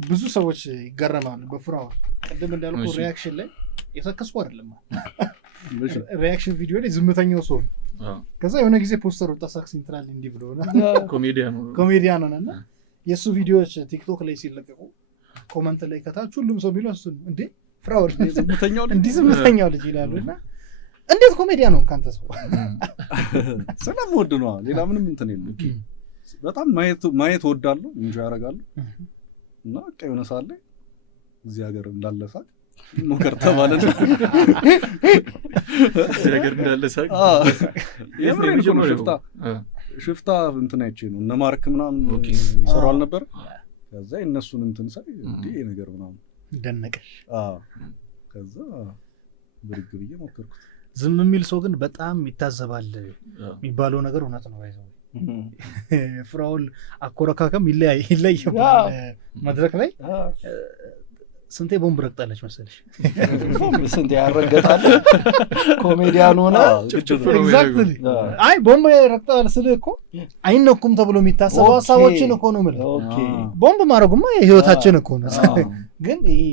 ብዙ ሰዎች ይገረማሉ በፍራው ቀደም እንዳልኩ ሪአክሽን ላይ የተከስኩ አይደለም ሪአክሽን ቪዲዮ ላይ ዝምተኛው ሰው ከዛ የሆነ ጊዜ ፖስተር ወጣ ሳክስ ኢንትራል እንዲ ብሎና ኮሜዲያን ሆነና የሱ ቪዲዮዎች ቲክቶክ ላይ ሲለቀቁ ኮሜንት ላይ ከታች ሁሉም ሰው ቢለው እሱ እንዴ ፍራው ዝምተኛው ልጅ ይላሉና እንዴት ኮሜዲያን ነው ካንተ ሰው ስለምወድ ነው ሌላ ምንም እንትን የለም። በጣም ማየት ወዳለሁ እንጂ ያረጋለሁ እና ቀዩነ ሳለ እዚህ ሀገር እንዳለሳቅ ሞከር ተባለ ነው እዚህ ሀገር እንዳለሳቅ የምሬን ነው። ሽፍታ እንትን አይቼ ነው እነ ማርክ ምናምን ይሰራል ነበር። ከዛ እነሱን እንትን ሳይ እንዴ ነገር ምናምን ደነቀሽ። ከዛ ብርግ ብዬ ሞከርኩት። ዝም የሚል ሰው ግን በጣም ይታዘባል የሚባለው ነገር እውነት ነው። ባይዘው ፍራውል አኮረካከም ይለያል መድረክ ላይ ስንቴ ቦምብ ረግጣለች መሰለሽ? ስንቴ ያረገጣል ኮሜዲያን ሆነ ኤግዛክትሊ። አይ ቦምብ ረግጣል ስለ እኮ አይነኩም ተብሎ የሚታሰበው ሐሳቦችን እኮ ነው ማለት። ቦምብ ማረጉማ የህይወታችን እኮ ነው። ግን ይሄ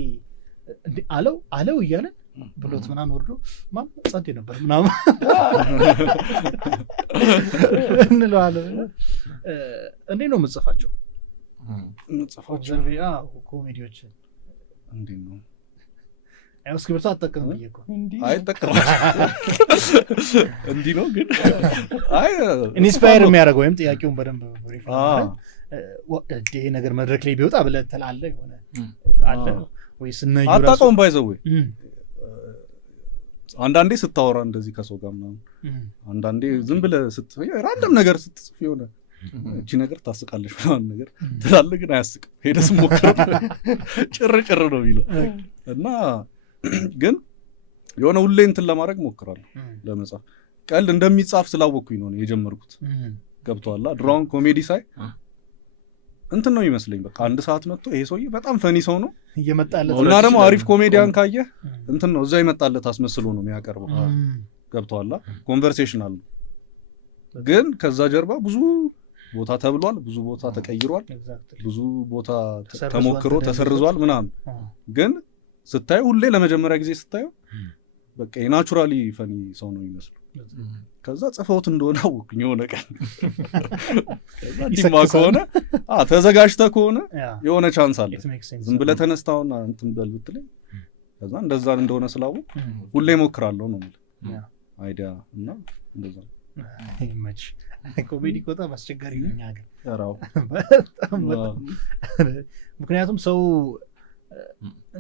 አለው እያለን ብሎት ምናምን ወርዶ ማም ጸዴ ነበር ምናምን እንለዋለን። እንዴት ነው የምትጽፋቸው? ዘርቢያ ኮሜዲዎች እንዴት ነው? ያው እስክሪብቶ አጠቀም ብዬሽ እኮ አይ ተቀራ እንዴ ነው ግን አይ ኢንስፓየር የሚያደርገው ወይም ጥያቄውን በደንብ ብሪፍ ይሄ ነገር መድረክ ላይ ቢወጣ ብለህ ትላለህ የሆነ አለ ወይስ እነዩ ራሱ አጣጣም ባይዘው አንዳንዴ ስታወራ እንደዚህ ከሰው ጋር ምናምን አንዳንዴ ዝም ብለህ ስትጽፍ ራንደም ነገር ስትጽፍ የሆነ እቺ ነገር ታስቃለች ምናምን ነገር ትላለህ፣ ግን አያስቅም። ሄደህ ሞክረው ጭር ነው የሚለው እና ግን የሆነ ሁሌ እንትን ለማድረግ ሞክራለሁ ለመጻፍ። ቀልድ እንደሚጻፍ ስላወቅኩኝ ነው የጀመርኩት። ገብቶሃል? ድሮውን ኮሜዲ ሳይ እንትን ነው ይመስለኝ በቃ አንድ ሰዓት መጥቶ ይሄ ሰውዬ በጣም ፈኒ ሰው ነው እየመጣለት እና ደግሞ አሪፍ ኮሜዲያን ካየህ እንትን ነው እዛ ይመጣለት አስመስሎ ነው የሚያቀርበው ገብቷል ኮንቨርሴሽን አለ ግን ከዛ ጀርባ ብዙ ቦታ ተብሏል ብዙ ቦታ ተቀይሯል ብዙ ቦታ ተሞክሮ ተሰርዟል ምናምን ግን ስታዩ ሁሌ ለመጀመሪያ ጊዜ ስታዩ በቃ ናቹራሊ ፈኒ ሰው ነው ይመስሉ ከዛ ጽፈውት እንደሆነ አወቅኝ የሆነ ቀን ከዛ ዲማ ከሆነ ተዘጋጅተህ ከሆነ የሆነ ቻንስ አለ ዝም ብለህ ተነስታውና እንትን በል ብትለኝ ከዛ እንደዛ እንደሆነ ስላወቅ ሁሌ ሞክራለሁ ነው ማለት አይዲያ እና እንደዛ ይመች ኮሜዲ በጣም አስቸጋሪ ነው እኛ ግን በጣም ምክንያቱም ሰው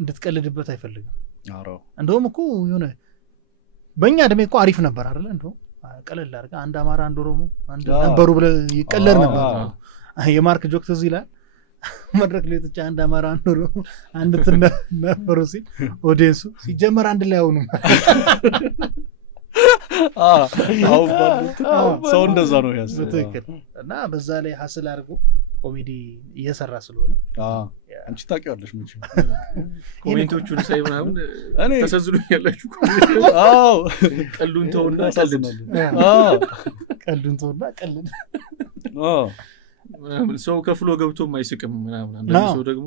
እንድትቀልድበት አይፈልግም እንደውም እኮ የሆነ በእኛ እድሜ እኮ አሪፍ ነበር አይደለ እንደውም ቀለል አድርገህ አንድ አማራ አንድ ኦሮሞ አንድ ነበሩ ብለህ ይቀለድ ነበር የማርክ ጆክ ትዝ ይላል መድረክ ላይ ተጫ አንድ አማራ አንድ ኦሮሞ አንድ ነበሩ ሲል ኦዲየንሱ ሲጀመር አንድ ላይ አይሆኑም ሰው እንደዛ ነው ያስ እና በዛ ላይ ሀስል አድርጎ ኮሜዲ እየሰራ ስለሆነ አንቺ ታውቂዋለሽ ምን ኮሜንቶቹን ሳይ ምናምን እኔ ተሰዝሉኝ ያላችሁ ቀልዱን ተውና ቀልዱን ተውና ቀልድ ሰው ከፍሎ ገብቶ አይስቅም ምናምን አንዳንድ ሰው ደግሞ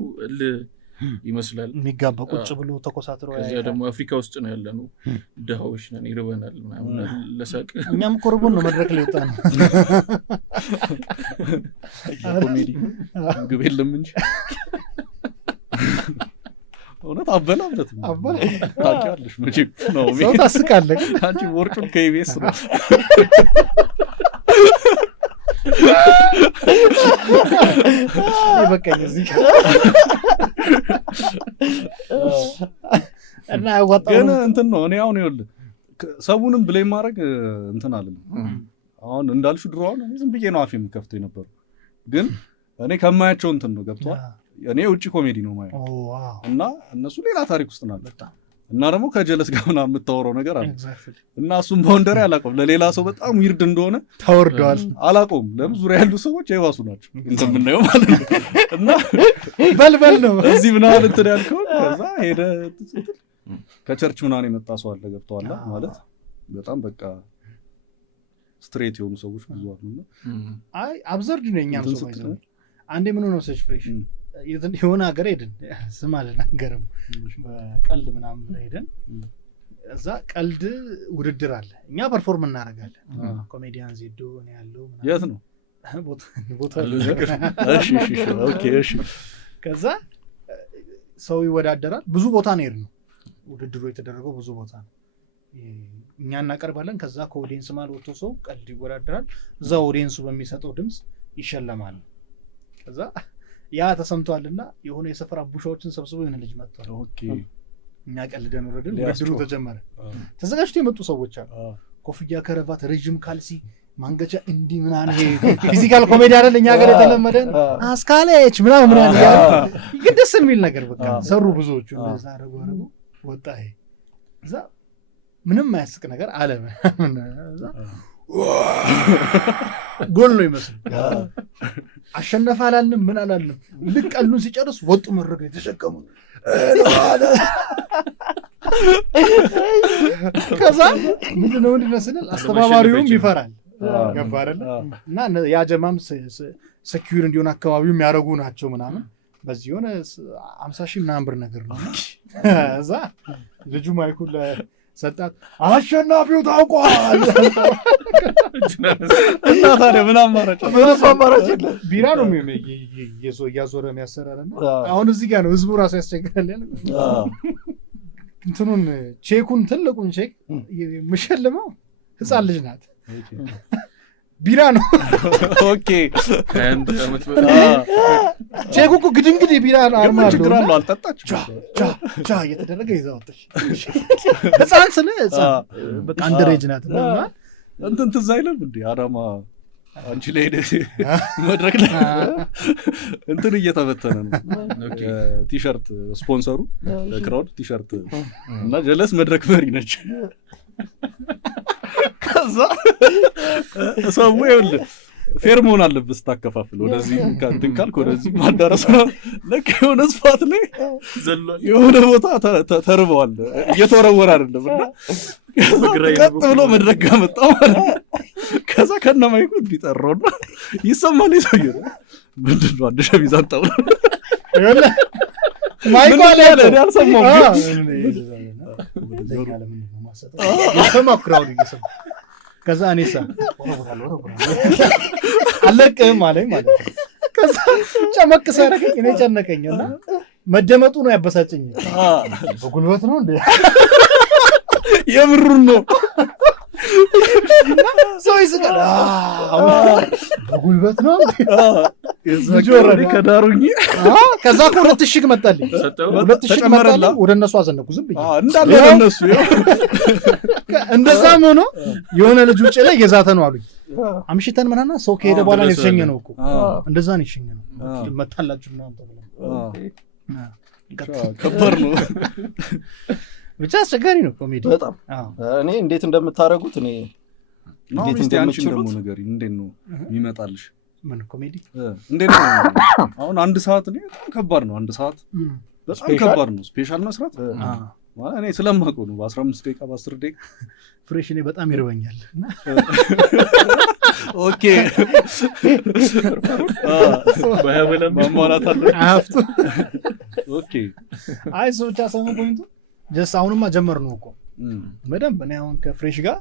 ይመስላል የሚጋባ ቁጭ ብሎ ተኮሳትሮ ከዚያ ደግሞ አፍሪካ ውስጥ ነው ያለነው ድሃዎች ነን ይርበናል ምናምን ለሳቅ እኛም እኮ ርቦን ነው መድረክ ላይ ወጣ ነው ኮሜዲ ምግብ የለም እንጂ እውነት አበላበት ታውቂያለሽ መቼም ነው ሰው ታስቃለህ አንቺ ወርጩን ከኢቢኤስ ነው ይበቃኝ እዚህ እና ያዋጣው ግን እንትን ነው እኔ አሁን ይኸውልህ ሰውንም ብሌም ማድረግ እንትን አለኝ አሁን እንዳልሽው ድሮ አሁን ዝም ብዬ ነው አፌ የምከፍተው የነበረው ግን እኔ ከማያቸው እንትን ነው ገብቷል እኔ ውጪ ኮሜዲ ነው ማለት እና እነሱ ሌላ ታሪክ ውስጥ ናቸው እና ደግሞ ከጀለስ ጋር ምናምን የምታወራው ነገር አለ እና እሱም ባውንደሪ አላውቀውም ለሌላ ሰው በጣም ዊርድ እንደሆነ ተወርደዋል አላውቀውም ለምን ዙሪያ ያሉ ሰዎች አይባሱ ናቸው እንደምናየው ማለት ነው እና በልበል ነው እዚህ ምናምን እንትን ያልከው ከዛ ሄደ ከቸርች ምናምን የመጣ ሰው አለ ገብቷል ማለት በጣም በቃ ስትሬት የሆኑ ሰዎች ብዙ አሉና አይ አብዘርድ ነው እኛም ሰው አይዘው አንዴ ምን ሆነ ሰች ፍሬሽ የሆነ ሀገር ሄድን ስም አልናገርም ቀልድ ምናምን ሄደን እዛ ቀልድ ውድድር አለ እኛ ፐርፎርም እናደርጋለን ኮሜዲያን ዜዶ ነው ያለው ምናምን የት ነው ቦታ እሺ ኦኬ እሺ ከዛ ሰው ይወዳደራል ብዙ ቦታ ነው የሄድነው ውድድሩ የተደረገው ብዙ ቦታ ነው እኛ እናቀርባለን ከዛ ከኦዲየንስ ማል ወጥቶ ሰው ቀልድ ይወዳደራል እዛ ኦዲየንሱ በሚሰጠው ድምጽ ይሸለማል ከዛ ያ ተሰምቷልና የሆነ የሰፈራ ቡሻዎችን ሰብስቦ የሆነ ልጅ መጥቷል ኦኬ እኛ ቀልደን ወረድን ውድድሩ ተጀመረ ተዘጋጅቶ የመጡ ሰዎች አሉ ኮፍያ ከረቫት ረጅም ካልሲ ማንገቻ እንዲ ምናምን ይሄ ፊዚካል ኮሜዲ አይደል እኛ ሀገር የተለመደ አስካለች ምናምን ያለ ግን ደስ የሚል ነገር በቃ ሰሩ ብዙዎቹ እንደዛ አረጉ ወጣ ይሄ እዛ ምንም ማያስቅ ነገር አለ እዛ ጎል ነው ይመስል አሸነፈ አላልንም ምን አላልንም ልክ ቀሉን ሲጨርስ ወጡ መድረክ ላይ ተሸከሙ ከዛ ምንድነው እንዲመስላል አስተባባሪውም ይፈራል ገባ አይደል እና ያ ጀማም ሴኩሪቲ እንዲሆን አካባቢው የሚያረጉ ናቸው ምናምን በዚህ ሆነ 50,000 ምናምን ብር ነገር ነው እዛ ልጁ ማይኩን ሰጣት አሸናፊው ታውቋል እና ታዲያ ምን አማራጭ የለም ቢራ ነው እያዞረ የሚያሰራረና አሁን እዚህ ጋር ነው ህዝቡ ራሱ ያስቸግራል ያለ እንትኑን ቼኩን ትልቁን ቼክ የምሸልመው ህፃን ልጅ ናት ቢራ ነው ኦኬ ከአንድ ዓመት ቼኩ እኮ ግድንግድ የቢራ አርማ አለው ችግር አለው አልጠጣች ቻ እየተደረገ ይዛው ወጣች ህፃን ስለ በቃ አንደሬጅ ናት እና እንትን ትዝ አይልም እንዴ አዳማ አንቺ ላይ መድረክ ላይ እንትን እየተበተነ ነው ቲሸርት ስፖንሰሩ ክራውድ ቲሸርት እና ጀለስ መድረክ መሪ ነች ከዛ ሰው ይኸውልህ ፌር መሆን አለበት ስታከፋፍል ወደዚህ እንትን ካልክ ወደዚህ ማዳረስ ለካ የሆነ ስፋት ላይ የሆነ ቦታ ተርበዋል እየተወረወረ አይደለም እና ቀጥ ብሎ መድረክ ጋር መጣ ማለት ከዛ ከነማይኩ እንዲጠራውና ይሰማል ይሰየው ምንድን ነው አንድ ሸሚዝ አንጣው ማይኩ አለ አልሰማሁም ተማክራው ይሰማ ከዛ እኔሳ አለቀም አለኝ ማለት ነው። ከዛ ጨመቅ ሳረከኝ እኔ ጨነቀኝና መደመጡ ነው ያበሳጨኝ። በጉልበት ነው እንዴ የምሩን ነው ሰው ይስቃል። በጉልበት ነው የዛሬ ከዳሩኝ ከዛ 2000 መጣልኝ 2000 መጣልኝ ወደ እነሱ አዘነኩ ዝም ብዬ እንዳለ እነሱ እንደዛም ሆኖ የሆነ ልጅ ውጭ ላይ የዛተ ነው አሉኝ። አምሽተን ምናና ሰው ከሄደ በኋላ ነው የተሸኘ ነው እኮ እንደዛ ነው የተሸኘ ነው መጣላችሁ ነው ከበር ነው ብቻ አስቸጋሪ ነው ኮሜዲ በጣም እኔ እንዴት እንደምታረጉት እኔ እንዴት እንደምትችሉት ነገር እንዴት ነው የሚመጣልሽ ምን ኮሜዲ እንዴት ነው አሁን አንድ ሰዓት ነው ከባድ ነው አንድ ሰዓት በጣም ከባድ ነው ስፔሻል መስራት እኔ ስለማውቀው ነው በ15 ደቂቃ በ10 ደቂቃ ፍሬሽ እኔ በጣም ይርበኛል ኦኬ በህብለም ማሟላት አለ አፍቱ ኦኬ አይ ሰው ብቻ ሰው ፖይንቱ ጀስት አሁንማ ጀመር ነው እኮ በደንብ እኔ አሁን ከፍሬሽ ጋር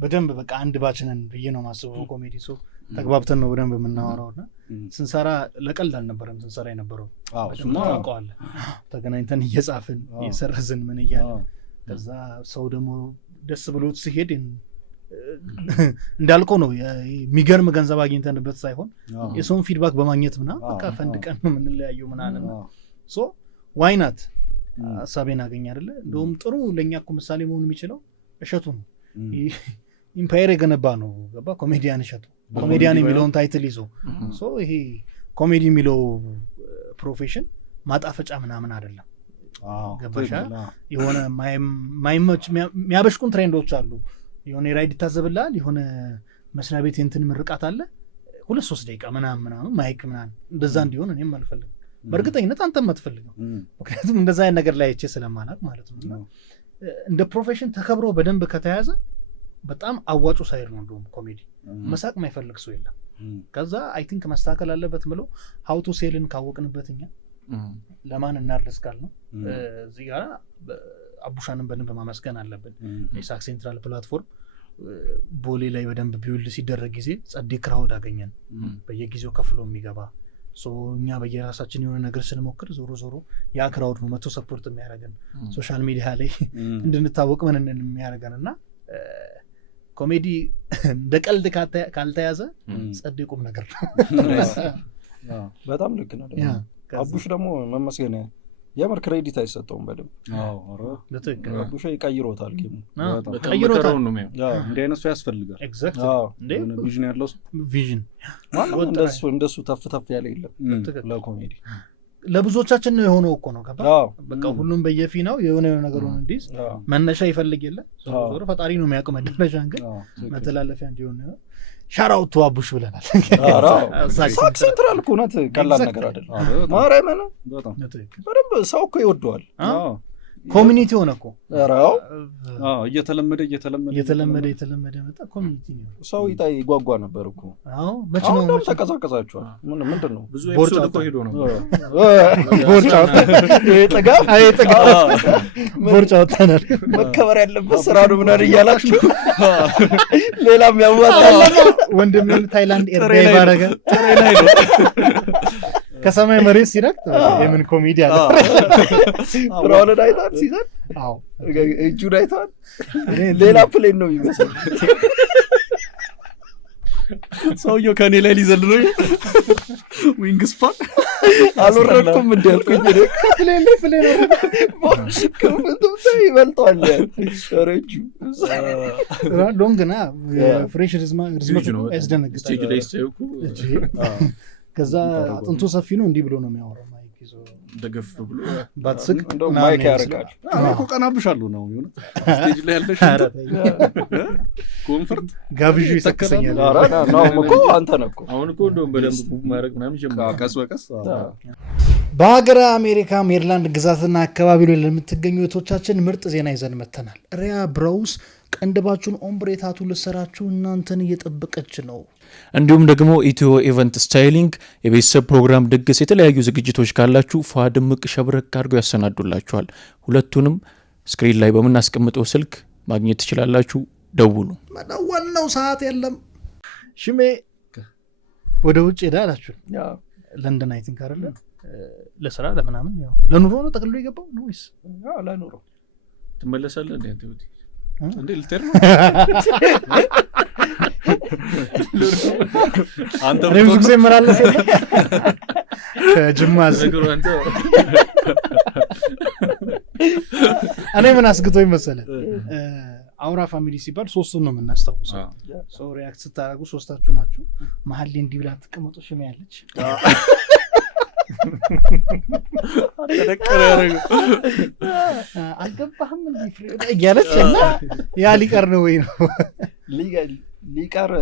በደንብ በቃ አንድ ባችነን ብዬ ነው ማስበው ኮሜዲ ሶ ተግባብተን ነው በደንብ የምናወራውና ስንሰራ ለቀልድ አልነበረም ስንሰራ የነበረው እሱማ አውቀዋለሁ ተገናኝተን እየጻፍን እየሰረዝን ምን እያለ ከዛ ሰው ደግሞ ደስ ብሎት ሲሄድ እንዳልከው ነው የሚገርም ገንዘብ አግኝተንበት ሳይሆን የሰውን ፊድባክ በማግኘት ምናምን በቃ ፈንድቀን ነው የምንለያየው ምናምን ሶ ዋይ ናት ሀሳቤን አገኘ አይደለ እንደውም ጥሩ ለኛ እኮ ምሳሌ መሆን የሚችለው እሸቱ ነው ኢምፓየር የገነባ ነው ገባ ኮሜዲያን እሸቱ ኮሜዲያን የሚለውን ታይትል ይዞ ሶ ይሄ ኮሜዲ የሚለው ፕሮፌሽን ማጣፈጫ ምናምን አይደለም ገባሻ የሆነ ማይመች የሚያበሽቁን ትሬንዶች አሉ የሆነ ራይድ ይታዘብላል የሆነ መስሪያ ቤት እንትን ምርቃት አለ 2-3 ደቂቃ ምናምን ማይክ ምናምን እንደዛ እንዲሆን እኔም አልፈልግም በእርግጠኝነት አንተም አትፈልግም ምክንያቱም እንደዛ አይነት ነገር ላይ እቼ ስለማላቅ ማለት ነው እንደ ፕሮፌሽን ተከብሮ በደንብ ከተያዘ በጣም አዋጩ ሳይር ነው እንደውም ኮሜዲ መሳቅ ማይፈልግ ሰው የለም ከዛ አይ ቲንክ መስተካከል አለበት ብለው ሃው ቱ ሴልን ካወቅንበትኛ ለማን እናርደስካል ነው እዚህ ጋር አቡሻንን በደንብ ማመስገን አለብን የሳክ ሴንትራል ፕላትፎርም ቦሌ ላይ በደንብ ቢውልድ ሲደረግ ጊዜ ጸዴ ክራውድ አገኘን በየጊዜው ከፍሎ የሚገባ ሶ እኛ በየራሳችን የሆነ ነገር ስንሞክር ዞሮ ዞሮ ያ ክራውድ ነው መቶ ሰፖርት የሚያደርገን ሶሻል ሚዲያ ላይ እንድንታወቅ ምን የሚያደርገንና ኮሜዲ እንደ ቀልድ ካልተያዘ ጸዴ ቁም ነገር ነው በጣም ልክ ነው አቡሽ ደግሞ መመስገን የምር ክሬዲት አይሰጠውም በደም አቡሽ ይቀይሮታል ጌሙ ቀይሮታል ነው እንደ አይነሱ ያስፈልጋል ኤግዛክት ቪዥን ያለው ቪዥን እንደሱ ተፍ ያለ የለም ለኮሜዲ ለብዙዎቻችን ነው የሆነው እኮ ነው በቃ ሁሉም በየፊናው የሆነ ነገሩን እንዲዝ መነሻ ይፈልግ የለ ዞሮ ፈጣሪ ነው የሚያውቀው መነሻን ግን መተላለፊያ እንዲሆን ሻራውቱ አቡሽ ብለናል ሳክ ሴንትራል እኮ ናት ቀላል ነገር አይደለም ማርያምን በደንብ ሰው እኮ ይወደዋል ኮሚኒቲ ሆነ እኮ አራው እየተለመደ መጣ ኮሚኒቲ ነው ሰው ይጓጓ ነበር እኮ አዎ መቼም ተቀዛቀዛችኋል ምንድን ነው ብዙ ኤፒሶድ እኮ ሄዶ ነው ቦርጫው ቦርጫው ተናል መከበር ያለበት ስራ ነው ምናምን እያላችሁ ሌላም ያዋጣል ወንድም ታይላንድ ኤርዳይ ባረገ ከሰማይ መሬት ሲረግጥ የምን ኮሜዲ አለ ፍራውለን አይታል ሲዘን አዎ እጁን አይታል ሌላ ፕሌን ነው የሚመስለው ሰውየው ከኔ ላይ ሊዘል ነው ዊንግስ ፋን አልወረድኩም እንዳልኩኝ ፕሌን ከፍቱም ይበልጣል ረጁ ሎንግና ፍሬሽ ርዝመቱ ያስደነግጣል ስቴጅ ላይ ሳይኩ ከዛ አጥንቱ ሰፊ ነው እንዲህ ብሎ ነው የሚያወራው ማይክ ይዞ ደገፍ ብሎ ባትስቅ እንደው ማይክ ያረጋል። እኮ ቀናብሻለሁ ነው የሆነ ስቴጅ ላይ ያለሽ ኮንፈርት ጋብዥ ይሰክሰኛል። ኧረ ነው እኮ አንተ ነህ እኮ አሁን እኮ እንደውም በደንብ ማድረግ ምናምን ጀምሮ ቀስ በቀስ በሀገረ አሜሪካ ሜሪላንድ ግዛትና አካባቢ ላይ ለምትገኙ እህቶቻችን ምርጥ ዜና ይዘን መተናል። ሪያ ብራውስ ቀንድባችሁን ኦምብሬ ታቱ ልሰራችሁ እናንተን እየጠበቀች ነው። እንዲሁም ደግሞ ኢትዮ ኢቨንት ስታይሊንግ የቤተሰብ ፕሮግራም፣ ድግስ፣ የተለያዩ ዝግጅቶች ካላችሁ ፏ ድምቅ ሸብረክ አድርገው ያሰናዱላችኋል። ሁለቱንም ስክሪን ላይ በምናስቀምጠው ስልክ ማግኘት ትችላላችሁ። ደውሉ። መደወል ነው፣ ሰዓት የለም። ሽሜ ወደ ውጭ ሄዳ አላችሁ ለንደን አይ ቲንክ አይደለ? ለስራ ለምናምን ያው ለኑሮ ነው ጠቅልሎ የገባው ነው ወይስ ለኑሮ? ትመለሳለህ እንዴ አንተ? እንዴ ልትሄድ ነው አንተ? እኔ ብዙ ጊዜ እመላለስ የለ ከጅማ ነገሩ አንተ እኔ ምን አስግቶኝ መሰለህ አውራ ፋሚሊ ሲባል ሶስቱን ነው የምናስታውሰው። ሰው ሪያክት ስታደርጉ ሶስታችሁ ናችሁ። መሀል ላይ እንዲህ ብላ ትቀመጡ ሽሜ ያለች አልገባህም እያለች እና ያ ሊቀር ነው ወይ ነው ሊቀር